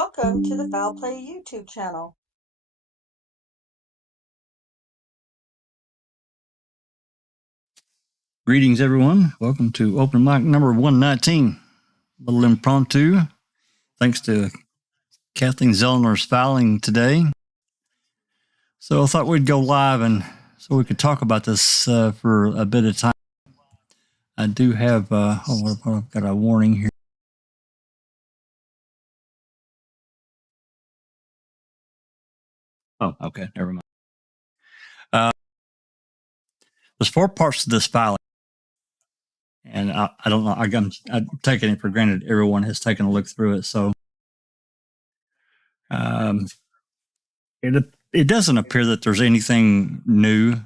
Welcome to the Foul Play YouTube channel. Greetings, everyone. Welcome to open mic number 119. A little impromptu. Thanks to Kathleen Zellner's fouling today. So I thought we'd go live and so we could talk about this for a bit of time. I do have, I've got a warning here. Oh, okay, never mind. There's 4 parts to this filing. And I don't know, I'm taking it for granted everyone has taken a look through it. So it doesn't appear that there's anything new.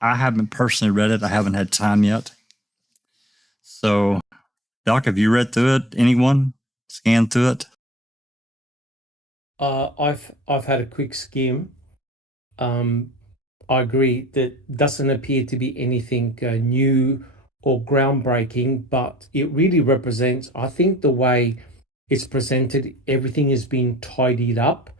I haven't personally read it. I haven't had time yet. So, Doc, have you read through it? Anyone scanned through it? I've had a quick skim. I agree that doesn't appear to be anything new or groundbreaking, but it really represents, I think, the way it's presented. Everything has been tidied up,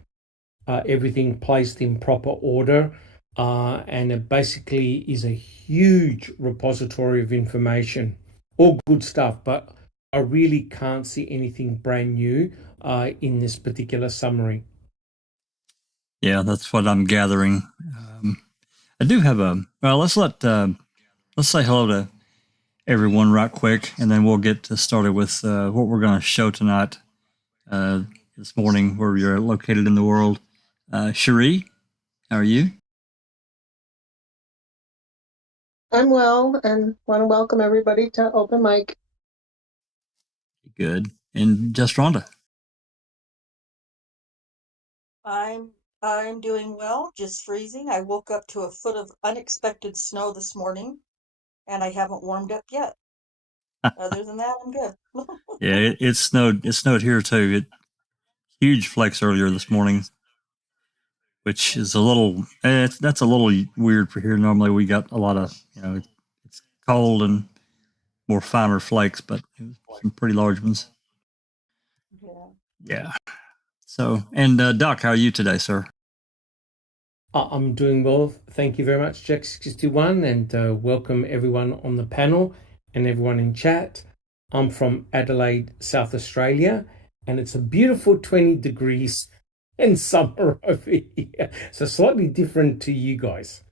everything placed in proper order, and it basically is a huge repository of information. All good stuff, but I really can't see anything brand new in this particular summary. Yeah, that's what I'm gathering. I do have let's say hello to everyone right quick, and then we'll get started with what we're going to show tonight, this morning, where you're located in the world. Cherie, how are you? I'm well, and want to welcome everybody to Open Mic. Good. And just Rhonda. I'm doing well, just freezing. I woke up to a foot of unexpected snow this morning, and I haven't warmed up yet. Other than that, I'm good. Yeah, it snowed. It snowed here too. Huge flakes earlier this morning, which is a little. That's a little weird for here. Normally, we got a lot of it's cold and more finer flakes, but it was some pretty large ones. Yeah. So, and Doc, how are you today, sir? I'm doing well. Thank you very much, Jack621, and welcome everyone on the panel and everyone in chat. I'm from Adelaide, South Australia, and it's a beautiful 20 degrees in summer over here. So slightly different to you guys.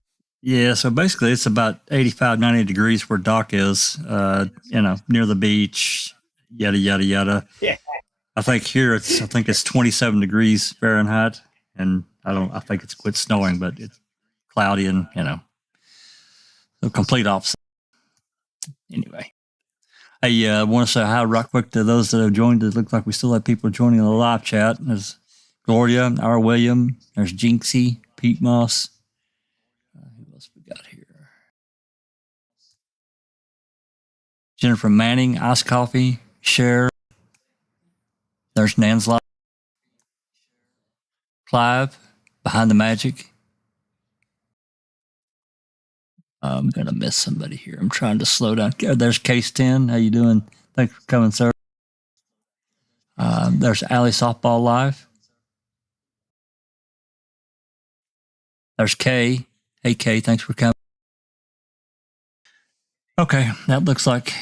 Yeah, so basically it's about 85, 90 degrees where Doc is, near the beach, yada, yada, yada. Yeah. I think here it's 27 degrees Fahrenheit, and I think it's quit snowing, but it's cloudy and, the complete opposite. Anyway, I want to say hi right quick to those that have joined. It looks like we still have people joining the live chat. There's Gloria, R. William, there's Jinxie, Pete Moss. Who else we got here? Jennifer Manning, Ice Coffee, Cher. There's Nanslot. Clive, Behind the Magic. I'm going to miss somebody here. I'm trying to slow down. There's Case 10. How you doing? Thanks for coming, sir. There's Alley Softball Live. There's Kay. Hey, Kay, thanks for coming. Okay, that looks like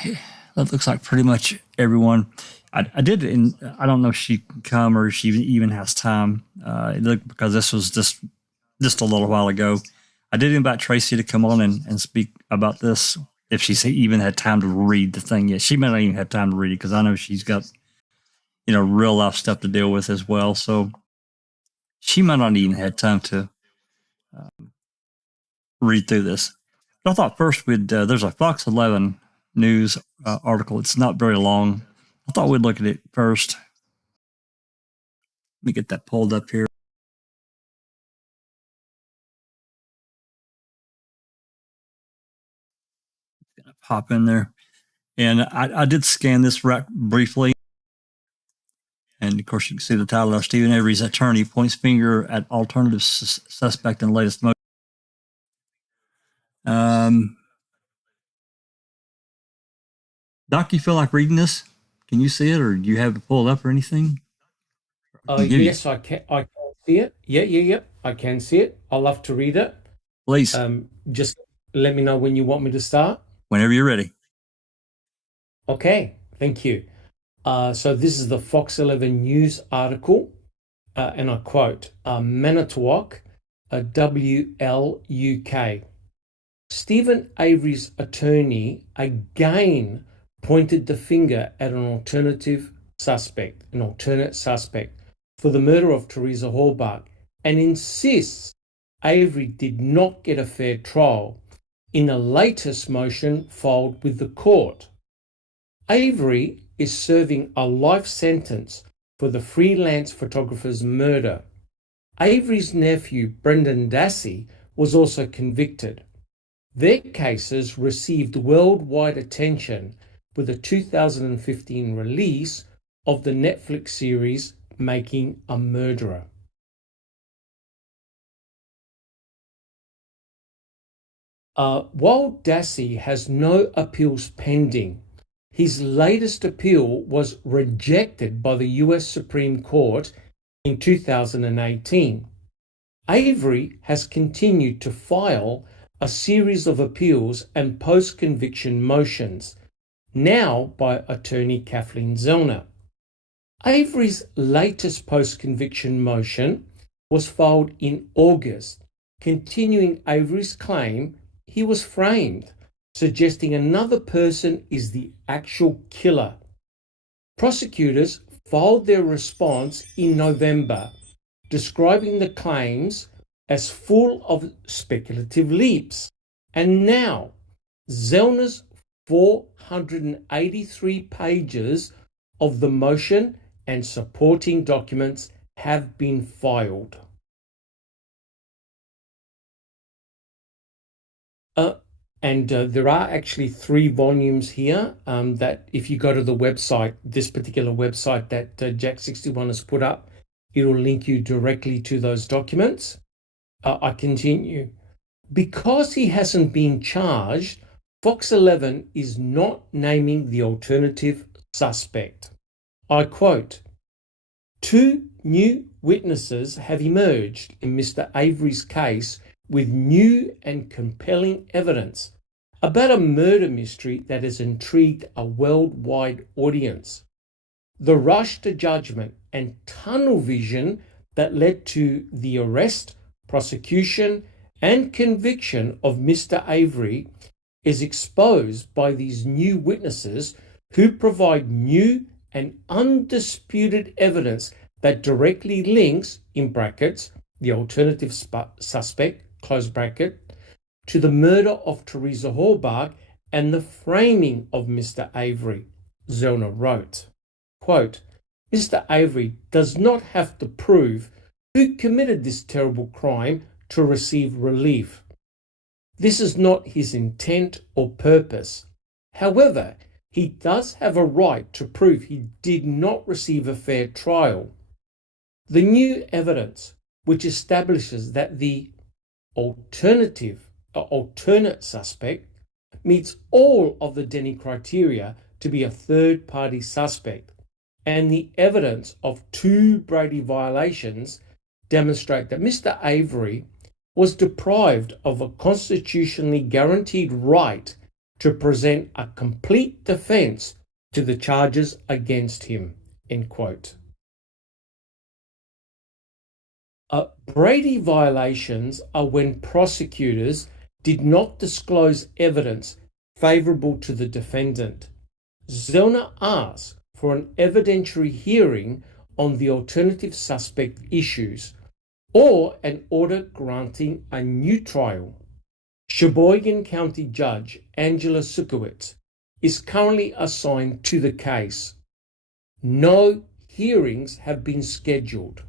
pretty much everyone. I don't know if she can come or if she even has time. Because this was just a little while ago. I did invite Tracy to come on and speak about this if she's even had time to read the thing yet. She may not even have time to read it because I know she's got, real life stuff to deal with as well. So she might not even have time to read through this. But I thought first there's a Fox 11 news article. It's not very long. I thought we'd look at it first. Let me get that pulled up here. Gonna pop in there. And I did scan this briefly. And of course, you can see the title of Stephen Avery's attorney points finger at alternative suspect in latest motion. Doc, you feel like reading this? Can you see it, or do you have it pulled up or anything? Yes, I can. I can see it. Yeah. I can see it. I'll love to read it. Please, Just let me know when you want me to start. whenever you're ready. Okay, thank you. So this is the Fox 11 News article, and I quote, Manitowoc, WLUK. Stephen Avery's attorney again pointed the finger at an alternate suspect for the murder of Teresa Halbach, and insists Avery did not get a fair trial in a latest motion filed with the court. Avery is serving a life sentence for the freelance photographer's murder. Avery's nephew, Brendan Dassey, was also convicted. Their cases received worldwide attention with the 2015 release of the Netflix series Making a Murderer. While Dassey has no appeals pending, his latest appeal was rejected by the US Supreme Court in 2018. Avery has continued to file a series of appeals and post-conviction motions, now by attorney Kathleen Zellner. Avery's latest post-conviction motion was filed in August, continuing Avery's claim he was framed, suggesting another person is the actual killer. Prosecutors filed their response in November, describing the claims as full of speculative leaps. And now, Zellner's 483 pages of the motion and supporting documents have been filed. There are actually 3 volumes here that if you go to the website, this particular website that Jack61 has put up, it will link you directly to those documents. I continue. Because he hasn't been charged, Fox 11 is not naming the alternative suspect. I quote, 2 new witnesses have emerged in Mr. Avery's case with new and compelling evidence about a murder mystery that has intrigued a worldwide audience. The rush to judgment and tunnel vision that led to the arrest, prosecution, and conviction of Mr. Avery is exposed by these new witnesses who provide new and undisputed evidence that directly links, in brackets, the alternative suspect, close bracket, to the murder of Teresa Halbach and the framing of Mr. Avery. Zellner wrote, quote, Mr. Avery does not have to prove who committed this terrible crime to receive relief. This is not his intent or purpose. However, he does have a right to prove he did not receive a fair trial. The new evidence, which establishes that the alternate suspect meets all of the Denny criteria to be a third-party suspect, and the evidence of 2 Brady violations demonstrate that Mr. Avery was deprived of a constitutionally guaranteed right to present a complete defense to the charges against him, end quote. Brady violations are when prosecutors did not disclose evidence favorable to the defendant. Zellner asked for an evidentiary hearing on the alternative suspect issues or an order granting a new trial. Sheboygan County Judge Angela Sukowitz is currently assigned to the case. No hearings have been scheduled.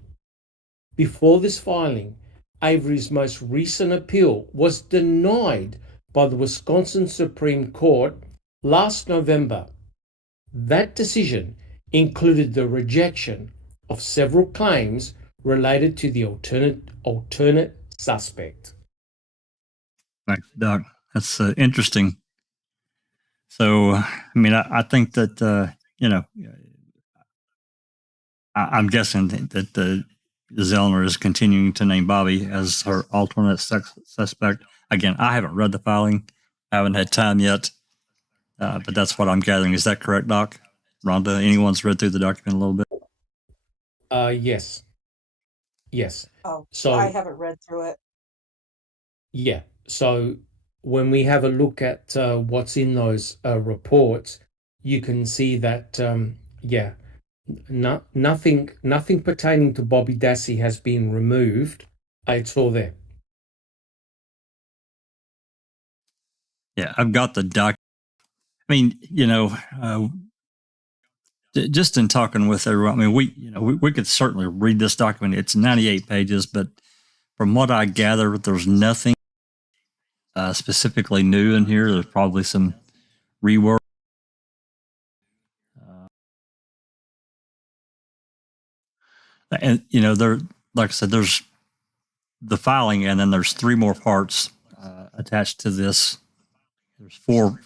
Before this filing, Avery's most recent appeal was denied by the Wisconsin Supreme Court last November. That decision included the rejection of several claims related to the alternate suspect. Thanks, Doc. That's interesting. So, I mean, I think that, I'm guessing that the Zellner is continuing to name Bobby as her alternate suspect. Again, I haven't read the filing. I haven't had time yet, but that's what I'm gathering. Is that correct, Doc? Rhonda, anyone's read through the document a little bit? Yes. Yes. Oh, So I haven't read through it. yeah. So when we have a look at what's in those reports, you can see that yeah, nothing pertaining to Bobby Dassey has been removed. It's all there. Yeah, I've got the doc. I mean, just in talking with everyone, I mean, we could certainly read this document. It's 98 pages, but from what I gather, there's nothing specifically new in here. There's probably some rework. And there, like I said, there's the filing, and then there's 3 more parts attached to this. There's four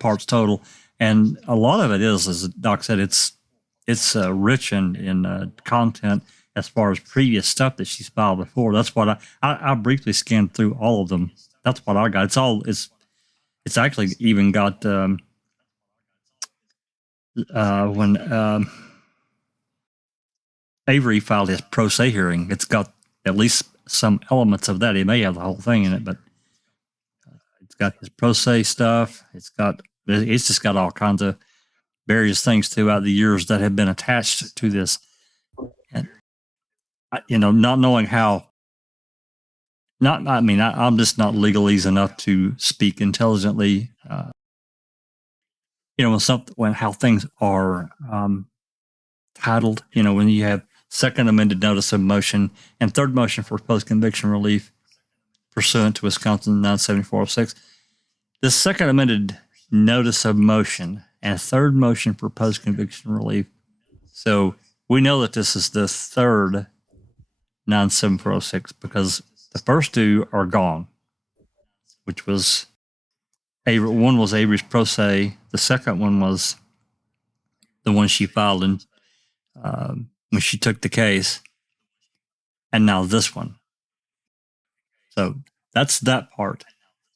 parts total, and a lot of it is, as Doc said, it's rich in content as far as previous stuff that she's filed before. That's what I briefly scanned through all of them. That's what I got. It's actually even got when Avery filed his pro se hearing. It's got at least some elements of that. It may have the whole thing in it, but it's got his pro se stuff. It's just got all kinds of various things throughout the years that have been attached to this. And not knowing how. I'm just not legalese enough to speak intelligently. When how things are titled. When you have second amended notice of motion and third motion for post-conviction relief pursuant to Wisconsin 97406. This second amended notice of motion and third motion for post-conviction relief. So we know that this is the third 97406 because the first 2 are gone, which was one was Avery's pro se. The second one was the one she filed in when she took the case, and now this one. So that's that part.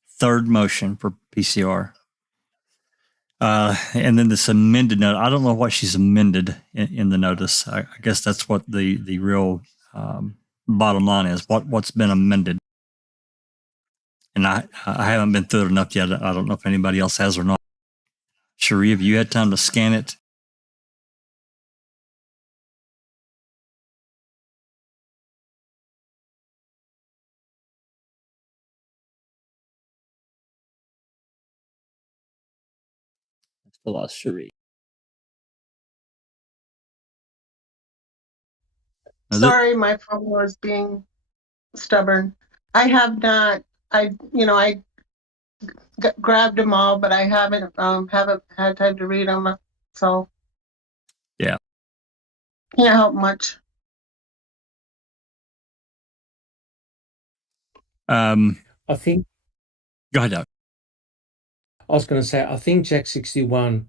Third motion for PCR. And then this amended note. I don't know what she's amended in the notice. I guess that's what the real bottom line is. What's been amended. And I haven't been through it enough yet. I don't know if anybody else has or not. Cherie, have you had time to scan it? I lost Cherie. Sorry, my phone was being stubborn. I have not. I grabbed them all, but I haven't had time to read them. So yeah, can't help much. I think. Go ahead, Doug. I was going to say, I think Jack 61.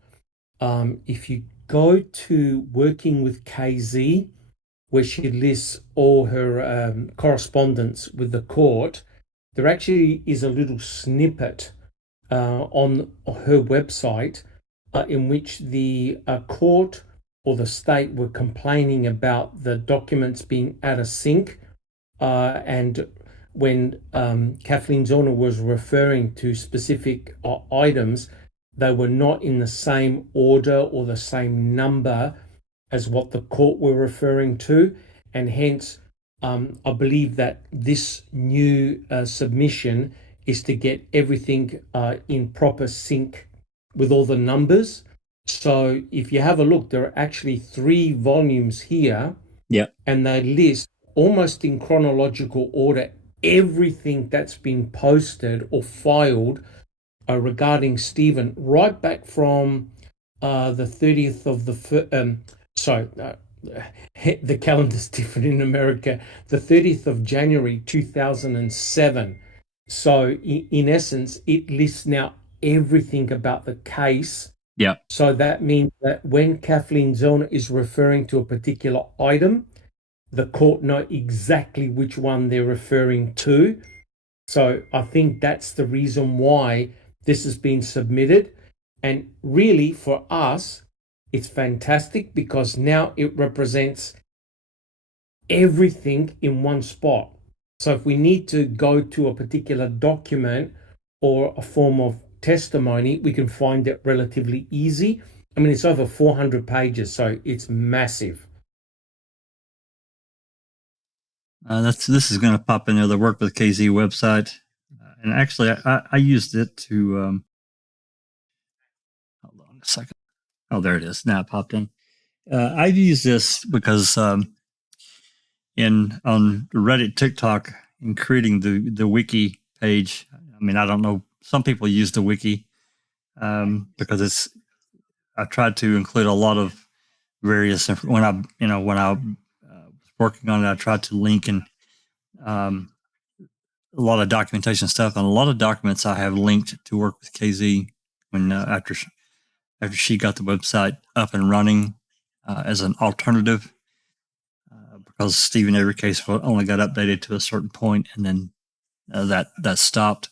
If you go to working with KZ, where she lists all her correspondence with the court, there actually is a little snippet on her website in which the court or the state were complaining about the documents being out of sync. And when Kathleen Zellner was referring to specific items, they were not in the same order or the same number as what the court were referring to. And hence, I believe that this new submission is to get everything in proper sync with all the numbers. So if you have a look, there are actually 3 volumes here. Yeah. And they list almost in chronological order everything that's been posted or filed regarding Stephen, right back from the 30th of the the calendar's different in America, the 30th of January 2007. So in essence, it lists now everything about the case Yeah. So that means that when Kathleen Zellner is referring to a particular item, the court know exactly which one they're referring to. So I think that's the reason why this has been submitted. And really, for us, it's fantastic because now it represents everything in one spot. So if we need to go to a particular document or a form of testimony, we can find it relatively easy. I mean, it's over 400 pages, so it's massive. This is going to pop in there, the Work with KZ website. And actually, I used it to, hold on a second. Oh, there it is. Now it popped in. I've used this because on Reddit, TikTok, in creating the wiki page. I mean, I don't know. Some people use the wiki because I tried to include a lot of various when I was working on it. I tried to link and a lot of documentation stuff, and a lot of documents I have linked to Work with KZ when after she got the website up and running as an alternative. Because Stephen Avery case only got updated to a certain point, and then that stopped.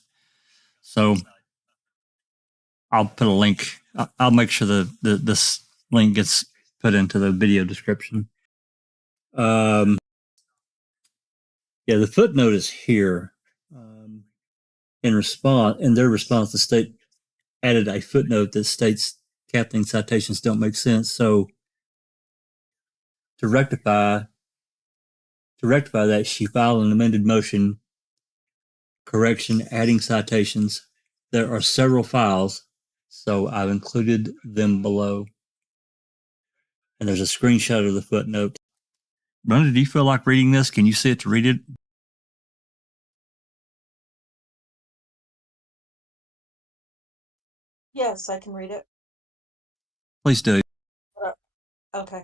So I'll put a link. I'll make sure this link gets put into the video description. Yeah, the footnote is here. In their response, the state added a footnote that states Kathleen's citations don't make sense. So to rectify that, she filed an amended motion correction adding citations. There are several files, so I've included them below. And there's a screenshot of the footnote. Rhonda, do you feel like reading this? Can you see it to read it? Yes, I can read it. Please do. Okay.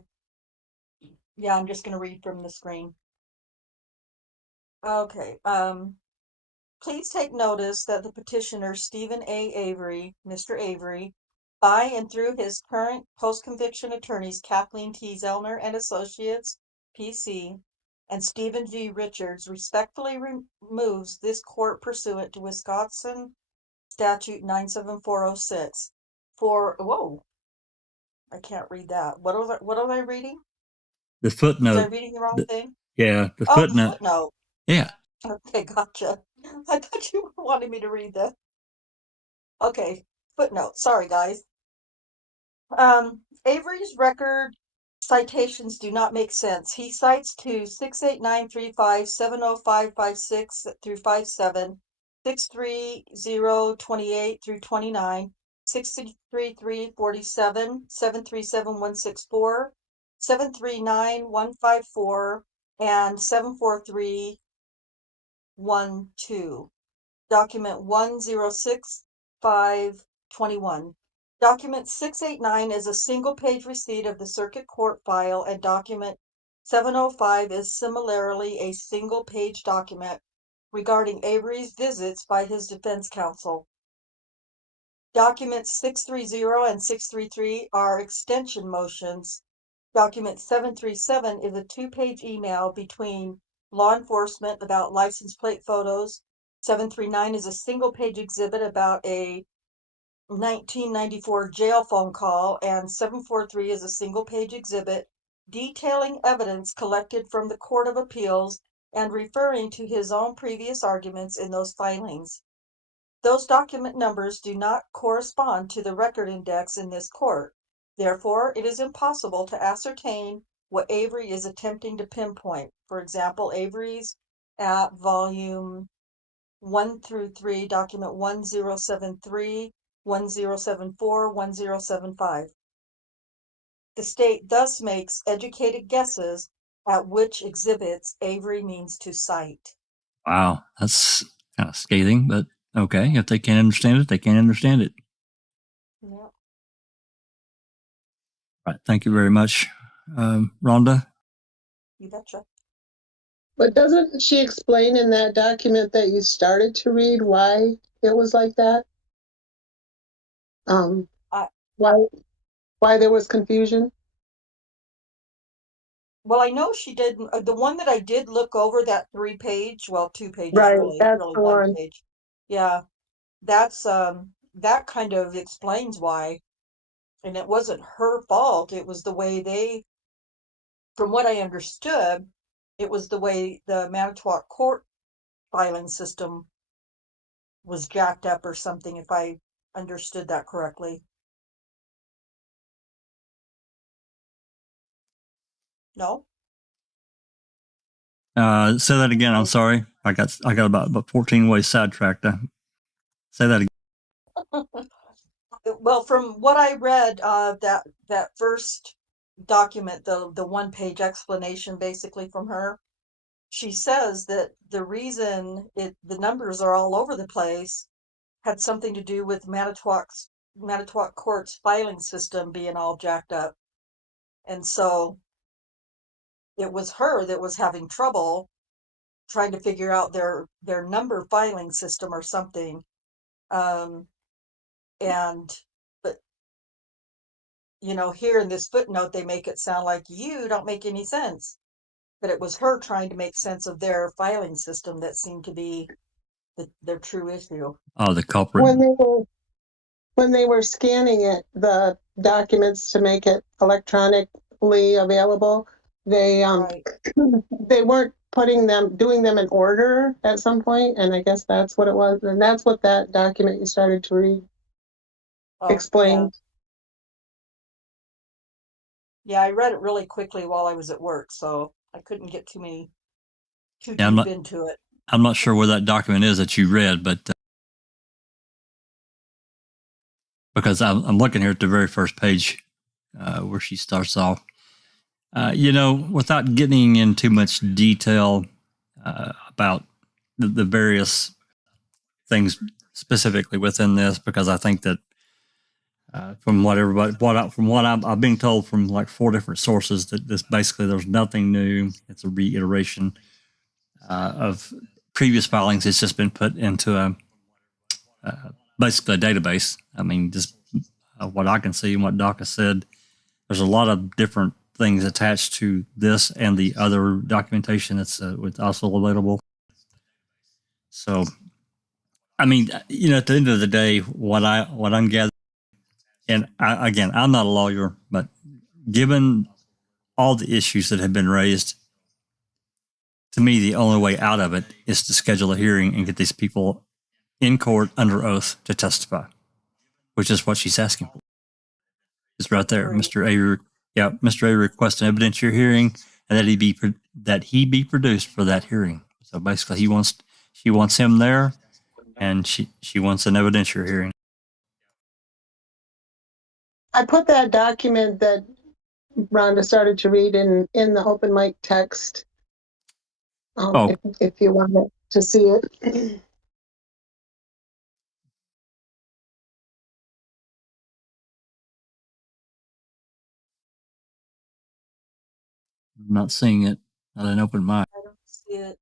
Yeah, I'm just going to read from the screen. Okay. Please take notice that the petitioner, Stephen A. Avery, Mr. Avery, by and through his current post-conviction attorneys, Kathleen T. Zellner and Associates, PC, and Stephen G. Richards, respectfully removes this court pursuant to Wisconsin Statute 97406 for, whoa, I can't read that. What was I reading? The Was I footnote. reading the wrong thing? Yeah, the Oh, the footnote. footnote. Yeah. Okay, gotcha. I thought you wanted me to read that. Okay, footnote. Sorry, guys. Avery's record citations do not make sense. He cites to 68935, 70556 through 57, 63028 through 29, 63347, 737164, 739154, and 74312. Document 106521. Document 689 is a single-page receipt of the circuit court file, and document 705 is similarly a single-page document regarding Avery's visits by his defense counsel. Documents 630 and 633 are extension motions. Document 737 is a two-page email between law enforcement about license plate photos. 739 is a single-page exhibit about a 1994 jail phone call, and 743 is a single-page exhibit detailing evidence collected from the Court of Appeals and referring to his own previous arguments in those filings. Those document numbers do not correspond to the record index in this court. Therefore, it is impossible to ascertain what Avery is attempting to pinpoint. For example, Avery's at volume 1 through 3, document 1073, 1074, 1075. The state thus makes educated guesses at which exhibits Avery means to cite. Wow, that's kind of scathing, but okay. If they can't understand it, they can't understand it. Yep. All right. Thank you very much, Rhonda. You betcha. But doesn't she explain in that document that you started to read why it was like that? why there was confusion? Well, I know she did, the one that I did look over, that 3-page, well, 2 pages, Right, really, that's really the 1 one. page. Yeah, that's, that kind of explains why. And it wasn't her fault. It was the way they, from what I understood, it was the way the Manitowoc court filing system was jacked up or something, if I understood that correctly. No? Say that again. I'm sorry. I got about 14 ways sidetracked. Say that again. Well, from what I read, that first document, the 1-page explanation basically from her, she says that the reason the numbers are all over the place had something to do with Manitowoc court's filing system being all jacked up. And so it was her that was having trouble trying to figure out their number filing system or something. And but here in this footnote they make it sound like you don't make any sense. But it was her trying to make sense of their filing system that seemed to be their true issue. Oh, the culprit. When they were scanning it, the documents to make it electronically available, they Right. they weren't doing them in order at some point, and I guess that's what it was, and that's what that document you started to read explained. Yeah, I read it really quickly while I was at work, so I couldn't get too Yeah, deep into it. I'm not sure where that document is that you read, but because I'm looking here at the very first page where she starts off. Without getting into much detail about the various things specifically within this, because I think that from what I've been told from like 4 different sources, that this basically there's nothing new. It's a reiteration of previous filings. It's just been put into basically a database. I mean, just what I can see and what Doc has said, there's a lot of different things attached to this and the other documentation that's also available. So, I mean, at the end of the day, what I'm gathering, and again, I'm not a lawyer, but given all the issues that have been raised, to me, the only way out of it is to schedule a hearing and get these people in court under oath to testify, which is what she's asking for. It's right there, Right. Mr. Avery. Yeah, Mr. Avery requests an evidentiary hearing and that he be produced for that hearing. So basically, she wants him there, and she wants an evidentiary hearing. I put that document that Rhonda started to read in the open mic text. If you wanted to see it. I'm not seeing it. Not an open mic. I don't see it,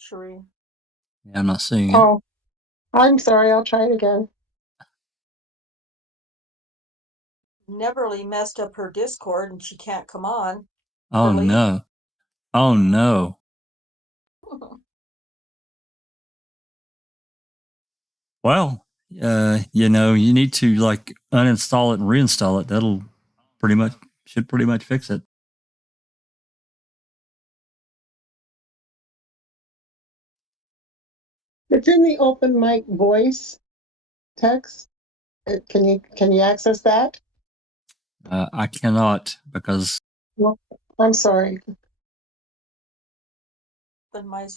Sheree. Yeah, I'm not seeing it. Oh, I'm sorry. I'll try it again. Neverly messed up her Discord and she can't come on. Oh Really? no. Oh no. Well, you need to like uninstall it and reinstall it. That'll should pretty much fix it. It's in the open mic voice text. Can you access that? I cannot because. Well, I'm sorry. But my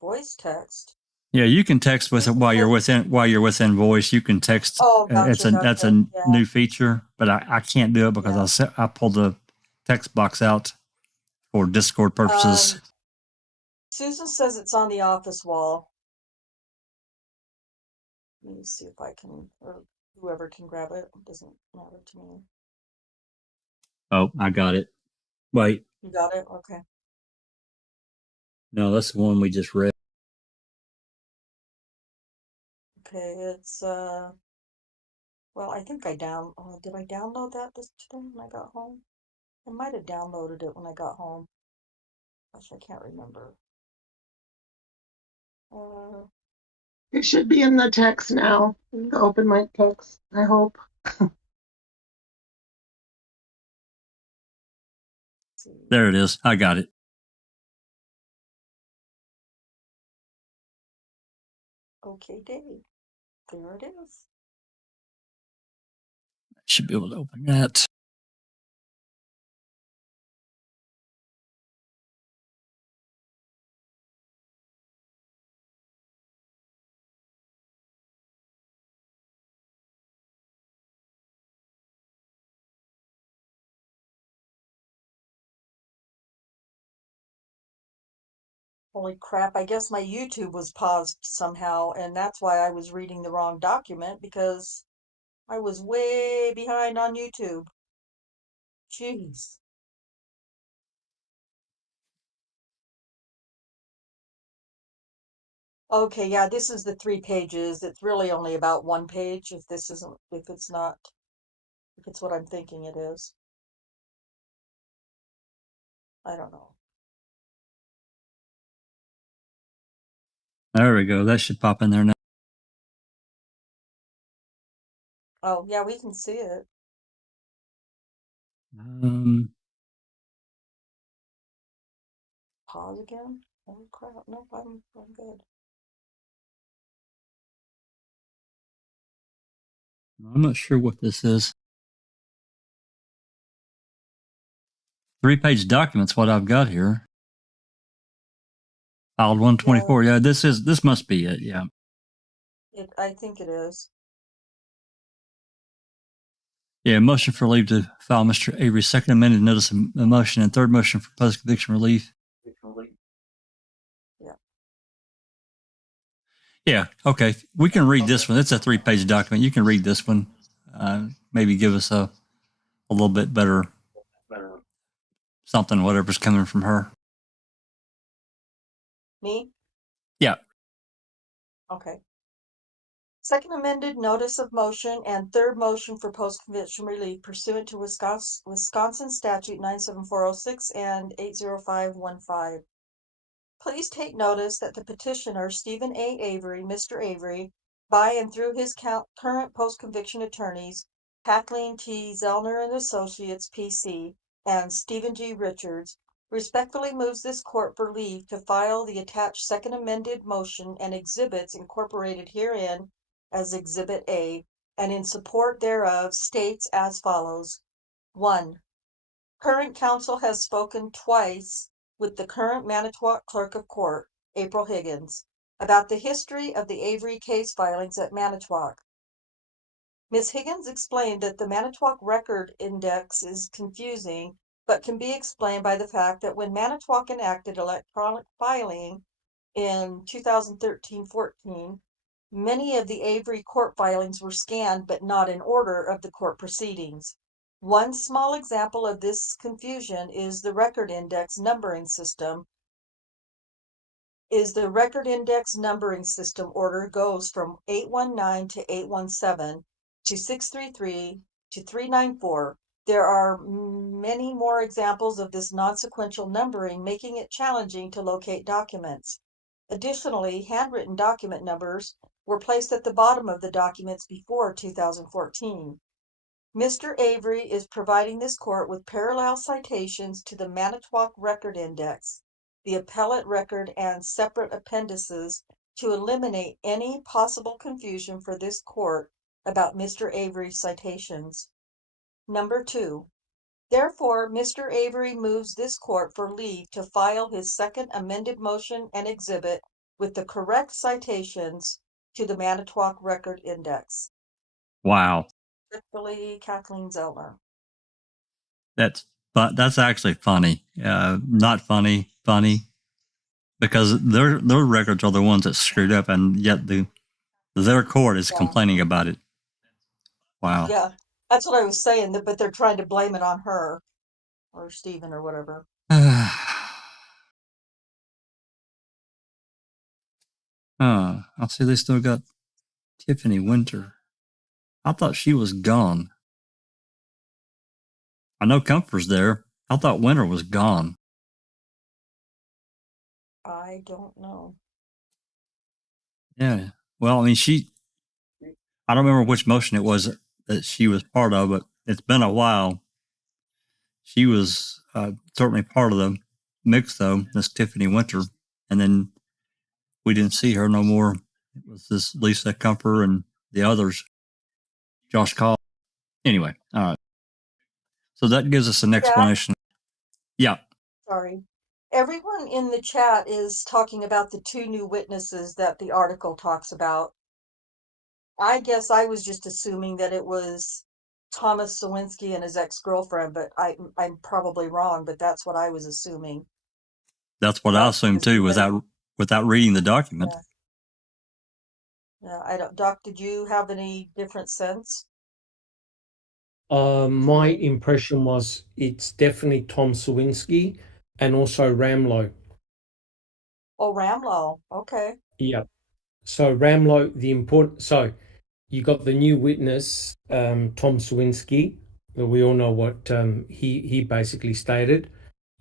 voice text. Yeah, you can text with it while you're within voice. You can text. Oh, gotcha, That's a new feature, but I can't do it because I pulled the text box out for Discord purposes. Susan says it's on the office wall. Let me see if I can, or whoever can grab it. It doesn't matter to me. Oh, I got it. Wait. You got it? Okay. No, that's the one we just read. Okay, it's Well, I think did I download that today when I got home? I might have downloaded it when I got home. Gosh, I can't remember. Uh, It should be in the text now, the open mic text, I hope. There it is. I got it. okay, Dave. There it is. Should be able to open that. Holy crap, I guess my YouTube was paused somehow, and that's why I was reading the wrong document because I was way behind on YouTube. Jeez. Okay, yeah, this is the 3 pages. It's really only about 1 page if it's what I'm thinking it is. I don't know. There we go. That should pop in there now. Oh, yeah, we can see it. Pause again? Holy crap. Nope, I'm good. I'm not sure what this is. 3-page document's what I've got here. Filed 124. Yeah, this must be it. Yeah. I think it is. Yeah, motion for leave to file Mr. Avery's second amended notice of motion and third motion for post-conviction relief. Yeah. Yeah, okay. We can read this one. It's a 3-page document. You can read this one. Maybe give us a little bit better something, whatever's coming from her. Me? Yeah. Okay. Second amended notice of motion and third motion for post-conviction relief pursuant to Wisconsin statute 97406 and 80515. Please take notice that the petitioner, Stephen A. Avery, Mr. Avery, by and through his current post-conviction attorneys, Kathleen T. Zellner and Associates, P.C., and Stephen G. Richards, respectfully moves this court for leave to file the attached second amended motion and exhibits incorporated herein as Exhibit A, and in support thereof states as follows. 1. Current counsel has spoken twice with the current Manitowoc Clerk of Court, April Higgins, about the history of the Avery case filings at Manitowoc. Ms. Higgins explained that the Manitowoc Record Index is confusing, but can be explained by the fact that when Manitowoc enacted electronic filing in 2013-14, many of the Avery court filings were scanned but not in order of the court proceedings. One small example of this confusion is the record index numbering system. The record index numbering system order goes from 819 to 817 to 633 to 394. There are many more examples of this non-sequential numbering, making it challenging to locate documents. Additionally, handwritten document numbers were placed at the bottom of the documents before 2014. Mr. Avery is providing this court with parallel citations to the Manitowoc Record Index, the appellate record, and separate appendices to eliminate any possible confusion for this court about Mr. Avery's citations. Number 2. Therefore, Mr. Avery moves this court for leave to file his second amended motion and exhibit with the correct citations to the Manitowoc Record Index. Wow. Respectfully, Kathleen Zellner. That's actually funny. Not funny, because their records are the ones that screwed up, and yet their court is complaining about it. Wow. Yeah, that's what I was saying, but they're trying to blame it on her or Stephen or whatever. I see they still got Tiffany Winter. I thought she was gone. I know Comfort's there. I thought Winter was gone. I don't know. Yeah. Well, I mean, I don't remember which motion it was that she was part of, but it's been a while. She was certainly part of the mix, though, this Tiffany Winter. And then we didn't see her no more. It was this Lisa Comfort and the others, Josh Call. Anyway, all right. So that gives us an explanation. Yeah. Sorry. Everyone in the chat is talking about the 2 new witnesses that the article talks about. I guess I was just assuming that it was Thomas Sawinski and his ex-girlfriend, but I'm probably wrong, but that's what I was assuming. That's what I assumed too, without reading the document. Yeah, I don't. Doc, did you have any different sense? My impression was it's definitely Tom Sawinski and also Ramlow. Oh, Ramlow. Okay. Yeah. So Ramlow, so you got the new witness, Tom Sawinski. We all know what he basically stated.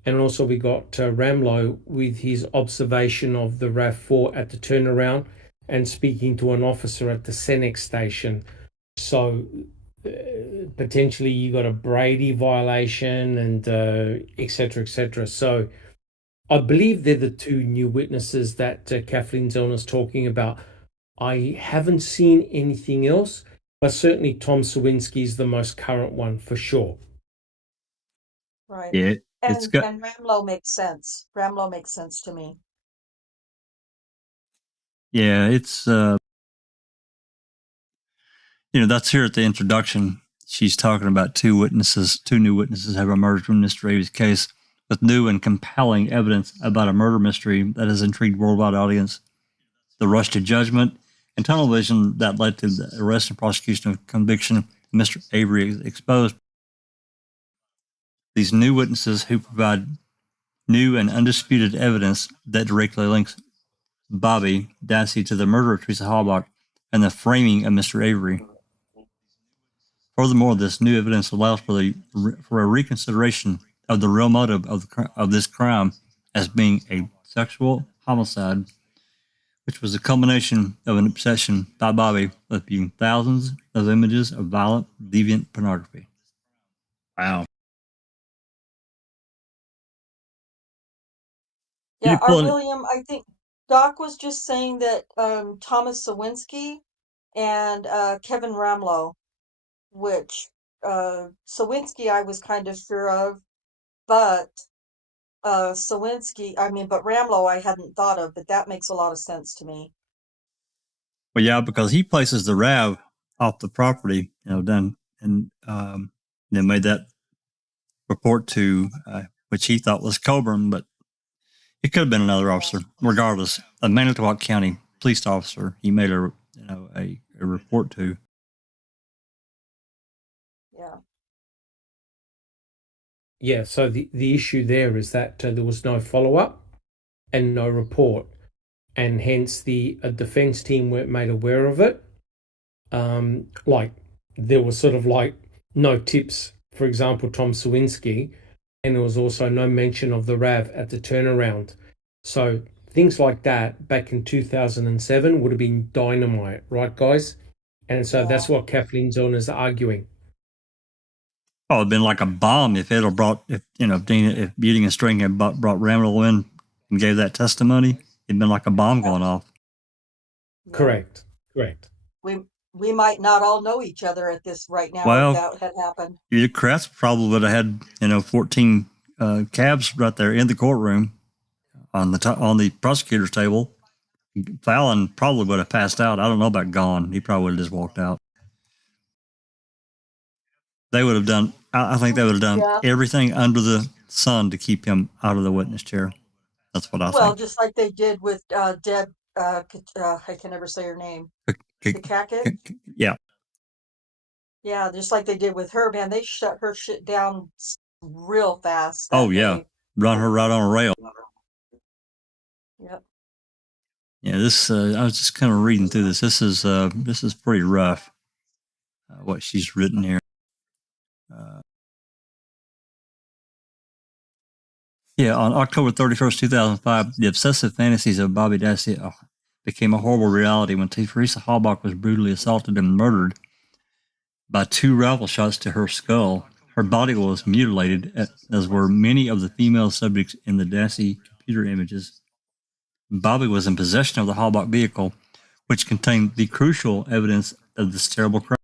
And also we got Ramlow with his observation of the RAV4 at the turnaround and speaking to an officer at the Senex station. So potentially you got a Brady violation and et cetera, et cetera. So I believe they're the 2 new witnesses that Kathleen Zellner's talking about. I haven't seen anything else, but certainly Tom Sawinski is the most current one for sure. Right. Yeah, and Ramlow makes sense. Ramlow makes sense to me. Yeah, it's that's here at the introduction. She's talking about 2 new witnesses have emerged from Mr. Avery's case with new and compelling evidence about a murder mystery that has intrigued worldwide audience. The rush to judgment and tunnel vision that led to the arrest and prosecution of conviction Mr. Avery exposed. These new witnesses who provide new and undisputed evidence that directly links Bobby Dassey to the murder of Teresa Halbach and the framing of Mr. Avery. Furthermore, this new evidence allows for a reconsideration of the real motive of this crime as being a sexual homicide, which was a culmination of an obsession by Bobby with viewing thousands of images of violent, deviant pornography. Wow. Yeah, William, I think Doc was just saying that Thomas Sawinski and Kevin Ramlow, which Sawinski I was kind of sure of, but but Ramlow I hadn't thought of, but that makes a lot of sense to me. Well, yeah, because he places the RAV off the property, done, and then made that report to, which he thought was Coburn, but it could have been another officer. Regardless, a Manitowoc County police officer he made a report to. Yeah. Yeah, so the issue there is that there was no follow-up and no report, and hence the defense team weren't made aware of it. Like there was sort of like no tips, for example, Tom Sawinski, and there was also no mention of the RAV at the turnaround. So things like that back in 2007 would have been dynamite, right, guys? And so that's what Kathleen Zellner is arguing. Oh, it'd been like a bomb if Buting and String had brought Ramlow in and gave that testimony. It'd been like a bomb going off. Yeah. Correct. We might not all know each other at this right now. Well, if that had happened. The Kratz probably would have had 14 cabs right there in the courtroom on the prosecutor's table. Fallon probably would have passed out. I don't know about gone. He probably would have just walked out. They would have done. I think they would have done everything under the sun to keep him out of the witness chair. That's what I think. Well, just like they did with Deb. I can never say her name. Kakakit? Yeah. Yeah, just like they did with her, man. They shut her shit down real fast. Oh yeah, run her right on a rail. Yep. Yeah, this I was just kind of reading through this. This is pretty rough. what she's written here. Yeah, on October 31st, 2005, the obsessive fantasies of Bobby Dassey became a horrible reality when Teresa Halbach was brutally assaulted and murdered by 2 rifle shots to her skull. Her body was mutilated, as were many of the female subjects in the Dassey computer images. Bobby was in possession of the Halbach vehicle, which contained the crucial evidence of this terrible crime.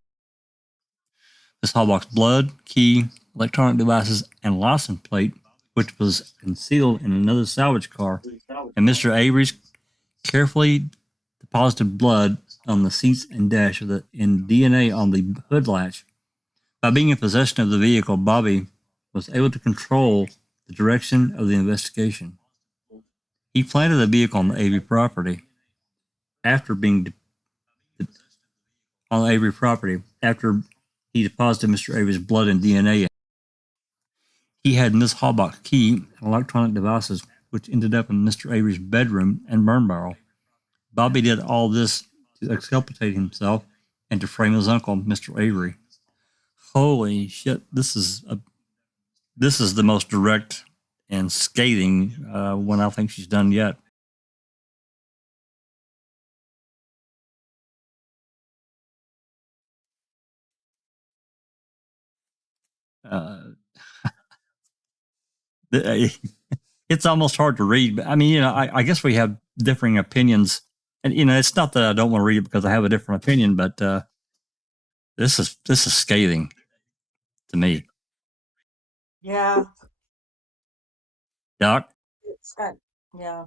Miss Halbach's blood, key, electronic devices, and license plate, which was concealed in another salvage car, and Mr. Avery's carefully deposited blood on the seats and dash and DNA on the hood latch. By being in possession of the vehicle, Bobby was able to control the direction of the investigation. He planted the vehicle on the Avery property after he deposited Mr. Avery's blood and DNA. He had Miss Halbach's key and electronic devices, which ended up in Mr. Avery's bedroom and burn barrel. Bobby did all this to exculpate himself and to frame his uncle, Mr. Avery. Holy shit! This is the most direct and scathing one I think she's done yet. It's almost hard to read, but I mean, I guess we have differing opinions, and it's not that I don't want to read it because I have a different opinion, but this is scathing to me. Yeah. Doc? It's kind yeah.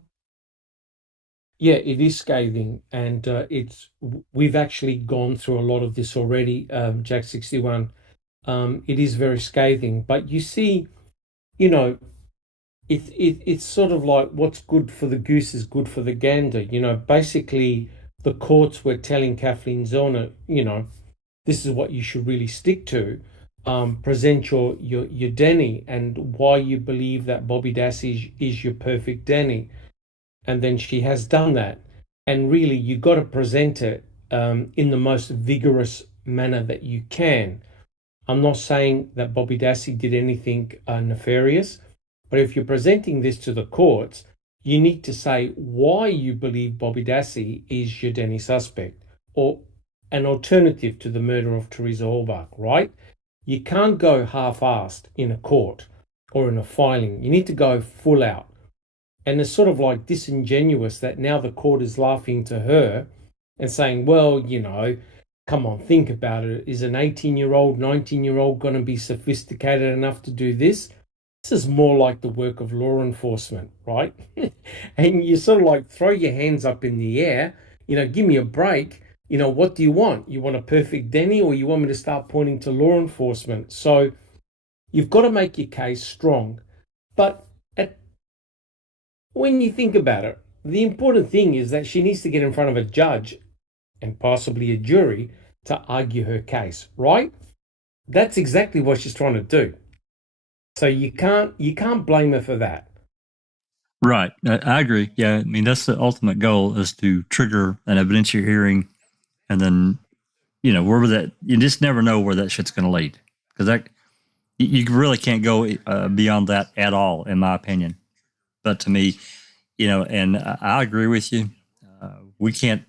Yeah, it is scathing, and we've actually gone through a lot of this already, Jack 61. It is very scathing, but you see, it's sort of like what's good for the goose is good for the gander. Basically, the courts were telling Kathleen Zellner, this is what you should really stick to. Present your Denny and why you believe that Bobby Dassey is your perfect Denny. And then she has done that. And really, you got to present it in the most vigorous manner that you can. I'm not saying that Bobby Dassey did anything nefarious, but if you're presenting this to the courts, you need to say why you believe Bobby Dassey is your Denny suspect, or an alternative to the murder of Teresa Halbach, right? You can't go half-assed in a court or in a filing. You need to go full out. And it's sort of like disingenuous that now the court is laughing to her and saying, well, come on, think about it. Is an 18-year-old, 19-year-old going to be sophisticated enough to do this? This is more like the work of law enforcement, right? And you sort of like throw your hands up in the air, give me a break. What do you want? You want a perfect Denny, or you want me to start pointing to law enforcement? So you've got to make your case strong. But when you think about it, the important thing is that she needs to get in front of a judge and possibly a jury to argue her case, right? That's exactly what she's trying to do. So you can't blame her for that. Right. I agree. Yeah. I mean, that's the ultimate goal, is to trigger an evidentiary hearing, and then, you just never know where that shit's going to lead, because you really can't go beyond that at all, in my opinion. But to me, and I agree with you. We can't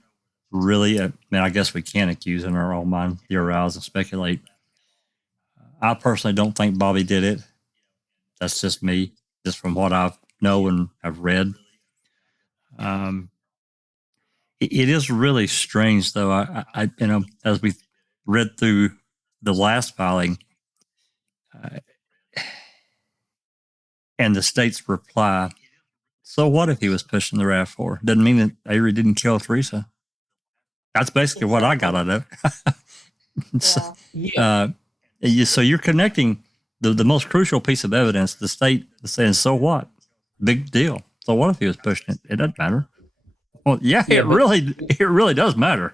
really, I guess we can accuse in our own mind, theorize and speculate. I personally don't think Bobby did it. That's just me, just from what I know and have read. It is really strange, though. I as we read through the last filing, and the state's reply, so what if he was pushing the RAV4? Doesn't mean that Avery didn't kill Teresa. That's basically what I got out of it. So you're connecting the most crucial piece of evidence. The state is saying, so what? Big deal. So what if he was pushing it? It doesn't matter. Well, it really does matter.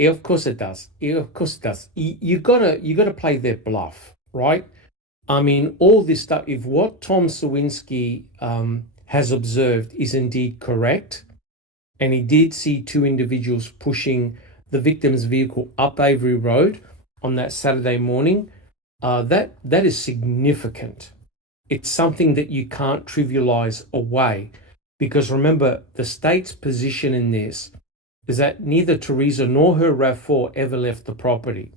Of course it does. Of course it does. You gotta play their bluff, right? I mean, all this stuff. If what Tom Sawinski has observed is indeed correct, and he did see 2 individuals pushing the victim's vehicle up Avery Road on that Saturday morning, that is significant. It's something that you can't trivialize away, because remember, the state's position in this is that neither Teresa nor her RAV4 ever left the property.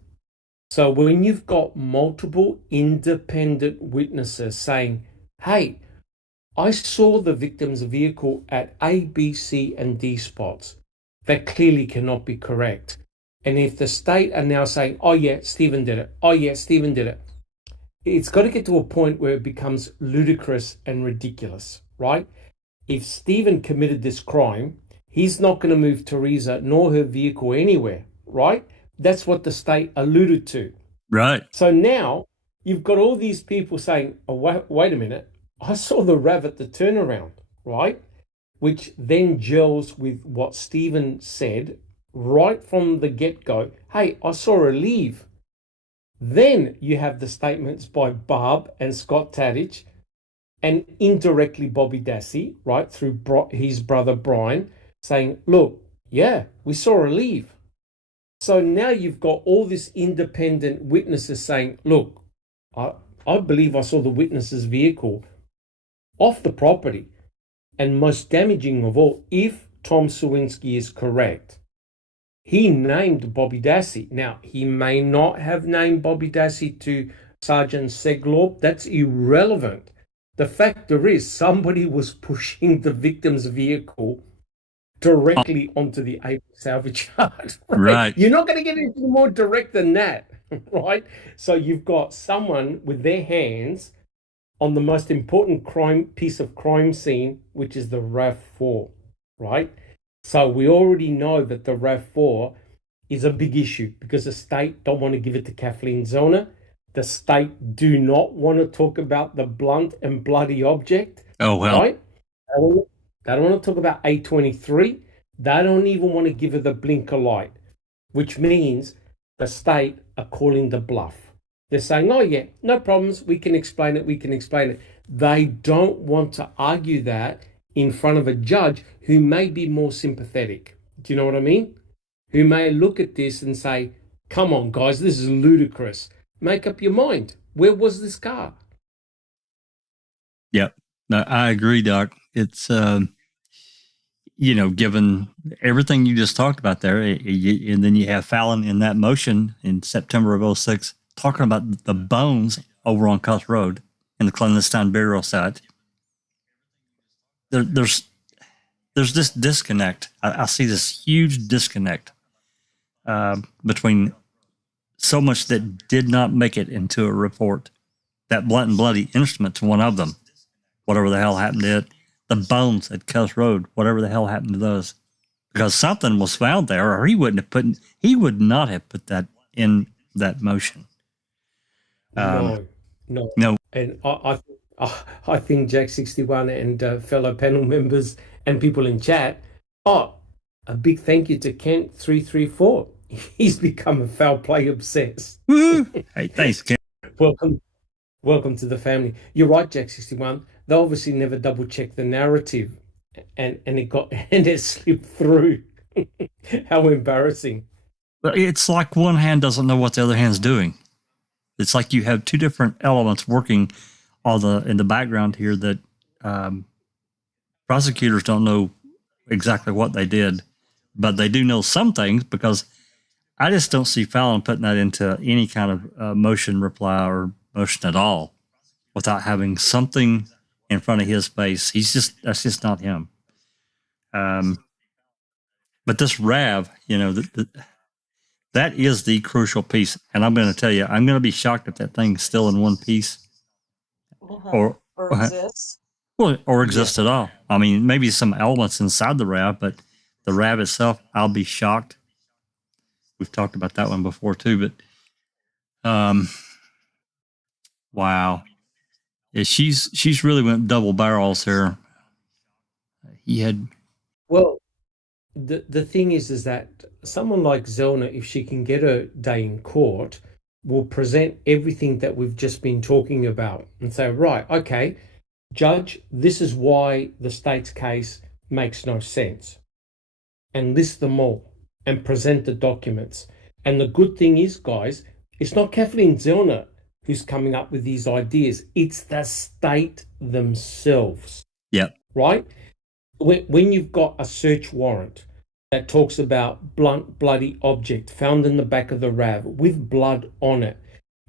So when you've got multiple independent witnesses saying, hey, I saw the victim's vehicle at A, B, C, and D spots, that clearly cannot be correct. And if the state are now saying, oh yeah, Stephen did it, oh yeah, Stephen did it, it's got to get to a point where it becomes ludicrous and ridiculous, right? If Stephen committed this crime, he's not going to move Teresa nor her vehicle anywhere, right? That's what the state alluded to. Right. So now you've got all these people saying, oh, wait a minute, I saw the RAV at the turnaround, right? Which then gels with what Stephen said right from the get-go. Hey, I saw her leave. Then you have the statements by Barb and Scott Tadich, and indirectly Bobby Dassey, right, through his brother Brian, saying, look, yeah, we saw her leave. So now you've got all these independent witnesses saying, look, I believe I saw the witness's vehicle off the property. And most damaging of all, if Tom Sawinski is correct, he named Bobby Dassey. Now, he may not have named Bobby Dassey to Sergeant Seglob. That's irrelevant. The factor is somebody was pushing the victim's vehicle directly onto the Avery salvage yard. Right. You're not going to get anything more direct than that, right? So you've got someone with their hands on the most important piece of crime scene, which is the RAV4, right? So we already know that the RAV4 is a big issue because the state don't want to give it to Kathleen Zellner. The state do not want to talk about the blunt and bloody object. Oh, well. Right? They don't want to talk about A23. They don't even want to give her the blinker light, which means the state are calling the bluff. They're saying, oh, yeah, no problems. We can explain it. They don't want to argue that in front of a judge who may be more sympathetic. Do you know what I mean? Who may look at this and say, come on, guys, this is ludicrous. Make up your mind. Where was this car? Yep. No, I agree, Doc. It's, given everything you just talked about there, and then you have Fallon in that motion in September of 06, talking about the bones over on Cuss Road in the clandestine burial site. There's this disconnect. I see this huge disconnect between so much that did not make it into a report. That blunt and bloody instrument's one of them. Whatever the hell happened to it. The bones at Cuss Road, whatever the hell happened to those. Because something was found there, or he would not have put that in that motion. No. And I think Jack 61 and fellow panel members and people in chat, a big thank you to Kent 334. He's become a foul play obsessed. Hey, thanks, Kent. Welcome to the family. You're right, Jack 61. They obviously never double checked the narrative, and it slipped through. How embarrassing! It's like one hand doesn't know what the other hand's doing. It's like you have two different elements working in the background here that prosecutors don't know exactly what they did, but they do know some things, because I just don't see Fallon putting that into any kind of motion reply or motion at all without having something in front of his face. That's just not him. But this RAV, that is the crucial piece. And I'm going to tell you, I'm going to be shocked if that thing's still in one piece or exists. Well, or exists at all. I mean, maybe some elements inside the RAV, but the RAV itself, I'll be shocked. We've talked about that one before too, but wow. Yeah, she's really went double barrels here. Well, the thing is that someone like Zellner, if she can get a day in court, will present everything that we've just been talking about and say, right, okay, Judge, this is why the state's case makes no sense, and list them all. and present the documents. And the good thing is, guys, it's not Kathleen Zellner who's coming up with these ideas. It's the state themselves. Yep. Right? When you've got a search warrant that talks about blunt, bloody object found in the back of the RAV with blood on it,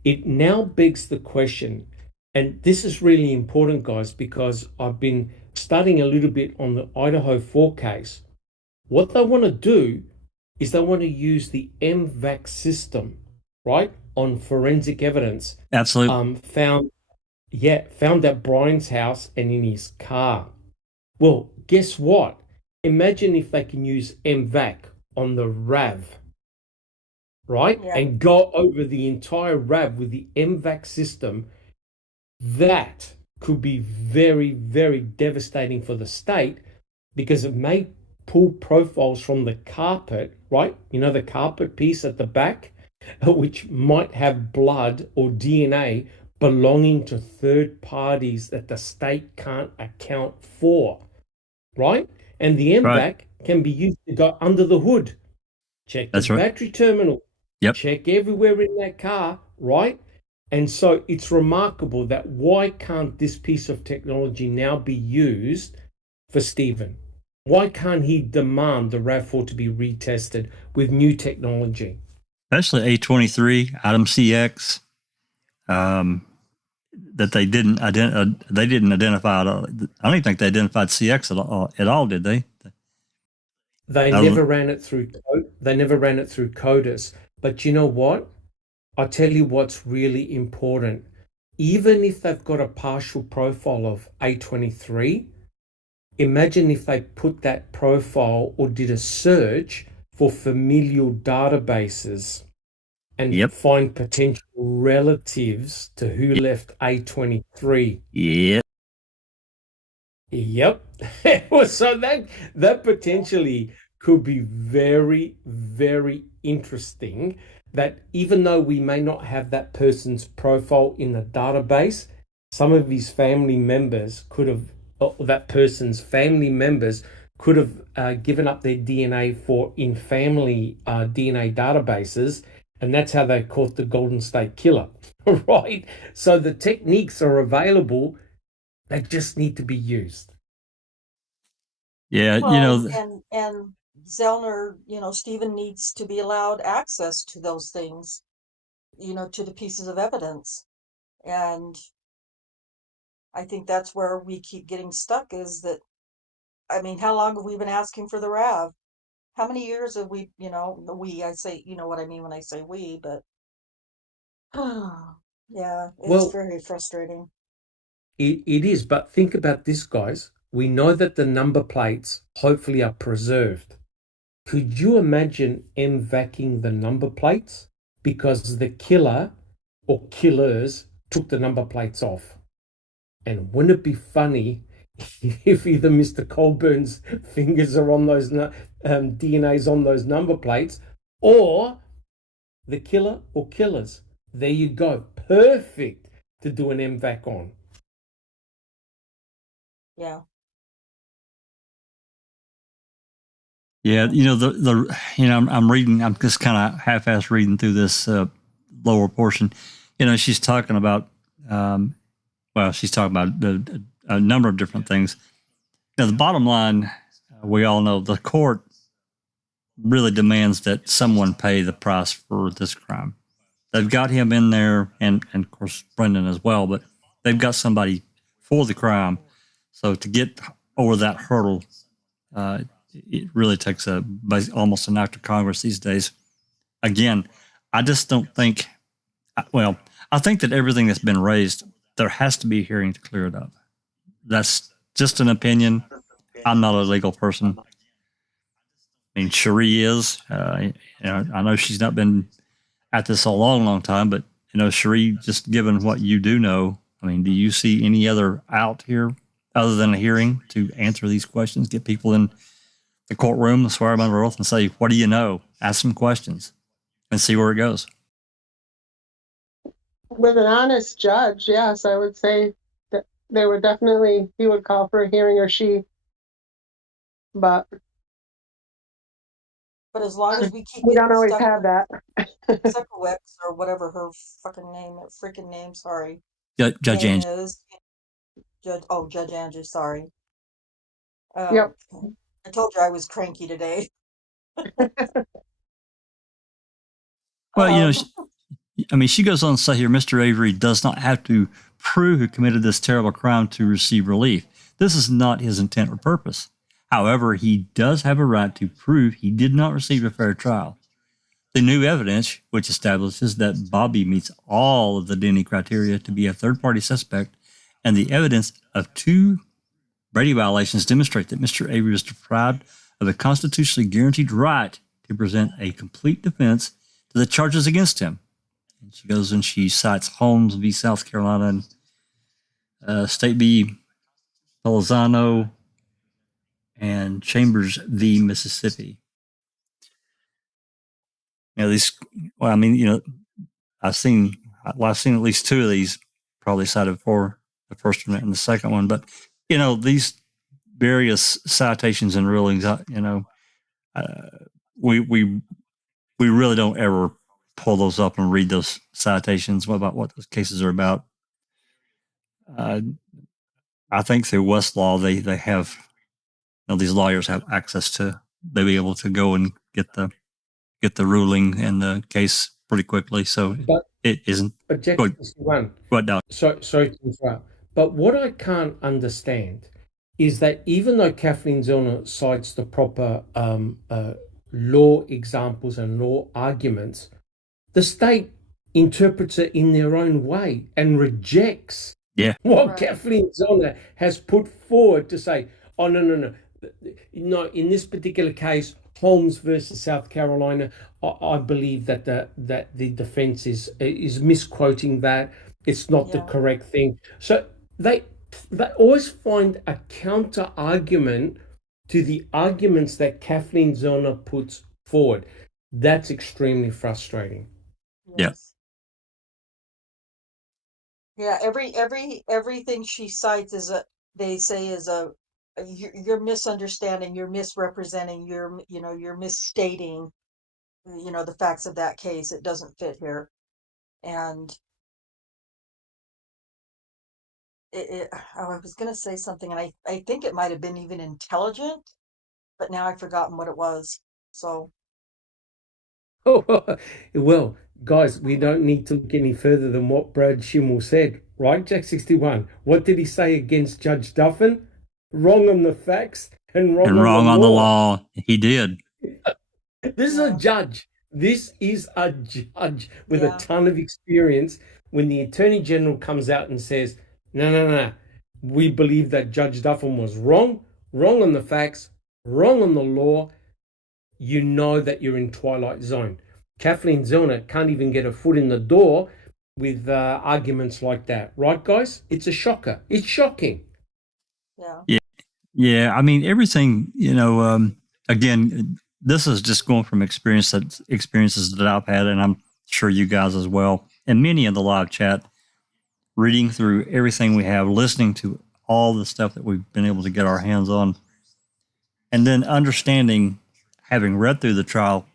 it now begs the question, and this is really important, guys, because I've been studying a little bit on the Idaho 4 case. What they want to do is they want to use the MVAC system, right, on forensic evidence. Absolutely. Found at Brian's house and in his car. Well, guess what? Imagine if they can use MVAC on the RAV, right? Yeah. And go over the entire RAV with the MVAC system. That could be very, very devastating for the state, because it may pull profiles from the carpet, right? You know, the carpet piece at the back, which might have blood or DNA belonging to third parties that the state can't account for, right? And the MVAC can be used to go under the hood, check the battery terminal, check everywhere in that car, right? And so it's remarkable that why can't this piece of technology now be used for Stephen? Why can't he demand the RAV4 to be retested with new technology? Especially A23, item CX, that they didn't identify. I don't even think they identified CX at all, did they? They never ran it through. They never ran it through CODIS. But you know what? I tell you what's really important. Even if they've got a partial profile of A23, imagine if they put that profile or did a search for familial databases and find potential relatives to who left A23. Yep. So that potentially could be very, very interesting, that even though we may not have that person's profile in the database, some of his family members could have, that person's family members could have given up their DNA for in-family DNA databases, and that's how they caught the Golden State Killer, right? So the techniques are available, they just need to be used. Yeah, well, and Zellner, Stephen needs to be allowed access to those things, to the pieces of evidence. And I think that's where we keep getting stuck, is that, I mean, how long have we been asking for the RAV? How many years have we, I say, you know what I mean when I say we, but yeah, it's very frustrating. It is, but think about this, guys. We know that the number plates hopefully are preserved. Could you imagine MVACing the number plates because the killer or killers took the number plates off? And wouldn't it be funny if either Mr. Colburn's fingers are on those DNAs on those number plates, or the killer or killers? There you go. Perfect to do an MVAC on. Yeah. Yeah, I'm reading. I'm just kind of half-assed reading through this lower portion. She's talking about. She's talking about a number of different things. The bottom line, we all know, the court really demands that someone pay the price for this crime. They've got him in there, and of course Brendan as well, but they've got somebody for the crime. So to get over that hurdle, it really takes almost an act of Congress these days. Again, I just don't think. Well, I think that everything that's been raised, there has to be a hearing to clear it up. That's just an opinion. I'm not a legal person. I mean, Cherie is. I know she's not been at this a long, long time, but Cherie, just given what you do know, I mean, do you see any other out here other than a hearing to answer these questions, get people in the courtroom, swear them under oath, and say, "What do you know?" Ask some questions and see where it goes. With an honest judge, yes, I would say that they would definitely, he would call for a hearing, or she. But But as long as we keep We getting don't always stuck have that. with Suckowicz or whatever her freaking name, sorry, Judge name Angie. is, Judge Angie, sorry. Yep. I told you I was cranky today. Well, Um, she goes on to say here, Mr. Avery does not have to prove who committed this terrible crime to receive relief. This is not his intent or purpose. However, he does have a right to prove he did not receive a fair trial. The new evidence, which establishes that Bobby meets all of the Denny criteria to be a third-party suspect, and the evidence of 2 Brady violations demonstrate that Mr. Avery was deprived of a constitutionally guaranteed right to present a complete defense to the charges against him. And she goes and she cites Holmes v. South Carolina and State v. Pelizano and Chambers v. Mississippi. I've seen at least 2 of these, probably cited for the first one and the second one. But, these various citations and rulings, we really don't ever pull those up and read those citations about what those cases are about. I think through Westlaw, they have, these lawyers have access to, they'll be able to go and get the ruling and the case pretty quickly. So it isn't. But Jack, Go ahead, Doc. sorry to interrupt. But what I can't understand is that even though Kathleen Zellner cites the proper law examples and law arguments, the state interprets it in their own way and rejects what Right. Kathleen Zellner has put forward to say, oh, no, in this particular case, Holmes versus South Carolina, I believe that the defense is misquoting that. It's not the correct thing. So they always find a counter argument to the arguments that Kathleen Zellner puts forward. That's extremely frustrating. Yes. Yeah, everything she cites you're misunderstanding, you're misrepresenting, you're misstating, the facts of that case. It doesn't fit here. And I was going to say something, and I think it might have been even intelligent, but now I've forgotten what it was. So, Oh, well, guys, we don't need to look any further than what Brad Schimmel said, right, Jack 61? What did he say against Judge Duffin? Wrong on the facts and wrong on the law. He did. This is a judge. This is a judge with a ton of experience. When the Attorney General comes out and says, no, we believe that Judge Duffin was wrong on the facts, wrong on the law, you know that you're in Twilight Zone. Kathleen Zellner can't even get a foot in the door with arguments like that. Right, guys? It's a shocker. It's shocking. Yeah. I mean, everything, again, this is just going from experiences that I've had, and I'm sure you guys as well, and many in the live chat, reading through everything we have, listening to all the stuff that we've been able to get our hands on, and then understanding, having read through the trial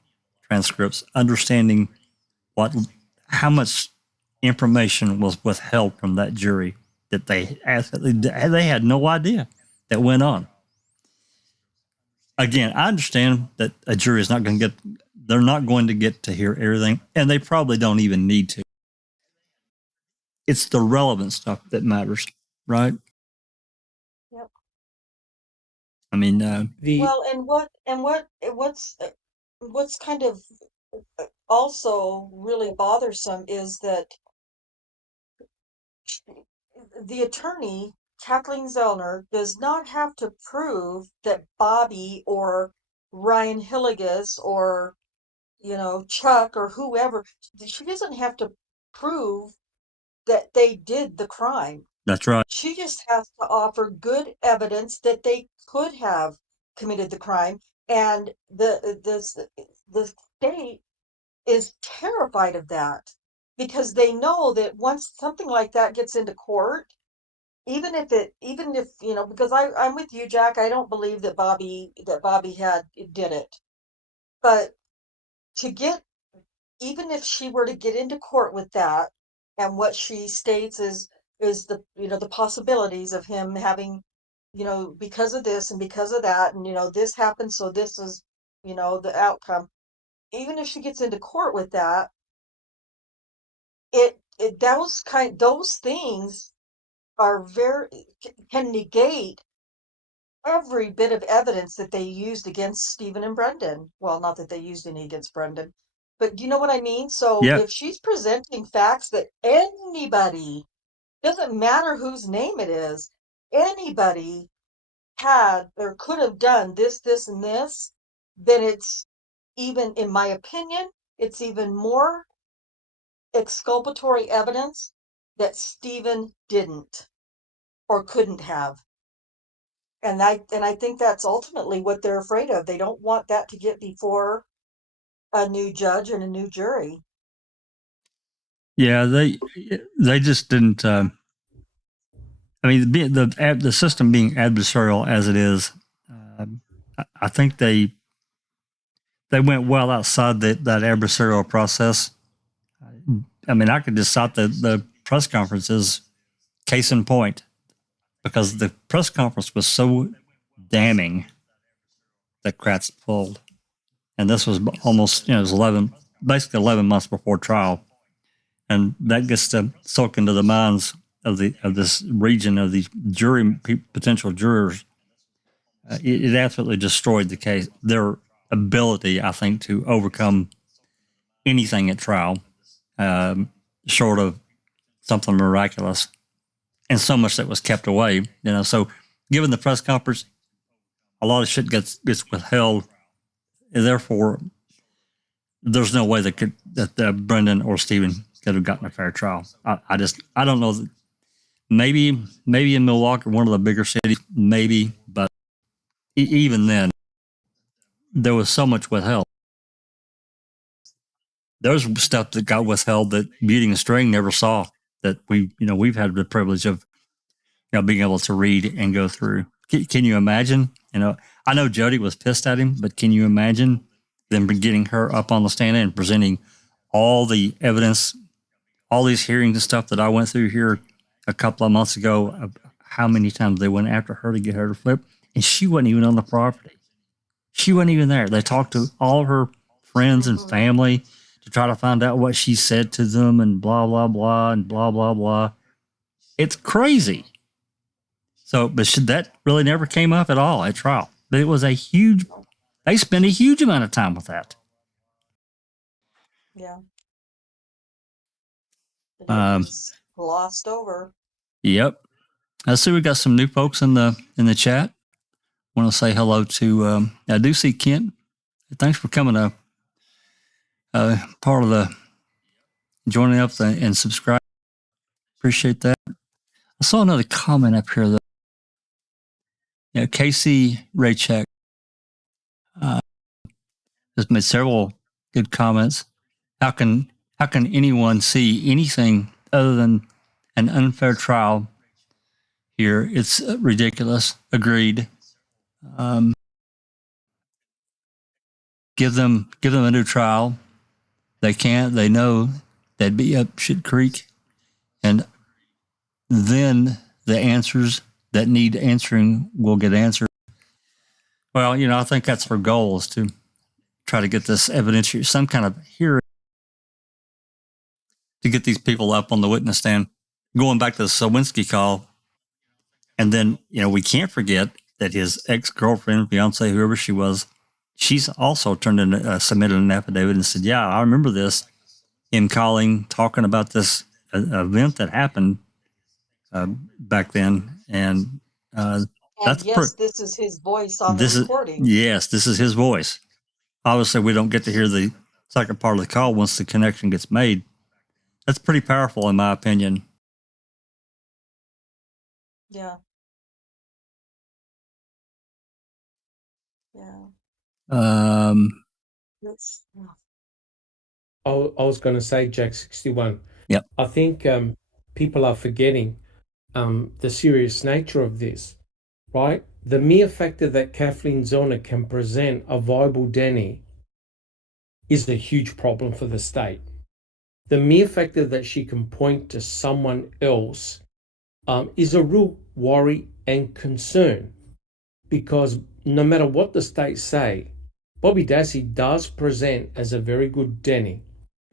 transcripts, understanding how much information was withheld from that jury that they had no idea that went on. Again, I understand that a jury is they're not going to get to hear everything, and they probably don't even need to. It's the relevant stuff that matters, right? Yep. I mean, what's kind of also really bothersome is that the attorney, Kathleen Zellner, does not have to prove that Bobby or Ryan Hilligus or, Chuck or whoever, she doesn't have to prove that they did the crime. that's right. She just has to offer good evidence that they could have committed the crime. And the state is terrified of that because they know that once something like that gets into court, even if because I'm with you, Jack, I don't believe that Bobby did it. But to get, even if she were to get into court with that, and what she states is the, the possibilities of him having, because of this and because of that, and this happened, so this is, the outcome. Even if she gets into court with that, those things are can negate every bit of evidence that they used against Stephen and Brendan. Well, not that they used any against Brendan, but do you know what I mean? So Yeah. if she's presenting facts that anybody, doesn't matter whose name it is, anybody had or could have done this, this, and this, then it's, even in my opinion, it's even more exculpatory evidence that Stephen didn't or couldn't have. And I think that's ultimately what they're afraid of. They don't want that to get before a new judge and a new jury. Yeah, they just didn't. I mean, the system being adversarial as it is, I think they went well outside that adversarial process. I mean, I could just cite the press conferences, case in point, because the press conference was so damning that Kratz pulled, and this was almost, it was 11 months before trial, and that gets to soak into the minds of this region of these potential jurors. It absolutely destroyed the case, their ability, I think, to overcome anything at trial, short of something miraculous, and so much that was kept away. So given the press conference, a lot of shit gets withheld, and therefore there's no way that Brendan or Stephen could have gotten a fair trial. I don't know. Maybe in Milwaukee, one of the bigger cities, maybe, but even then, there was so much withheld. There's stuff that got withheld that Beauty and String never saw, that we've had the privilege of being able to read and go through. Can you imagine? I know Jody was pissed at him, but can you imagine them getting her up on the stand and presenting all the evidence, all these hearings and stuff that I went through here a couple of months ago, of how many times they went after her to get her to flip, and she wasn't even on the property. She wasn't even there. They talked to all her friends and family to try to find out what she said to them, and blah, blah, blah, and blah, blah, blah. It's crazy. So, but that really never came up at all at trial. But it was they spent a huge amount of time with that. Yeah. It was glossed over. Yep. I see we got some new folks in the chat. Want to say hello to, I do see Kent. Thanks for coming up. Part of the joining up and subscribe. Appreciate that. I saw another comment up here though. Yeah, Casey Raycheck has made several good comments. How can anyone see anything other than an unfair trial here? It's ridiculous. Agreed. Give them a new trial. They can't. They know they'd be up shit creek, and then the answers that need answering will get answered. Well, I think that's her goal, is to try to get this evidence, some kind of hearing, to get these people up on the witness stand. Going back to the Sawinski call, and then, we can't forget that his ex-girlfriend, fiance, whoever she was, she's also submitted an affidavit and said, yeah, I remember this, him calling, talking about this event that happened back then. And this is his voice on the recording. Yes, this is his voice. Obviously, we don't get to hear the second part of the call once the connection gets made. That's pretty powerful, in my opinion. Yeah. Yeah. I was going to say, Jack 61. Yep. I think people are forgetting the serious nature of this, right? The mere fact that Kathleen Zellner can present a viable Denny is a huge problem for the state. The mere fact that she can point to someone else is a real worry and concern, because no matter what the state say, Bobby Dassey does present as a very good Denny.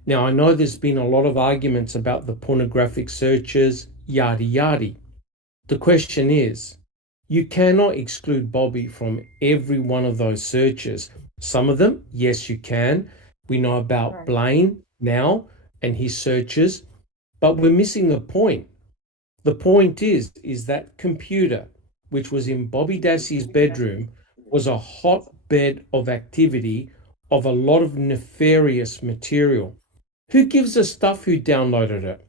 Now, I know there's been a lot of arguments about the pornographic searches, yada yada. The question is, you cannot exclude Bobby from every one of those searches. Some of them, yes, you can. We know about Blaine now and his searches, but we're missing the point. The point is that computer, which was in Bobby Dassey's bedroom, was a hotbed of activity of a lot of nefarious material. Who gives a stuff who downloaded it?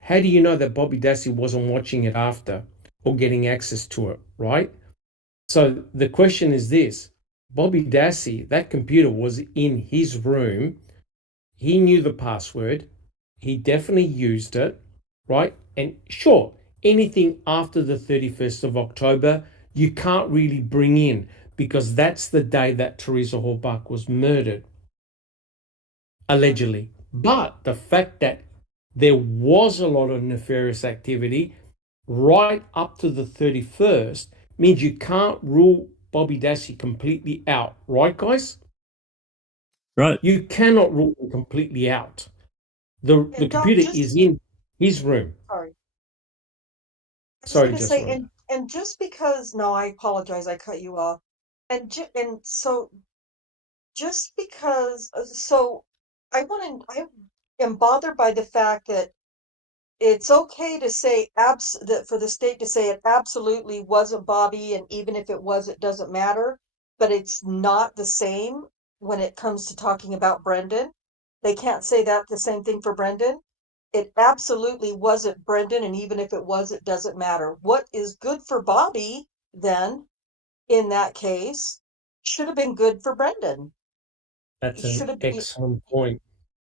How do you know that Bobby Dassey wasn't watching it after or getting access to it, right? So the question is this: Bobby Dassey, that computer was in his room. He knew the password. He definitely used it, right? And sure, anything after the 31st of October, you can't really bring in, because that's the day that Teresa Halbach was murdered, allegedly. But the fact that there was a lot of nefarious activity right up to the 31st means you can't rule Bobby Dassey completely out, right, guys? Right. You cannot rule him completely out. The computer is in his room. Sorry, and just because, no, I apologize, I cut you off. And so just because, I am bothered by the fact that it's okay to say that for the state to say it absolutely wasn't Bobby, and even if it was, it doesn't matter. But it's not the same when it comes to talking about Brendan. They can't say that the same thing for Brendan. It absolutely wasn't Brendan, and even if it was, it doesn't matter. What is good for Bobby, then, in that case, should have been good for Brendan. That's an excellent point.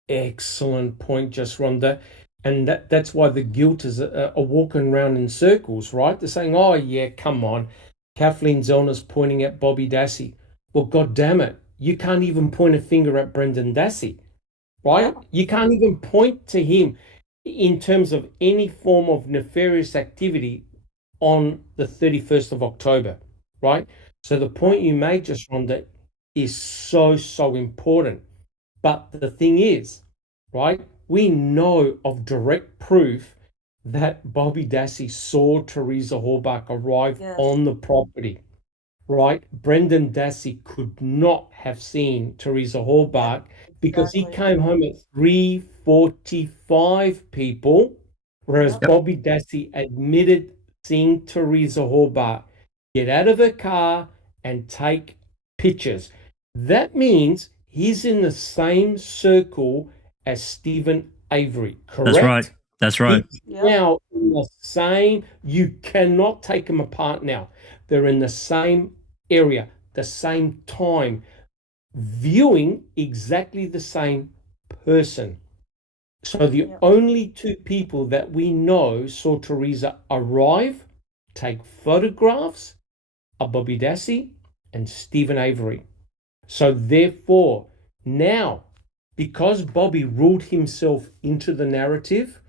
Excellent point, just Rhonda. And that's why the guilt is a walking around in circles, right? They're saying, oh, yeah, come on. Kathleen Zellner's pointing at Bobby Dassey. Well, God damn it. You can't even point a finger at Brendan Dassey, right? Yeah. You can't even point to him in terms of any form of nefarious activity on the 31st of October, right? So the point you made, just Rhonda, is so important. But the thing is, right, we know of direct proof that Bobby Dassey saw Teresa Halbach arrive on the property, right? Brendan Dassey could not have seen Teresa Halbach because he came home at 3:45, people, whereas Bobby Dassey admitted seeing Teresa Halbach get out of her car and take pictures. That means he's in the same circle as Stephen Avery, correct? That's right. He's now in the same, you cannot take them apart now. They're in the same area, the same time, viewing exactly the same person. So the only two people that we know saw Teresa arrive, take photographs, are Bobby Dassey and Stephen Avery. So therefore, now, because Bobby ruled himself into the narrative,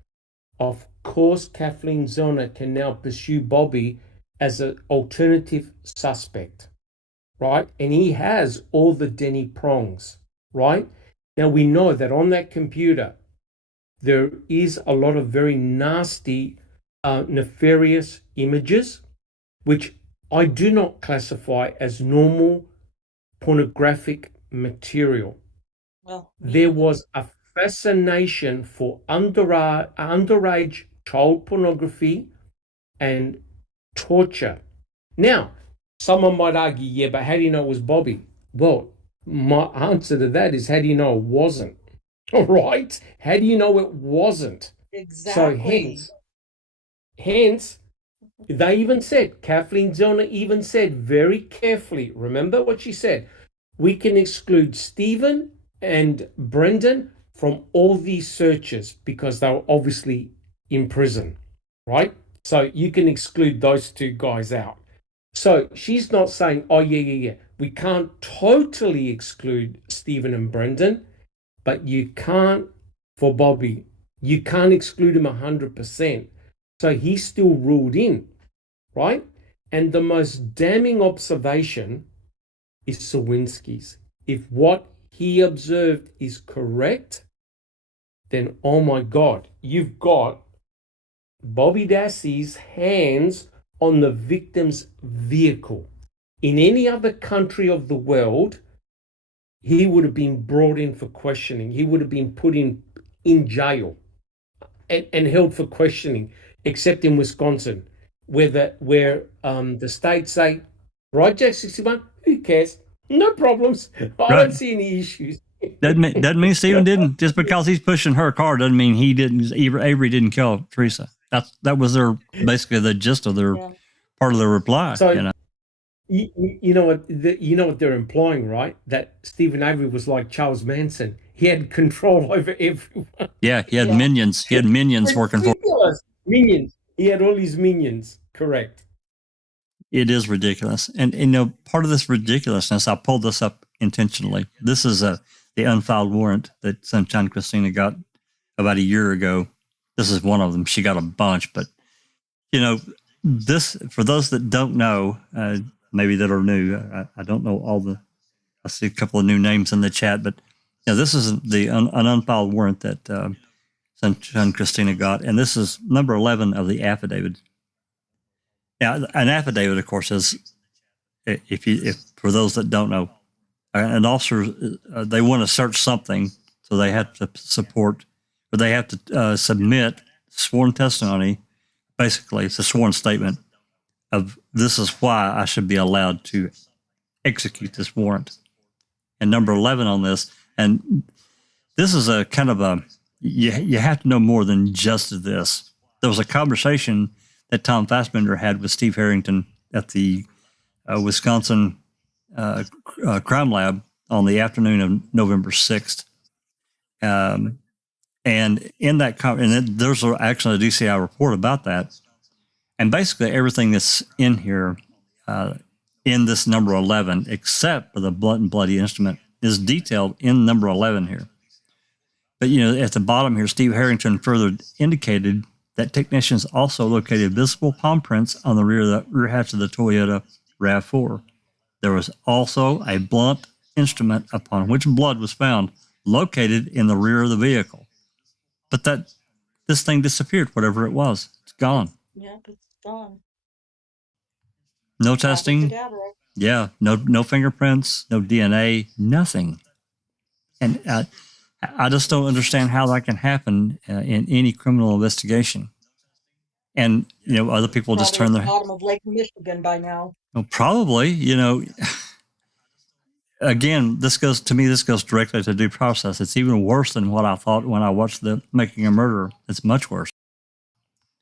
of course Kathleen Zellner can now pursue Bobby as an alternative suspect, right? And he has all the Denny prongs, right? Now we know that on that computer, there is a lot of very nasty, nefarious images, which I do not classify as normal pornographic material. Well, there was a fascination for underage child pornography and torture. Now, someone might argue, yeah, but how do you know it was Bobby? Well, my answer to that is, how do you know it wasn't? All right? How do you know it wasn't? Exactly. So hence, they even said, Kathleen Zellner even said very carefully, remember what she said? We can exclude Stephen and Brendan from all these searches because they were obviously in prison, right? So you can exclude those two guys out. So she's not saying, oh, yeah, we can't totally exclude Stephen and Brendan. but you can't, for Bobby, you can't exclude him 100%. So he's still ruled in, right? And the most damning observation is Sawinski's. If what he observed is correct, then, oh my God, you've got Bobby Dassey's hands on the victim's vehicle. In any other country of the world, he would have been brought in for questioning. He would have been put in jail and held for questioning, except in Wisconsin, where the states say, right, Jack 61, who cares? No problems. I don't see any issues. Doesn't mean Stephen didn't. Just because he's pushing her car doesn't mean he didn't. Avery didn't kill Teresa. That was their basically the gist of their part of their reply. So, you know. You know what they're implying, right? That Stephen Avery was like Charles Manson. He had control over everyone. Yeah, he had minions. He had minions working for him. Minions. He had all his minions. Correct. It is ridiculous, and part of this ridiculousness, I pulled this up intentionally. This is the unfiled warrant that Sunshine Christina got about a year ago. This is one of them. She got a bunch, but this, for those that don't know, maybe that are new, I don't know I see a couple of new names in the chat, but this is an unfiled warrant that Sunshine Christina got, and this is number 11 of the affidavit. Now, an affidavit, of course, is if for those that don't know, an officer they want to search something, so they have to submit sworn testimony. Basically, it's a sworn statement of this is why I should be allowed to execute this warrant. And number 11 on this, and this is a kind of a you have to know more than just this. There was a conversation that Tom Fassbender had with Steve Harrington at the Wisconsin crime lab on the afternoon of November 6th. And in that, there's actually a DCI report about that. And basically everything that's in here, in this number 11, except for the blunt and bloody instrument, is detailed in number 11 here. But, at the bottom here, Steve Harrington further indicated that technicians also located visible palm prints on the rear hatch of the Toyota RAV4. There was also a blunt instrument upon which blood was found located in the rear of the vehicle. But this thing disappeared, whatever it was. It's gone. Yeah, it's gone. No testing. Yeah, no fingerprints, no DNA, nothing. And I just don't understand how that can happen in any criminal investigation. And, other people just turn their... bottom of Lake Michigan by now. Well, probably, again, this goes directly to due process. It's even worse than what I thought when I watched the Making a Murderer. It's much worse.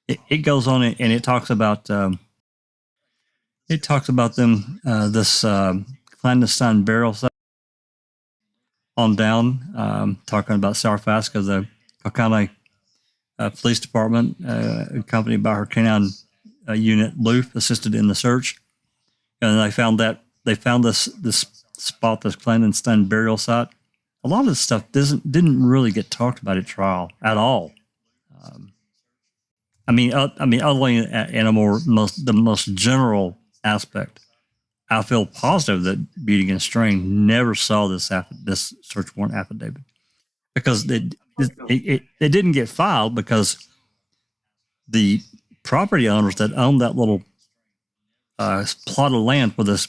It goes on and it talks about them, this clandestine burial site on down, talking about Sarfaska, the Kalkana Police Department, accompanied by her canine unit, Loof, assisted in the search. And they found this spot, this clandestine burial site. A lot of this stuff didn't really get talked about at trial at all. Other than in the most general aspect, I feel positive that Beauty Against Strain never saw this search warrant affidavit, because it didn't get filed because the property owners that owned that little plot of land where this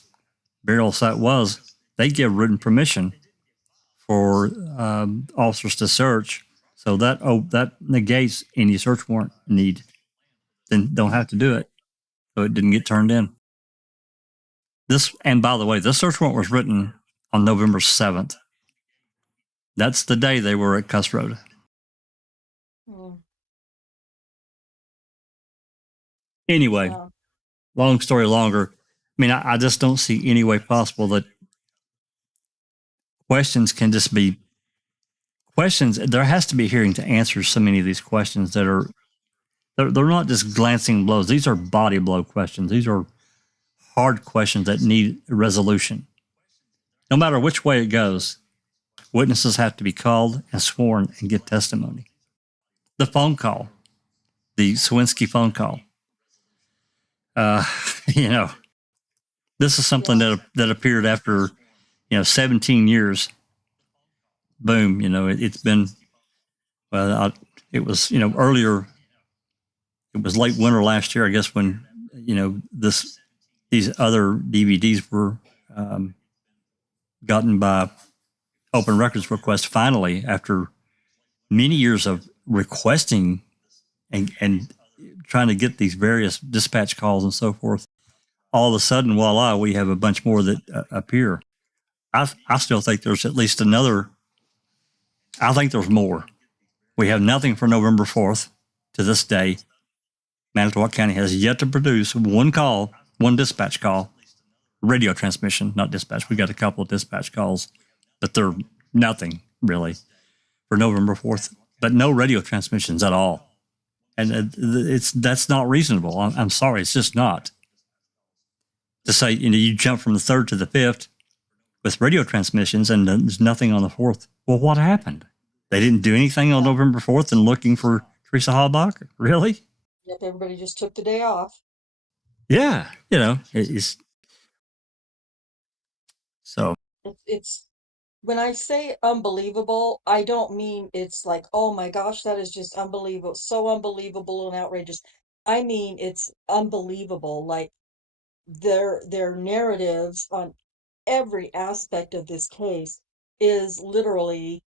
burial site was, they give written permission for officers to search. So that negates any search warrant need. Then don't have to do it. So it didn't get turned in. And by the way, this search warrant was written on November 7th. That's the day they were at Cuss Road. Anyway, long story longer. I just don't see any way possible that questions can just be questions. There has to be a hearing to answer so many of these questions that are, they're not just glancing blows. These are body blow questions. These are hard questions that need resolution. No matter which way it goes, Witnesses have to be called and sworn and get testimony. The phone call, the Swinsky phone call. You know, this is something that appeared after, 17 years. Boom, it's been, it was, earlier, it was late winter last year, I guess, when, these other DVDs were gotten by open records request finally after many years of requesting and trying to get these various dispatch calls and so forth. All of a sudden, voila, we have a bunch more that appear. I still think there's at least another. I think there's more. We have nothing for November 4th to this day. Manitowoc County has yet to produce one call, one dispatch call, radio transmission, not dispatch. We got a couple of dispatch calls, but they're nothing really for November 4th, but no radio transmissions at all. And that's not reasonable. I'm sorry. It's just not. To say, you jump from the 3rd to the 5th with radio transmissions and there's nothing on the 4th. Well, what happened? They didn't do anything on November 4th and looking for Teresa Halbach? Really? Yep, everybody just took the day off. Yeah. It's so. It's when I say unbelievable, I don't mean it's like, oh my gosh, that is just unbelievable, so unbelievable and outrageous. I mean, it's unbelievable. Like their narratives on every aspect of this case is literally,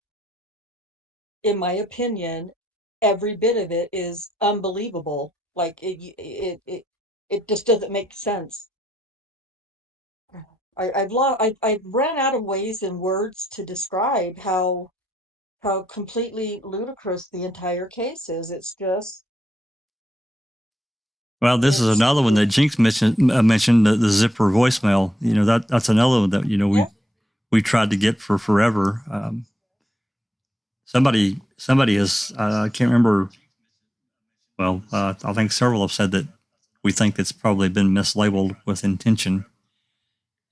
in my opinion, every bit of it is unbelievable. Like it just doesn't make sense. I've ran out of ways and words to describe how completely ludicrous the entire case is. It's just. Well, this is another one that Jinx mentioned the zipper voicemail. That's another one that we tried to get for forever. Somebody has I can't remember. Well, I think several have said that we think it's probably been mislabeled with intention.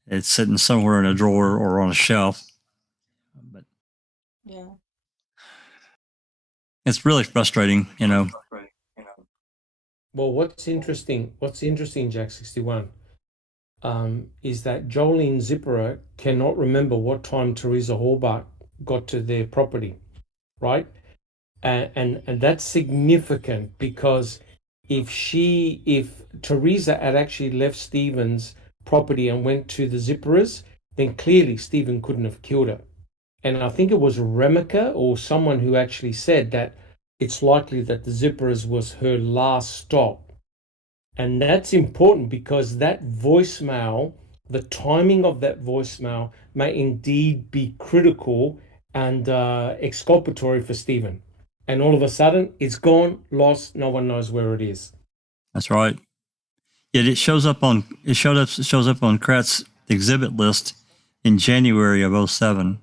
It's sitting somewhere in a drawer or on a shelf. But yeah, it's really frustrating, Well, what's interesting, Jack 61, is that Jolene Zipperer cannot remember what time Teresa Halbach got to their property, right? And that's significant because if Teresa had actually left Stephen's property and went to the Zipperers, then clearly Stephen couldn't have killed her. And I think it was Remica or someone who actually said that it's likely that the Zipperers was her last stop. And that's important because that voicemail, the timing of that voicemail may indeed be critical and exculpatory for Stephen. And all of a sudden, it's gone, lost, no one knows where it is. That's right. It shows up on Kratz exhibit list in January of 2007.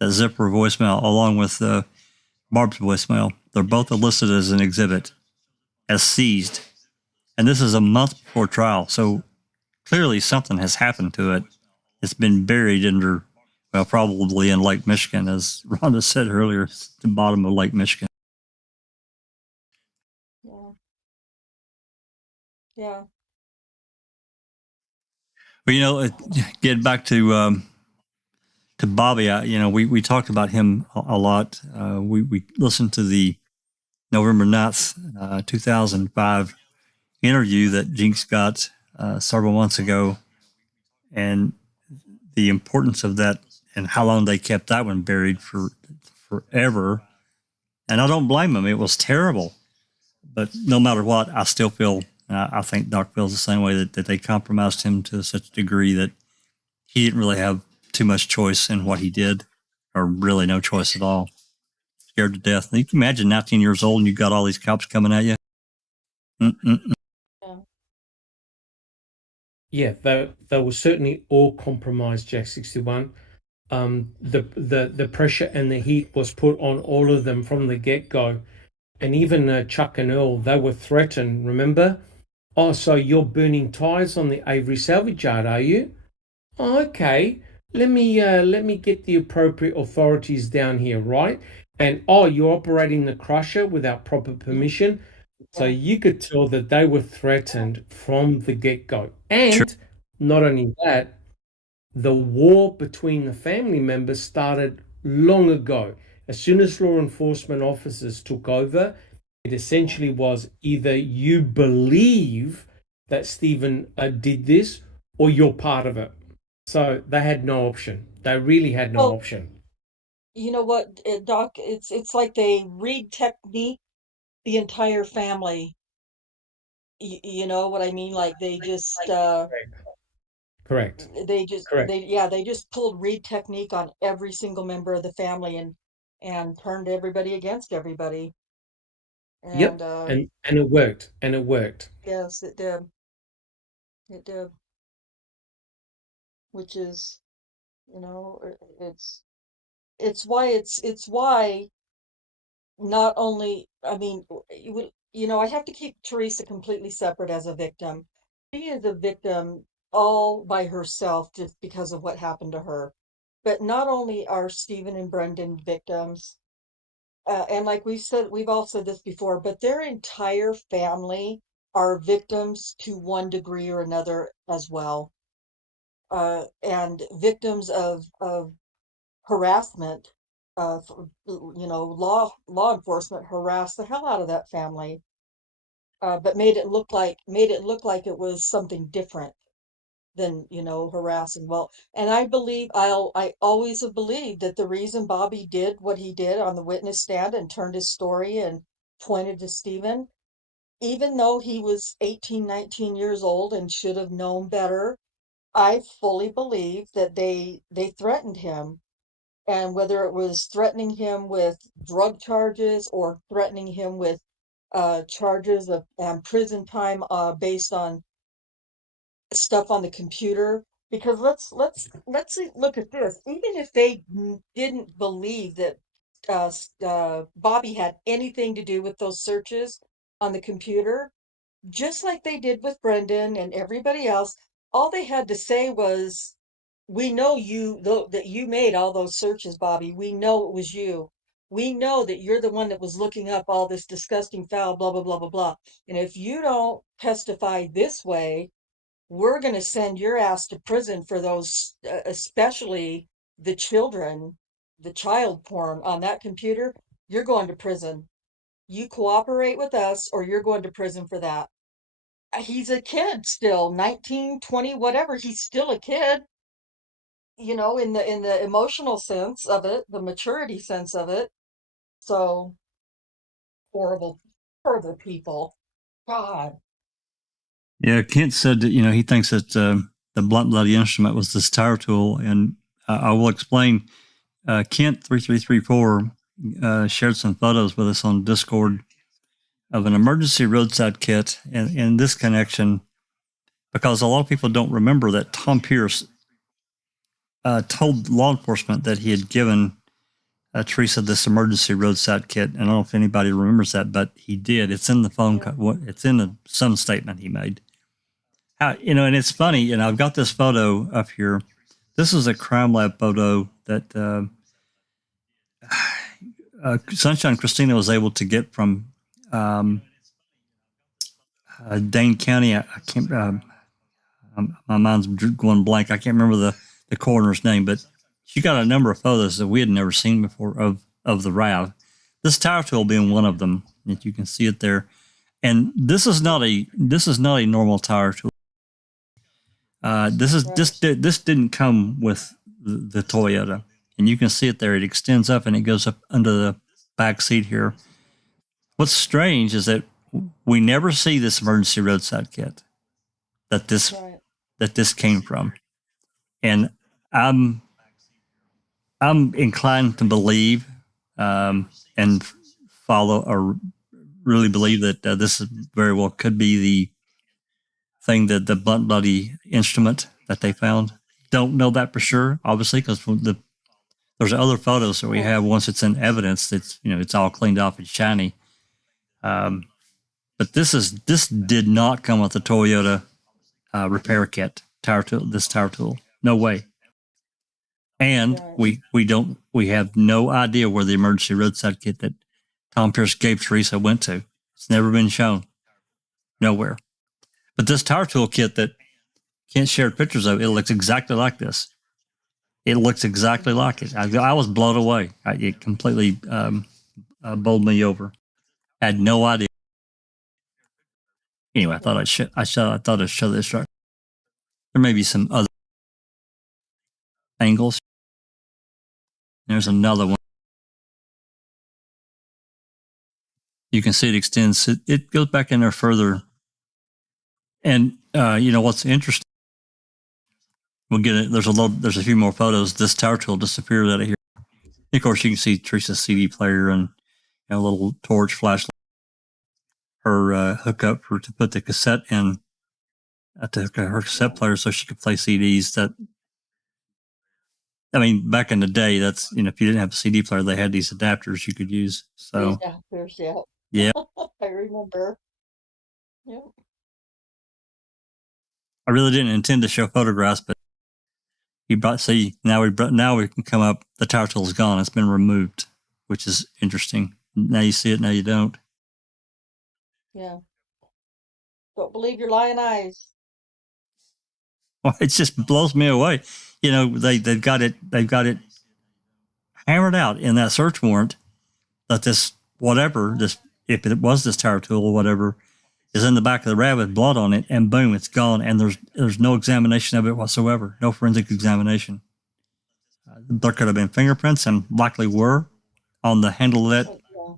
That zipper voicemail, along with Barb's voicemail, they're both listed as an exhibit, as seized. And this is a month before trial, so clearly something has happened to it. It's been buried under, probably in Lake Michigan, as Rhonda said earlier, the bottom of Lake Michigan. Yeah. Well, get back to Bobby. We talked about him a lot. We listened to the November 9th, 2005 interview that Jinx got several months ago, and the importance of that and how long they kept that one buried for forever. And I don't blame them. It was terrible. But no matter what, I still feel, I think Doc feels the same way, that they compromised him to such a degree that he didn't really have too much choice in what he did, or really no choice at all. Scared to death. You can imagine 19 years old and you've got all these cops coming at you. Yeah, they were certainly all compromised, Jack 61. The pressure and the heat was put on all of them from the get-go. And even Chuck and Earl, they were threatened, remember? Oh, so you're burning tires on the Avery salvage yard, are you? Oh, okay. let me get the appropriate authorities down here, right? And oh, you're operating the crusher without proper permission. So Yeah. you could tell that they were threatened from the get-go. Sure. And not only that, the war between the family members started long ago. As soon as law enforcement officers took over, it essentially was either you believe that Stephen did this or you're part of it. So they had no option. They really had no Well, option. you know what, Doc? It's like they read technique the entire family. You know what I mean? Like Correct. Correct. they just pulled read technique on every single member of the family and turned everybody against everybody. And Yep. And it worked. And it worked. yes, it did. It did, which is, you know, it's why not only, I mean, I have to keep Teresa completely separate as a victim. She is a victim all by herself just because of what happened to her. But not only are Stephen and Brendan victims, and like we've all said this before, but their entire family are victims to one degree or another as well, and victims of harassment. Law enforcement harassed the hell out of that family, but made it look like it was something different than harassing. Well, and I always have believed that the reason Bobby did what he did on the witness stand and turned his story and pointed to Stephen, even though he was 18, 19 years old and should have known better, I fully believe that they threatened him. And whether it was threatening him with drug charges or threatening him with charges of prison time based on stuff on the computer, because look at this. Even if they didn't believe that Bobby had anything to do with those searches on the computer, just like they did with Brendan and everybody else, all they had to say was, "We know that you made all those searches, Bobby. We know it was you. We know that you're the one that was looking up all this disgusting foul, blah blah blah blah blah. And if you don't testify this way, we're going to send your ass to prison for those, especially the children, the child porn on that computer. You're going to prison. You cooperate with us or you're going to prison for that." He's a kid still, 19, 20, whatever. He's still a kid, in the emotional sense of it, the maturity sense of it. So horrible, horrible people. God. Yeah, Kent said that he thinks that the blunt bloody instrument was this tire tool, and I will explain. Kent 3334 shared some photos with us on Discord of an emergency roadside kit, and in this connection, because a lot of people don't remember that Tom Pierce told law enforcement that he had given Teresa this emergency roadside kit. And I don't know if anybody remembers that, but he did. It's in the phone. It's in some statement he made. And it's funny. I've got this photo up here. This is a crime lab photo that Sunshine Christina was able to get from Dane County. I can't. My mind's going blank. I can't remember the coroner's name, but she got a number of photos that we had never seen before of the RAV. This tire tool being one of them. If you can see it there, and this is not a normal tire tool. This didn't come with the Toyota, and you can see it there. It extends up and it goes up under the back seat here. What's strange is that we never see this emergency roadside kit that this came from, and I'm inclined to believe and follow or really believe that this very well could be the thing, that the blunt bloody instrument that they found. Don't know that for sure, obviously, because there's other photos that we have. Once it's in evidence, that's it's all cleaned off and shiny. But this did not come with the Toyota repair kit tire tool. This tire tool, no way. And Right. we have no idea where the emergency roadside kit that Tom Pierce gave Teresa went to. It's never been shown. Nowhere. But this Tower Tool kit that Kent shared pictures of, it looks exactly like this. It looks exactly like it. I was blown away. It completely bowled me over. I had no idea. Anyway, I thought I'd show this. There may be some other angles. There's another one. You can see it extends. It goes back in there further. And what's interesting? We'll get it. There's a few more photos. This Tower Tool disappeared out of here. And of course, you can see Teresa's CD player and a little torch flashlight. Her hookup to put the cassette in to her cassette player so she could play CDs. Back in the day, that's, if you didn't have a CD player, they had these adapters you could use. So yeah. I remember. Yep. I really didn't intend to show photographs, but now we can come up. The Tower Tool is gone. It's been removed, which is interesting. Now you see it. Now you don't. Yeah. Don't believe your lying eyes. Well, it just blows me away. They've got it hammered out in that search warrant that if it was this Tower Tool or whatever, is in the back of the RAV with blood on it, and boom, it's gone, and there's no examination of it whatsoever, no forensic examination. There could have been fingerprints, and likely were, on the handle of that. Yeah.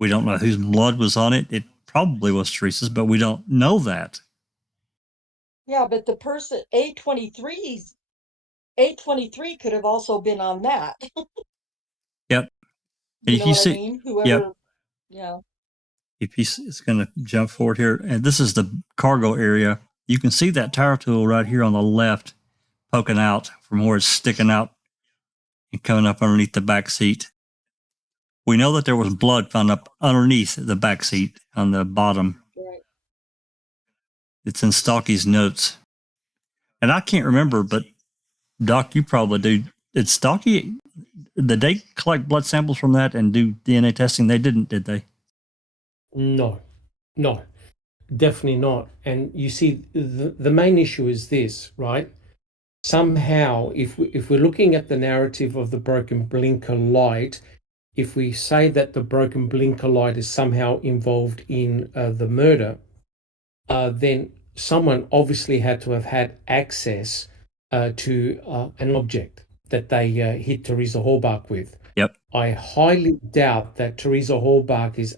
We don't know whose blood was on it. It probably was Teresa's, but we don't know that. Yeah, but the person A23 could have also been on that. Yep. You know what I mean? Whoever. Yep. Yeah. It's going to jump forward here, and this is the cargo area. You can see that Tower Tool right here on the left poking out from where it's sticking out and coming up underneath the back seat. We know that there was blood found up underneath the back seat on the bottom. Right. It's in Stalky's notes. And I can't remember, but Doc, you probably do. Did Stalky, did they collect blood samples from that and do DNA testing? They didn't, did they? No, definitely not. And you see, the main issue is this, right? Somehow, if we're looking at the narrative of the broken blinker light, if we say that the broken blinker light is somehow involved in the murder, then someone obviously had to have had access to an object that they hit Teresa Hallbach with. Yep. I highly doubt that Teresa Hallbach is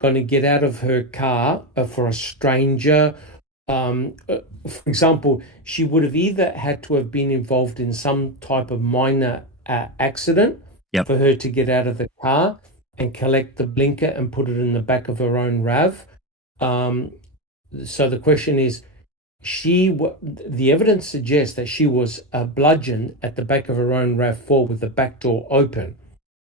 going to get out of her car for a stranger. For example, she would have either had to have been involved in some type of minor accident for her to get out of the car and collect the blinker and put it in the back of her own RAV. So the question is, the evidence suggests that she was bludgeoned at the back of her own RAV4 with the back door open.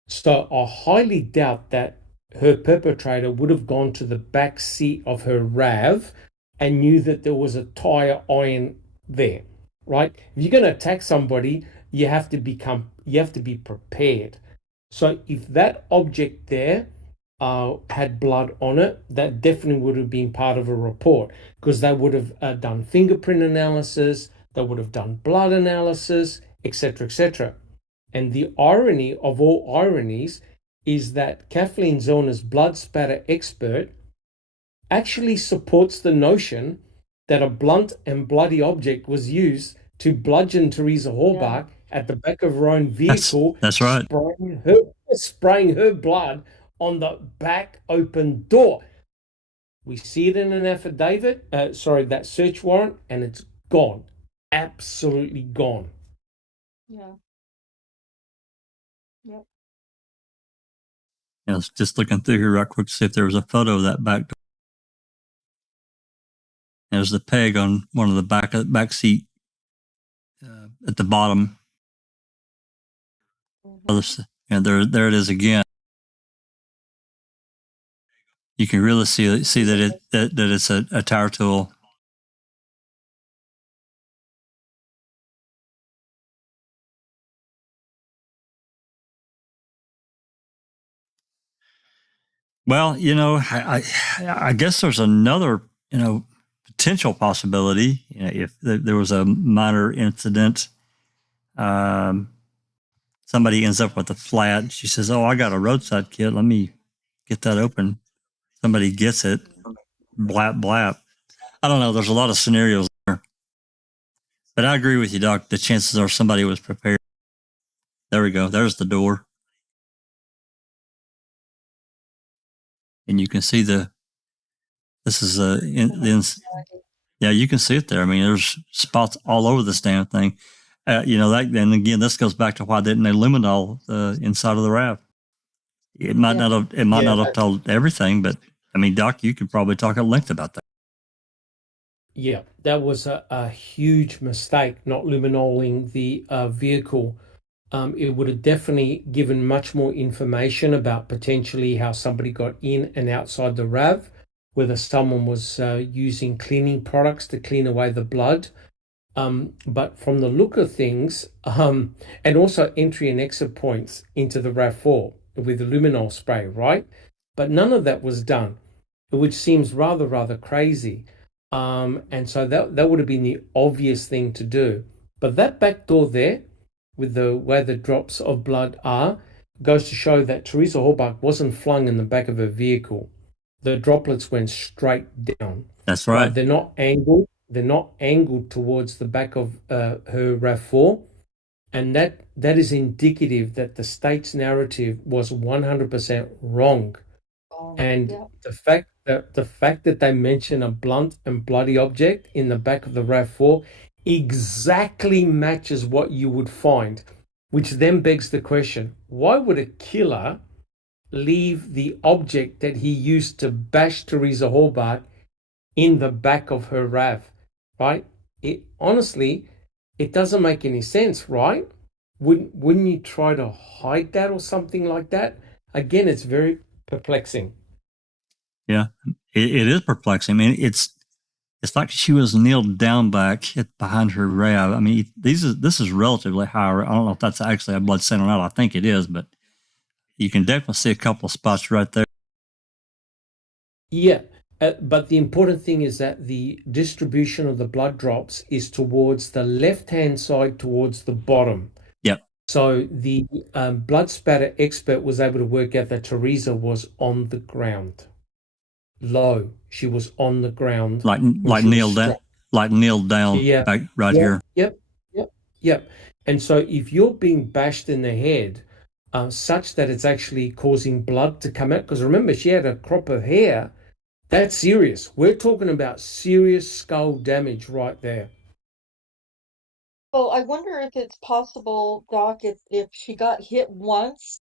So I highly doubt that her perpetrator would have gone to the back seat of her RAV and knew that there was a tire iron there, right? If you're going to attack somebody, you have to be prepared. So if that object there had blood on it, that definitely would have been part of a report, because they would have done fingerprint analysis, they would have done blood analysis, etc., etc. And the irony of all ironies is that Kathleen Zellner's blood spatter expert actually supports the notion that a blunt and bloody object was used to bludgeon Teresa Hallbach at the back of her own vehicle. That's right. Spraying her blood on the back open door. We see it in an affidavit, that search warrant, and it's gone. Absolutely gone. Yeah. Yep. I was just looking through here right quick to see if there was a photo of that back door. There's the peg on one of the back seat at the bottom. Mm-hmm. And there it is again. You can really see that it's a Tower Tool. Well, I guess there's another, potential possibility. If there was a minor incident, somebody ends up with a flat. She says, "Oh, I got a roadside kit. Let me get that open." Somebody gets it. Blap blap. I don't know. There's a lot of scenarios there, but I agree with you, Doc. The chances are somebody was prepared. There we go. There's the door, and you can see this is yeah, you can see it there. I mean, there's spots all over this damn thing. And again, this goes back to why didn't they luminol the inside of the raft? It might not have told everything, but I mean, Doc, you could probably talk at length about that. Yeah, that was a huge mistake not luminoling the vehicle. It would have definitely given much more information about potentially how somebody got in and outside the RAV, whether someone was using cleaning products to clean away the blood. But from the look of things, and also entry and exit points into the RAV4 with the luminol spray, right? But none of that was done, which seems rather crazy. And so that would have been the obvious thing to do. But that back door there, with the where the drops of blood are, goes to show that Teresa Hallbach wasn't flung in the back of her vehicle. The droplets went straight down. That's right. They're not angled. They're not angled towards the back of her RAV4. And that is indicative that the state's narrative was 100% wrong. And the fact that they mention a blunt and bloody object in the back of the RAV4 exactly matches what you would find, which then begs the question, why would a killer leave the object that he used to bash Teresa Hallbach in the back of her RAV, right? Honestly, it doesn't make any sense, right? Wouldn't you try to hide that or something like that? Again, it's very perplexing. Yeah, it is perplexing. I mean, it's like she was kneeled down back behind her RAV. I mean, this is relatively high. I don't know if that's actually a blood center or not. I think it is, but you can definitely see a couple of spots right there. Yeah, but the important thing is that the distribution of the blood drops is towards the left-hand side, towards the bottom. Yep. So the blood spatter expert was able to work out that Teresa was on the ground. Low. She was on the ground. Like kneeled down. Like kneeled down back right here. Yep. And so if you're being bashed in the head such that it's actually causing blood to come out, because remember, she had a crop of hair, that's serious. We're talking about serious skull damage right there. Well, I wonder if it's possible, Doc, if she got hit once,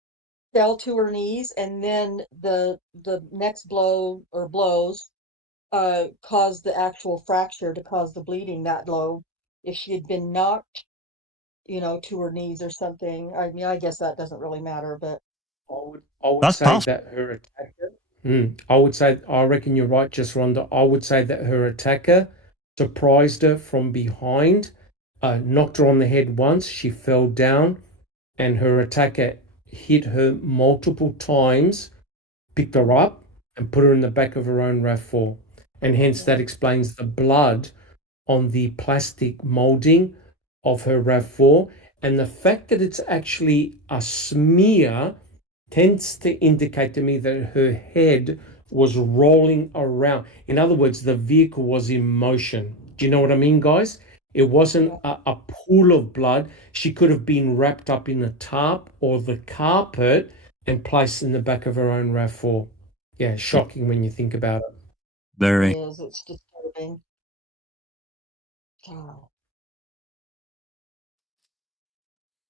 fell to her knees, and then the next blow or blows caused the actual fracture to cause the bleeding that low. If she had been knocked, to her knees or something. I mean, I guess that doesn't really matter, but I would say possible. That her attacker. I reckon you're right, just Rhonda. I would say that her attacker surprised her from behind, knocked her on the head once. She fell down, and her attacker hit her multiple times, picked her up, and put her in the back of her own RAV4. And hence that explains the blood on the plastic molding of her RAV4. And the fact that it's actually a smear tends to indicate to me that her head was rolling around. In other words, the vehicle was in motion. Do you know what I mean, guys? It wasn't a pool of blood. She could have been wrapped up in the tarp or the carpet and placed in the back of her own RAV4. Yeah, shocking when you think about it. Very. It is. It's disturbing. Oh.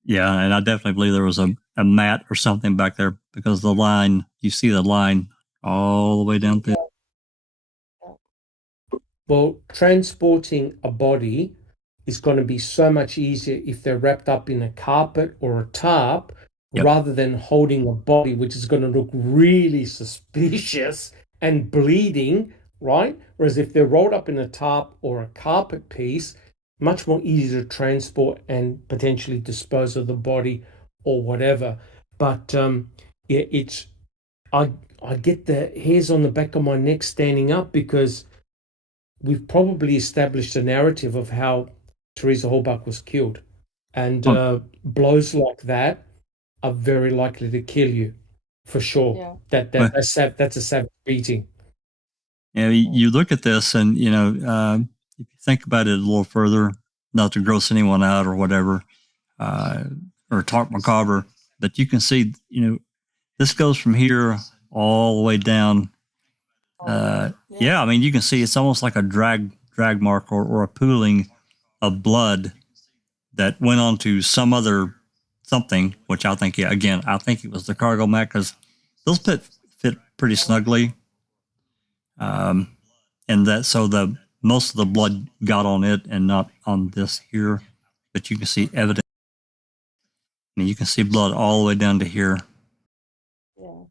Yeah, and I definitely believe there was a mat or something back there, because the line, you see the line all the way down through. Well, transporting a body is going to be so much easier if they're wrapped up in a carpet or a tarp, rather than holding a body, which is going to look really suspicious and bleeding, right? Whereas if they're rolled up in a tarp or a carpet piece, much more easy to transport and potentially dispose of the body or whatever. But I I get the hairs on the back of my neck standing up, because we've probably established a narrative of how Teresa Halbach was killed. And blows like that are very likely to kill you, for sure. Yeah. That's a savage beating. Yeah, you look at this, and if you think about it a little further, not to gross anyone out or whatever, or talk macabre, but you can see, this goes from here all the way down. Yeah, I mean, you can see it's almost like a drag mark or a pooling of blood that went on to some other something, which I think, I think it was the cargo mat, because those fit pretty snugly. And so most of the blood got on it and not on this here, but you can see evidence. I mean, you can see blood all the way down to here. Yeah.